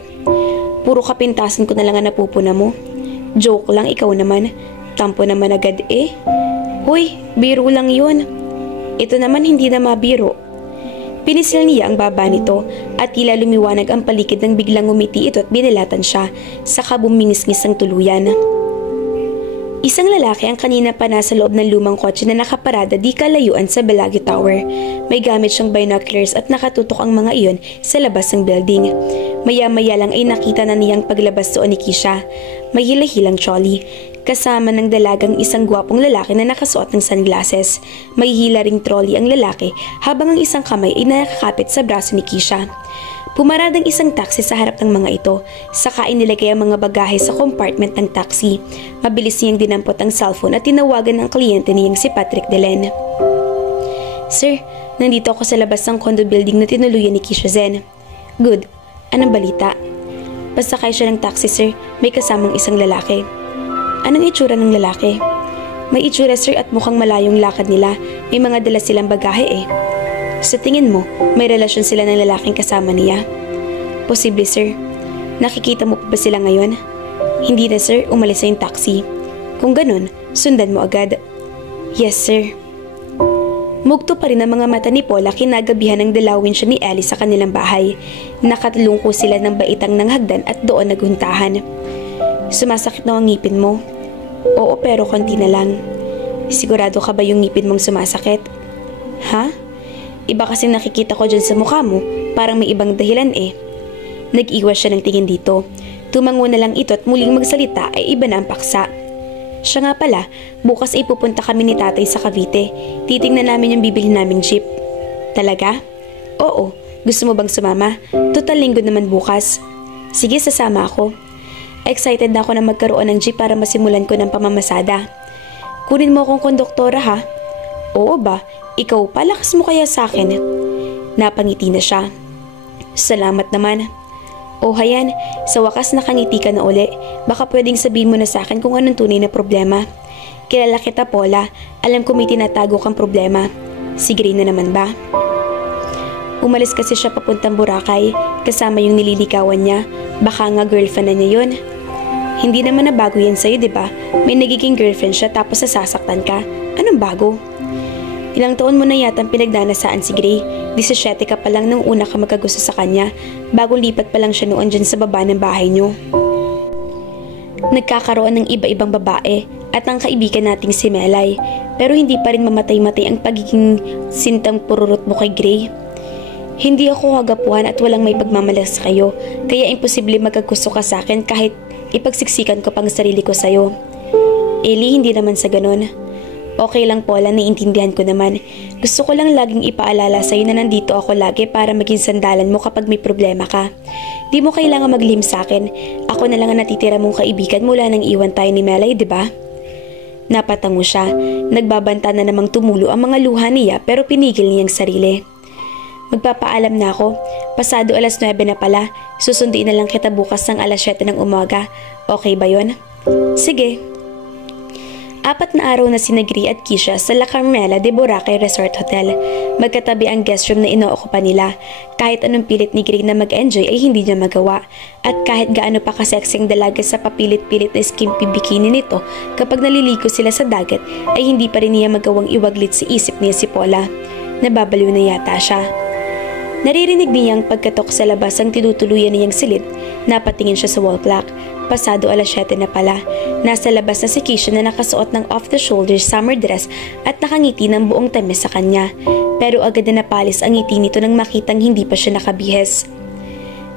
Puro kapintasan ko na lang ang napupuna mo. Joke lang, ikaw naman. Tampo naman agad eh. Hoy, biro lang yun. Ito naman hindi na mabiro. Pinisil niya ang baba nito at tila lumiwanag ang paligid nang biglang umiti ito at binilatan siya, saka bumingis-ngis ang tuluyan. Isang lalaki ang kanina pa nasa loob ng lumang kotse na nakaparada di kalayuan sa Bellagio Tower. May gamit siyang binoculars at nakatutok ang mga iyon sa labas ng building. Maya-maya lang ay nakita na niyang paglabas doon ni Keisha. May hila-hilang trolley. Kasama ng dalagang isang gwapong lalaki na nakasuot ng sunglasses. May hila ring trolley ang lalaki habang ang isang kamay ay nakakapit sa braso ni Keisha. Pumaradang isang taxi sa harap ng mga ito, saka inilagay ang mga bagahe sa compartment ng taxi. Mabilis niyang dinampot ang cellphone at tinawagan ang kliyente niyang si Patrick Delen. Sir, nandito ako sa labas ng condo building na tinuluyan ni Keisha Zen. Good. Anong balita? Pasakay siya ng taxi, sir. May kasamang isang lalaki. Anong itsura ng lalaki? May itsura, sir, at mukhang malayong lakad nila. May mga dala silang bagahe eh. Sa tingin mo, may relasyon sila ng lalaking kasama niya? Posible, sir. Nakikita mo pa ba sila ngayon? Hindi na, sir. Umalis na yung taxi. Kung ganun, sundan mo agad. Yes, sir. Mugto pa rin ang mga mata ni Paula kinagabihan ng dalawin siya ni Ellie sa kanilang bahay. Nakatulungko sila ng baitang ng hagdan at doon naguntahan. Sumasakit na ang ngipin mo? Oo, pero konti na lang. Sigurado ka ba yung ngipin mong sumasakit? Ha? Iba kasi nakikita ko dyan sa mukha mo, parang may ibang dahilan eh. Nag-iwas siya ng tingin dito. Tumango na lang ito at muling magsalita ay iba na ang paksa. Siya nga pala, bukas ay pupunta kami ni tatay sa Cavite. Titingnan namin yung bibili naming jeep. Talaga? Oo. Gusto mo bang sumama? Total linggo naman bukas. Sige, sasama ako. Excited na ako na magkaroon ng jeep para masimulan ko ng pamamasada. Kunin mo akong konduktora ha? Oo ba? Ikaw, palakas mo kaya sa akin? Napangiti na siya. Salamat naman. O hayan, sa wakas nakangiti ka na uli. Baka pwedeng sabihin mo na sa akin kung anong tunay na problema. Kilala kita, Paula. Alam ko may tinatago kang problema. Sige rin na naman ba? Umalis kasi siya papuntang Boracay, kasama yung nililikawan niya. Baka nga girlfriend na niya yun. Hindi naman na bago yan sa'yo, diba? May nagiging girlfriend siya tapos sasaktan ka. Anong bago? Ilang taon mo na yata ang pinagdanasaan si Gray. 17 ka pa lang nung una ka magkagusto sa kanya. Bagong lipat pa lang siya noon dyan sa baba ng bahay niyo. Nagkakaroon ng iba-ibang babae at ang kaibigan nating si Melay. Pero hindi pa rin mamatay-matay ang pagiging sintang pururot mo kay Gray. Hindi ako kagapuhan at walang may pagmamalas sa kayo. Kaya imposible magkagusto ka sa akin kahit ipagsiksikan ko pang sarili ko sa'yo. Ellie, hindi naman sa ganon. Okay lang, Paula, naiintindihan ko naman. Gusto ko lang laging ipaalala sa'yo na nandito ako lagi para maging sandalan mo kapag may problema ka. Di mo kailangan maglihim sa akin. Ako na lang ang natitira mong kaibigan mula nang iwan tayo ni Melay, diba? Napatango siya. Nagbabanta na namang tumulo ang mga luha niya pero pinigil niyang sarili. Magpapaalam na ako. Pasado alas 9 na pala. Susunduin na lang kita bukas ng alas 7 ng umaga. Okay ba yon? Sige. 4 na araw na sina Gri at Kisha sa La Carmela de Boracay Resort Hotel. Magkatabi ang guest room na inookupa nila. Kahit anong pilit ni Gri na mag-enjoy ay hindi niya magawa. At kahit gaano pa kaseksing dalaga sa papilit-pilit na skimpy bikini nito, kapag naliligo sila sa dagat ay hindi pa rin niya magawang iwaglit sa isip niya si Paula. Nababaliw na yata siya. Naririnig niyang pagkatok sa labas ang tinutuluyan niyang silid. Napatingin siya sa wall clock. Pasado 7:00 na pala. Nasa labas na si Kisha na nakasuot ng off-the-shoulders summer dress at nakangiti ng buong tamis sa kanya. Pero agad na napalis ang ngiti nito nang makitang hindi pa siya nakabihis.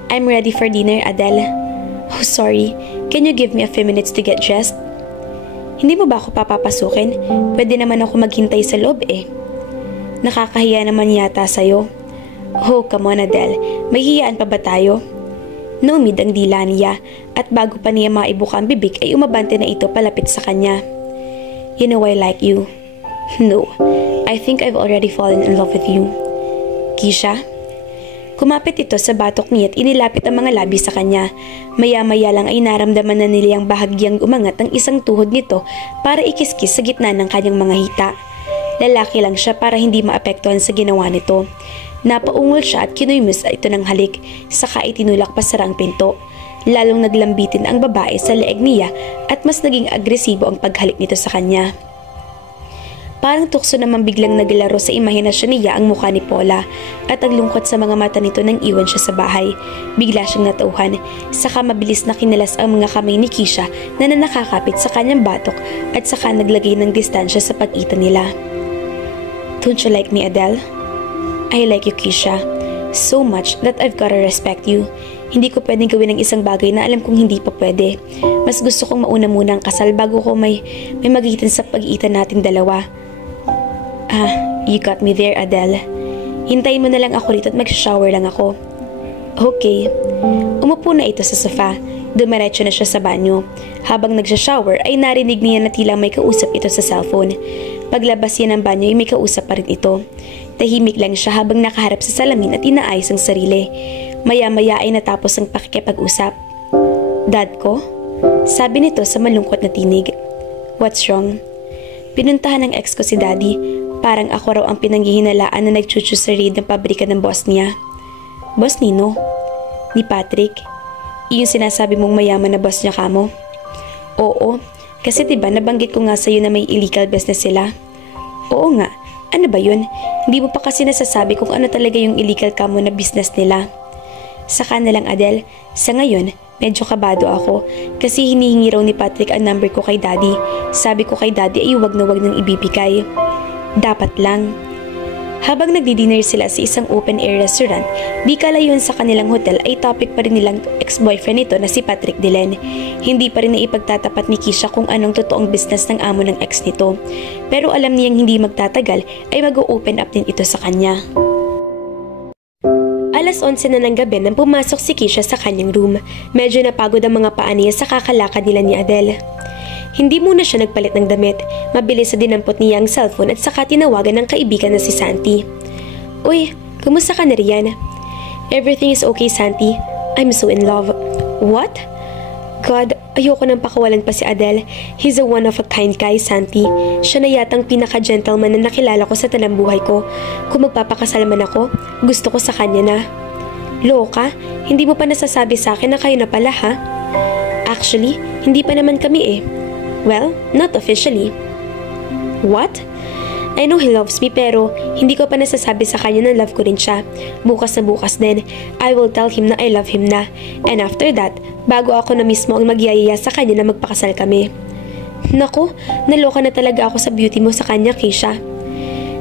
"I'm ready for dinner, Adele." "Oh, sorry. Can you give me a few minutes to get dressed?" "Hindi mo ba ako papapasukin? Pwede naman ako maghintay sa loob eh." "Nakakahiya naman yata sa'yo." "Oh, come on, Adele. May hiyaan pa ba tayo?" Naumid ang dila niya at bago pa niya maibuka ang bibig ay umabante na ito palapit sa kanya. "You know I like you." "No, I think I've already fallen in love with you." "Kisha?" Kumapit ito sa batok niya at inilapit ang mga labi sa kanya. Maya-maya lang ay naramdaman na niliyang bahagyang umangat ang isang tuhod nito para ikiskis sa gitna ng kanyang mga hita. Lalaki lang siya para hindi maapektuhan sa ginawa nito. Napaungol siya at kinuymus ito ng halik, saka itinulak pa sarang pinto. Lalong naglambitin ang babae sa leeg niya at mas naging agresibo ang paghalik nito sa kanya. Parang tukso naman biglang naglaro sa imahinasyon niya ang mukha ni Paula at ang lungkot sa mga mata nito nang iwan siya sa bahay. Bigla siyang natauhan, saka mabilis na kinalas ang mga kamay ni Kisha na nakakapit sa kanyang batok at saka naglagay ng distansya sa pagitan nila. "Don't you like me, Adele?" "I like you, Kisha. So much that I've gotta respect you. Hindi ko pwedeng gawin ang isang bagay na alam kong hindi pa pwede. Mas gusto kong mauna muna ang kasal bago ko may magitan sa pagitan nating dalawa." You got me there, Adele. Hintayin mo na lang ako rito at mag-shower lang ako." "Okay." Umupo na ito sa sofa. Dumiretso na siya sa banyo. Habang nagsha-shower ay narinig niya na tila may kausap ito sa cellphone. Paglabas niya ng banyo ay may kausap pa rin ito. Tahimik lang siya habang nakaharap sa salamin at inaayos ang sarili. Maya-maya ay natapos ang pakikipag-usap. "Dad ko?" sabi nito sa malungkot na tinig. "What's wrong?" "Pinuntahan ng ex ko si Daddy. Parang ako raw ang pinanghihinalaan na nagchuchu sa raid ng pabrika ng boss niya." "Boss nino?" "Ni Patrick. Yung sinasabi mong mayaman na boss niya kamo?" "Oo. Kasi diba nabanggit ko nga sa'yo na may illegal business sila?" "Oo nga. Ano ba yun? Hindi mo pa kasi nasasabi kung ano talaga yung illegal kamo na business nila." "Saka na lang, Adele. Sa ngayon, medyo kabado ako kasi hinihingi raw ni Patrick ang number ko kay Daddy. Sabi ko kay Daddy ay wag na wag nang ibibigay." "Dapat lang." Habang nagdi-dinner sila sa isang open-air restaurant, di kalayuan sa kanilang hotel ay topic pa rin nilang ex-boyfriend nito na si Patrick Delen. Hindi pa rin naipagtatapat ni Kisha kung anong totoong business ng amo ng ex nito. Pero alam niyang hindi magtatagal ay mag-o-open up din ito sa kanya. 11:00 na ng gabi nang pumasok si Kisha sa kanyang room. Medyo napagod ang mga paa niya sa kakalakad nila ni Adele. Hindi muna siya nagpalit ng damit. Mabilis na dinampot niya ang cellphone at saka tinawagan ng kaibigan na si Santi. "Uy, kumusta ka na riyan?" "Everything is okay, Santi. I'm so in love." "What?" "God, ayoko nang pakawalan pa si Adele. He's a one-of-a-kind guy, Santi. Siya na yatang pinaka-gentleman na nakilala ko sa talang buhay ko. Kung magpapakasal man ako, gusto ko sa kanya na." "Loka, hindi mo pa nasasabi sa akin na kayo na pala, ha?" "Actually, hindi pa naman kami eh." "Well, not officially." "What?" "I know he loves me pero hindi ko pa nasasabi sa kanya na love ko rin siya. Bukas na bukas din, I will tell him na I love him na. And after that, bago ako na mismo ang magyayaya sa kanya na magpakasal kami." "Naku, naloka na talaga ako sa beauty mo sa kanya, Kisha.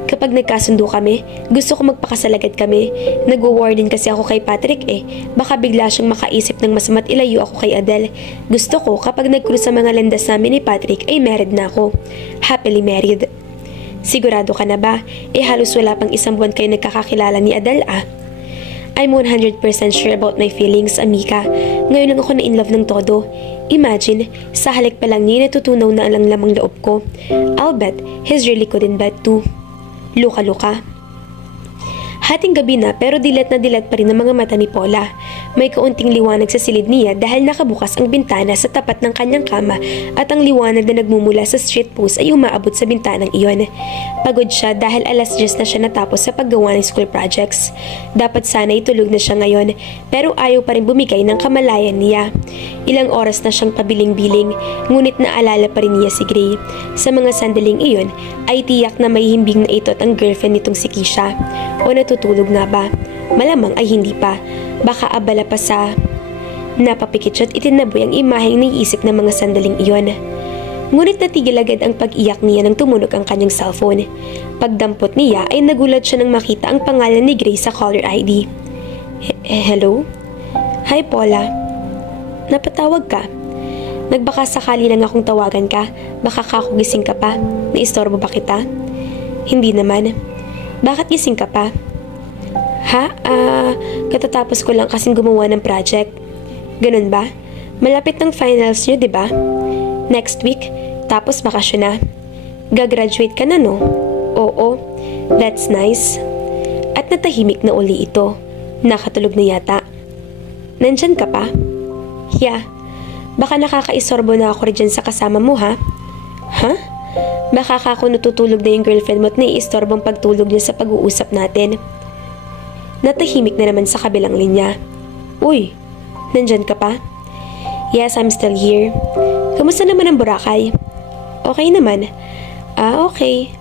Kapag nagkasundo kami, gusto ko magpakasal agad kami. Nag-war din kasi ako kay Patrick eh. Baka bigla siyang makaisip ng masama't ilayo ako kay Adele. Gusto ko kapag nag-cruise sa mga landas namin ni Patrick ay married na ako. Happily married." "Sigurado ka na ba? Halos wala pang 1 buwan kayo nagkakakilala ni Adele ah." "I'm 100% sure about my feelings, Amika. Ngayon lang ako na-inlove ng todo. Imagine, sa halik pa lang niya natutunaw na ang lamang loob ko. I'll bet he's really good in bed too." "Luka-luka." Hating gabi na pero dilat na dilat pa rin ang mga mata ni Paula. May kaunting liwanag sa silid niya dahil nakabukas ang bintana sa tapat ng kanyang kama at ang liwanag na nagmumula sa street post ay umaabot sa bintanang iyon. Pagod siya dahil alas 10 na siya natapos sa paggawa ng school projects. Dapat sana itulog na siya ngayon pero ayaw pa rin bumigay ng kamalayan niya. Ilang oras na siyang pabiling-biling ngunit naalala pa rin niya si Gray. Sa mga sandaling iyon ay tiyak na may himbing na ito at ang girlfriend nitong si Keisha. O natutulog na ba? Malamang ay hindi pa. Baka abala pa sa... Napapikit siya at itinaboy ang imaheng naiisip ng mga sandaling iyon. Ngunit natigil agad ang pag-iyak niya nang tumunog ang kanyang cellphone. Pagdampot niya ay nagulat siya nang makita ang pangalan ni Gray sa caller ID. Hello? Hi Paula. Napatawag ka? Nagbaka sakali lang akong tawagan ka. Baka kakugising ka pa. Naistorbo ba kita? Hindi naman. Bakit gising ka pa? Katatapos ko lang kasing gumawa ng project. Ganun ba? Malapit ng finals nyo, di ba? Next week, tapos bakasyon na. Gagraduate ka na, no? Oo, that's nice. At natahimik na uli ito. Nakatulog na yata. Nandyan ka pa? Yeah. Baka nakakaisorbo na ako rin dyan sa kasama mo, ha? Ha? Baka ako natutulog na yung girlfriend mo at naiistorbong pagtulog niya sa pag-uusap natin. Natahimik na naman sa kabilang linya. Uy, nandyan ka pa? Yes, I'm still here. Kamusta naman ang Boracay? Okay naman. Okay.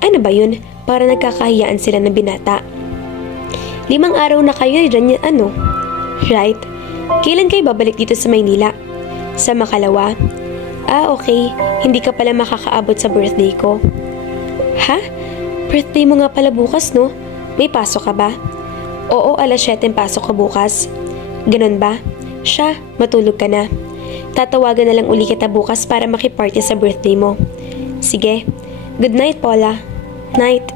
Ano ba yun? Para nagkakahiyaan sila ng binata. 5 araw na kayo dyan ano? Right. Kailan kayo babalik dito sa Maynila? Sa Makalawa? Okay. Hindi ka pala makakaabot sa birthday ko. Ha? Birthday mo nga pala bukas, no? May pasok ka ba? Oo, alas 7 pasok ko bukas. Ganun ba? Siya, matulog ka na. Tatawagan na lang uli kita bukas para makiparty sa birthday mo. Sige. Good night, Paula. Night.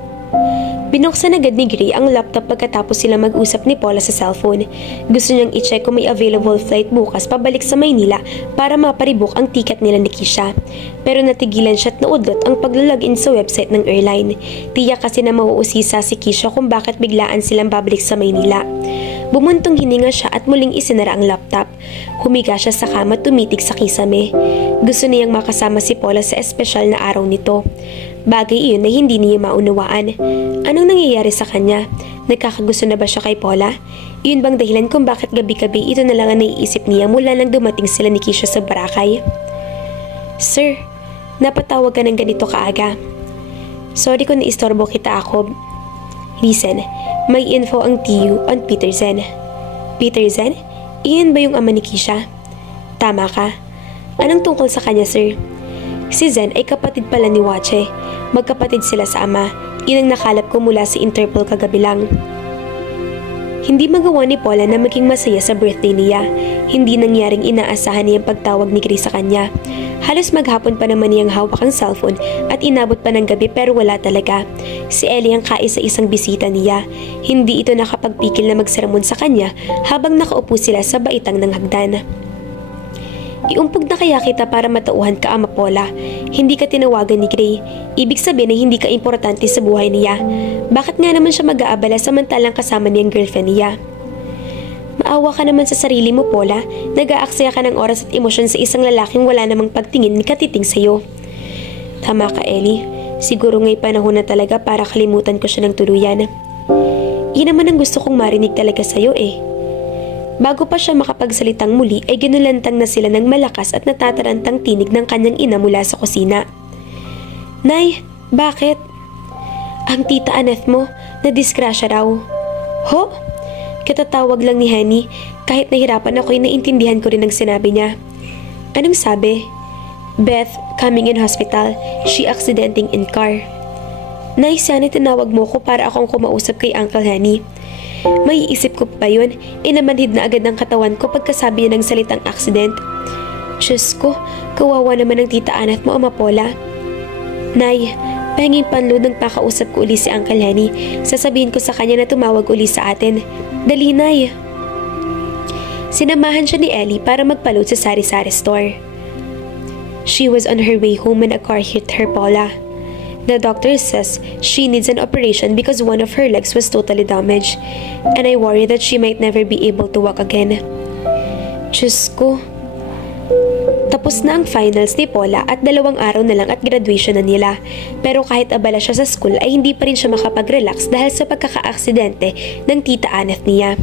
Binuksan agad ni Gray ang laptop pagkatapos sila mag-usap ni Paula sa cellphone. Gusto niyang i-check kung may available flight bukas pabalik sa Maynila para maparibok ang ticket nila ni Keisha. Pero natigilan siya at naudlot ang paglalagin sa website ng airline. Tiyak kasi na mauusisa si Keisha kung bakit biglaan silang babalik sa Maynila. Bumuntong hininga siya at muling isinara ang laptop. Humiga siya sa kama at tumitig sa kisame. Gusto niyang makasama si Paula sa espesyal na araw nito. Bagay iyon na hindi niya maunawaan. Anong nangyayari sa kanya? Nagkakagusto na ba siya kay Paula? Iyon bang dahilan kung bakit gabi-gabi ito na lang ang naiisip niya mula nang dumating sila ni Keisha sa Boracay? Sir, napatawag ka ng ganito kaaga. Sorry kung naistorbo kita ako. Listen, may info ang TU on Petersen. Petersen? Iyon ba yung ama ni Keisha? Tama ka. Anong tungkol sa kanya, sir? Si Zen ay kapatid pala ni Wache. Magkapatid sila sa ama. Yun ang nakalap ko mula sa Interpol kagabi lang. Hindi magawa ni Paula na maging masaya sa birthday niya. Hindi nangyaring inaasahan niyang pagtawag ni Gray sa kanya. Halos maghapon pa naman niyang hawak ang cellphone at inabot pa ng gabi pero wala talaga. Si Ellie ang kaisa-isang bisita niya. Hindi ito nakapagpikil na magsermon sa kanya habang nakaupo sila sa baitang ng hagdan. Iumpog na kaya kita para matauhan ka, Ama Paula. Hindi ka tinawagan ni Gray. Ibig sabihin na hindi ka importante sa buhay niya. Bakit nga naman siya mag-aabala samantalang kasama niyang girlfriend niya? Maawa ka naman sa sarili mo, Paula. Nag-aaksaya ka ng oras at emosyon sa isang lalaking wala namang pagtingin ni katiting sa'yo. Tama ka, Ellie. Siguro nga'y panahon na talaga para kalimutan ko siya ng tuluyan. Iyan naman ang gusto kong marinig talaga sa'yo eh. Bago pa siya makapagsalitang muli ay ginulantang na sila ng malakas at natatarantang tinig ng kanyang ina mula sa kusina. Nay, bakit? Ang tita Annette mo, nadisgrasya raw. Ho? Katatawag lang ni Henny. Kahit nahirapan ako ay naintindihan ko rin ang sinabi niya. Anong sabi? Beth, coming in hospital. She accidenting in car. Nay, sana tinawag mo ko para akong kumausap kay Uncle Henny. May isip ko pa yun, inamanhid na agad ng katawan ko pagkasabi niya ng salitang accident. Diyos ko, kawawa naman ang tita Annette mo, Ama Paula. Nay, pahinging panload ng pakausap ko uli si Uncle Henny. Sasabihin ko sa kanya na tumawag uli sa atin. Dali, Nay. Sinamahan siya ni Ellie para magpaload sa sari-sari store. She was on her way home when a car hit her, Paula. The doctor says she needs an operation because one of her legs was totally damaged, and I worry that she might never be able to walk again. Diyos ko. Tapos na ang finals ni Paula at 2 araw na lang at graduation na nila. Pero kahit abala siya sa school ay hindi pa rin siya makapag-relax dahil sa pagkaka-aksidente ng tita Annette niya.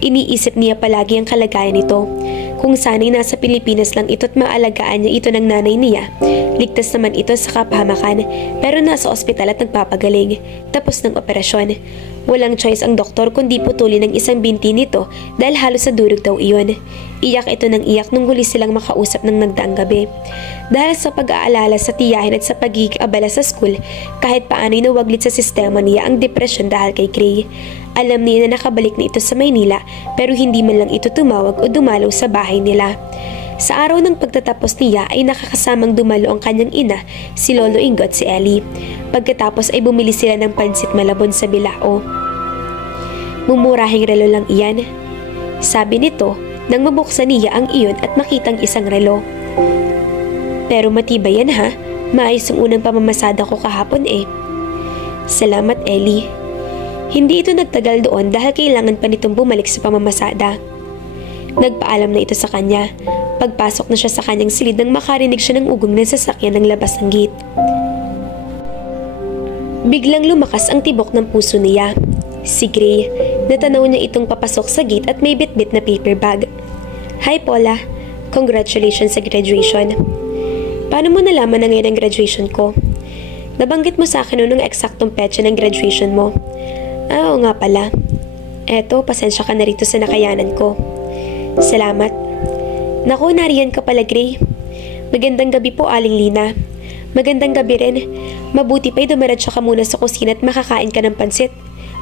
Iniisip niya palagi ang kalagayan nito. Kung sana'y nasa Pilipinas lang ito at maalagaan niya ito ng nanay niya. Ligtas naman ito sa kapahamakan pero nasa ospital at nagpapagaling. Tapos ng operasyon. Walang choice ang doktor kundi putulin ng isang binti nito dahil halos sa durog daw iyon. Iyak ito ng iyak nung huli silang makausap ng nagdaang gabi. Dahil sa pag-aalala sa tiyahin at sa pagiging abala sa school, kahit paano'y nawaglit sa sistema niya ang depresyon dahil kay Gray. Alam niya na nakabalik na ito sa Maynila pero hindi man lang ito tumawag o dumalaw sa bahay nila. Sa araw ng pagtatapos niya ay nakakasamang dumalo ang kanyang ina, si Lolo Ingo at si Ellie. Pagkatapos ay bumili sila ng pansit malabon sa Bilao. Mumurahing relo lang iyan, sabi nito nang mabuksan niya ang iyon at makitang isang relo. Pero matibay yan ha, maayos ang unang pamamasada ko kahapon eh. Salamat Ellie. Hindi ito nagtagal doon dahil kailangan pa nitong bumalik sa pamamasada. Nagpaalam na ito sa kanya. Pagpasok na siya sa kanyang silid nang makarinig siya ng ugong ng sasakyan ng labas ng gate. Biglang lumakas ang tibok ng puso niya. Si Gray, natanaw niya itong papasok sa gate at may bitbit na paper bag. Hi Paula, congratulations sa graduation. Paano mo nalaman na ngayon ang graduation ko? Nabanggit mo sa akin noong eksaktong petsa ng graduation mo. Oo nga pala. Eto, pasensya ka na rito sa nakayanan ko. Salamat. Naku, nariyan ka pala, Gray. Magandang gabi po, Aling Lina. Magandang gabi rin. Mabuti pa'y dumiretso ka muna sa kusina at makakain ka ng pansit.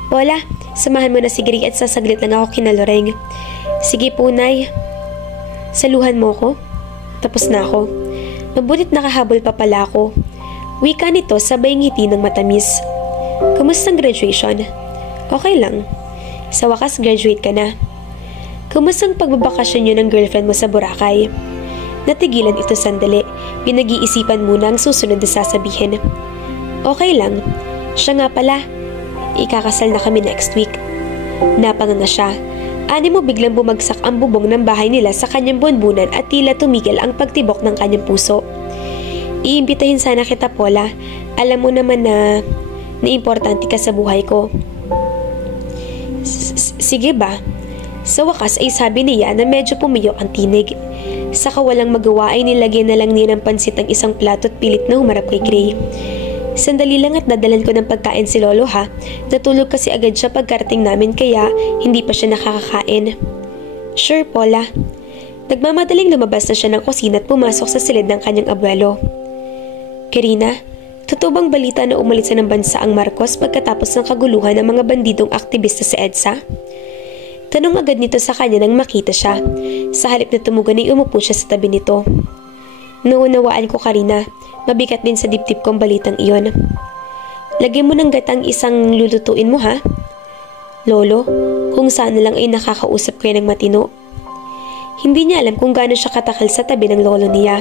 Paula, samahan mo na si Gray at sasaglit lang ako kina Loreng. Sige po, Nay. Saluhan mo ko? Tapos na ako. Mabutit nakahabol pa pala ako. Wika nito sabay ngiti ng matamis. Kumusta ang graduation? Okay lang. Sa wakas, graduate ka na. Kumusta ang pagbabakasyon niyo ng girlfriend mo sa Boracay? Natigilan ito sandali. Pinag-iisipan muna ang susunod na sasabihin. Okay lang. Siya nga pala. Ikakasal na kami next week. Napanganga siya. Ani mo biglang bumagsak ang bubong ng bahay nila sa kanyang bunbunan at tila tumigil ang pagtibok ng kanyang puso. Iimbitahin sana kita, Paula. Alam mo naman na importante ka sa buhay ko. Sige ba? Sa wakas ay sabi niya na medyo pumiyok ang tinig. Sa kawalang magawa ay nilagyan na lang niya ng pansit ang isang plato at pilit na humarap kay Gray. Sandali lang at dadalan ko ng pagkain si Lolo ha. Natulog kasi agad siya pagkarating namin kaya hindi pa siya nakakakain. Sure, Paula. Nagmamadaling lumabas na siya ng kusina at pumasok sa silid ng kanyang abuelo. Karina, totoo bang balita na umalis ng bansa ang Marcos pagkatapos ng kaguluhan ng mga bandidong aktivista sa EDSA? Tanong agad nito sa kanya nang makita siya. Sa halip na tumugan ay umupo siya sa tabi nito. Naunawaan ko, Karina. Mabigat din sa dibdib ko ang balitang iyon. Lagyan mo ng gatang isang lulutuin mo ha? Lolo, kung sana lang ay nakakausap ko yan ng matino. Hindi niya alam kung gaano siya katakal sa tabi ng lolo niya.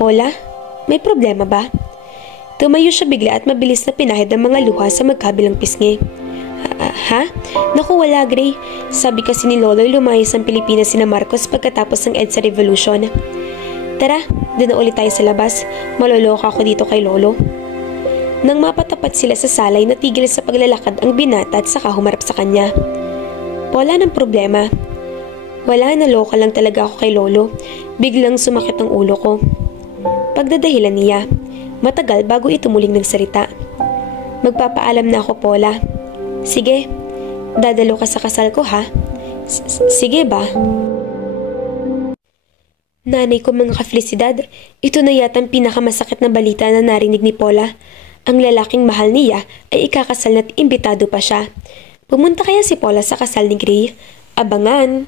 Paula, may problema ba? Tumayo siya bigla at mabilis na pinahid ang mga luha sa magkabilang pisngi. Ha? Naku, wala, Gray. Sabi kasi ni Lolo'y lumayas ang Pilipinas sina Marcos pagkatapos ng EDSA Revolution. Tara, doon na ulit tayo sa labas. Maloloka ako dito kay Lolo. Nang mapatapat sila sa salay, natigil sa paglalakad ang binata at saka humarap sa kanya. Wala ng problema. Wala, naloka lang talaga ako kay Lolo. Biglang sumakit ang ulo ko. Pagdadahilan niya, matagal bago ito muling nagsalita. Magpapaalam na ako, Paula. Sige, dadalo ka sa kasal ko ha? Sige ba? Nanay ko mga kafelisidad, ito na yata ang pinakamasakit na balita na narinig ni Paula. Ang lalaking mahal niya ay ikakasal na't imbitado pa siya. Pumunta kaya si Paula sa kasal ni Gray? Abangan!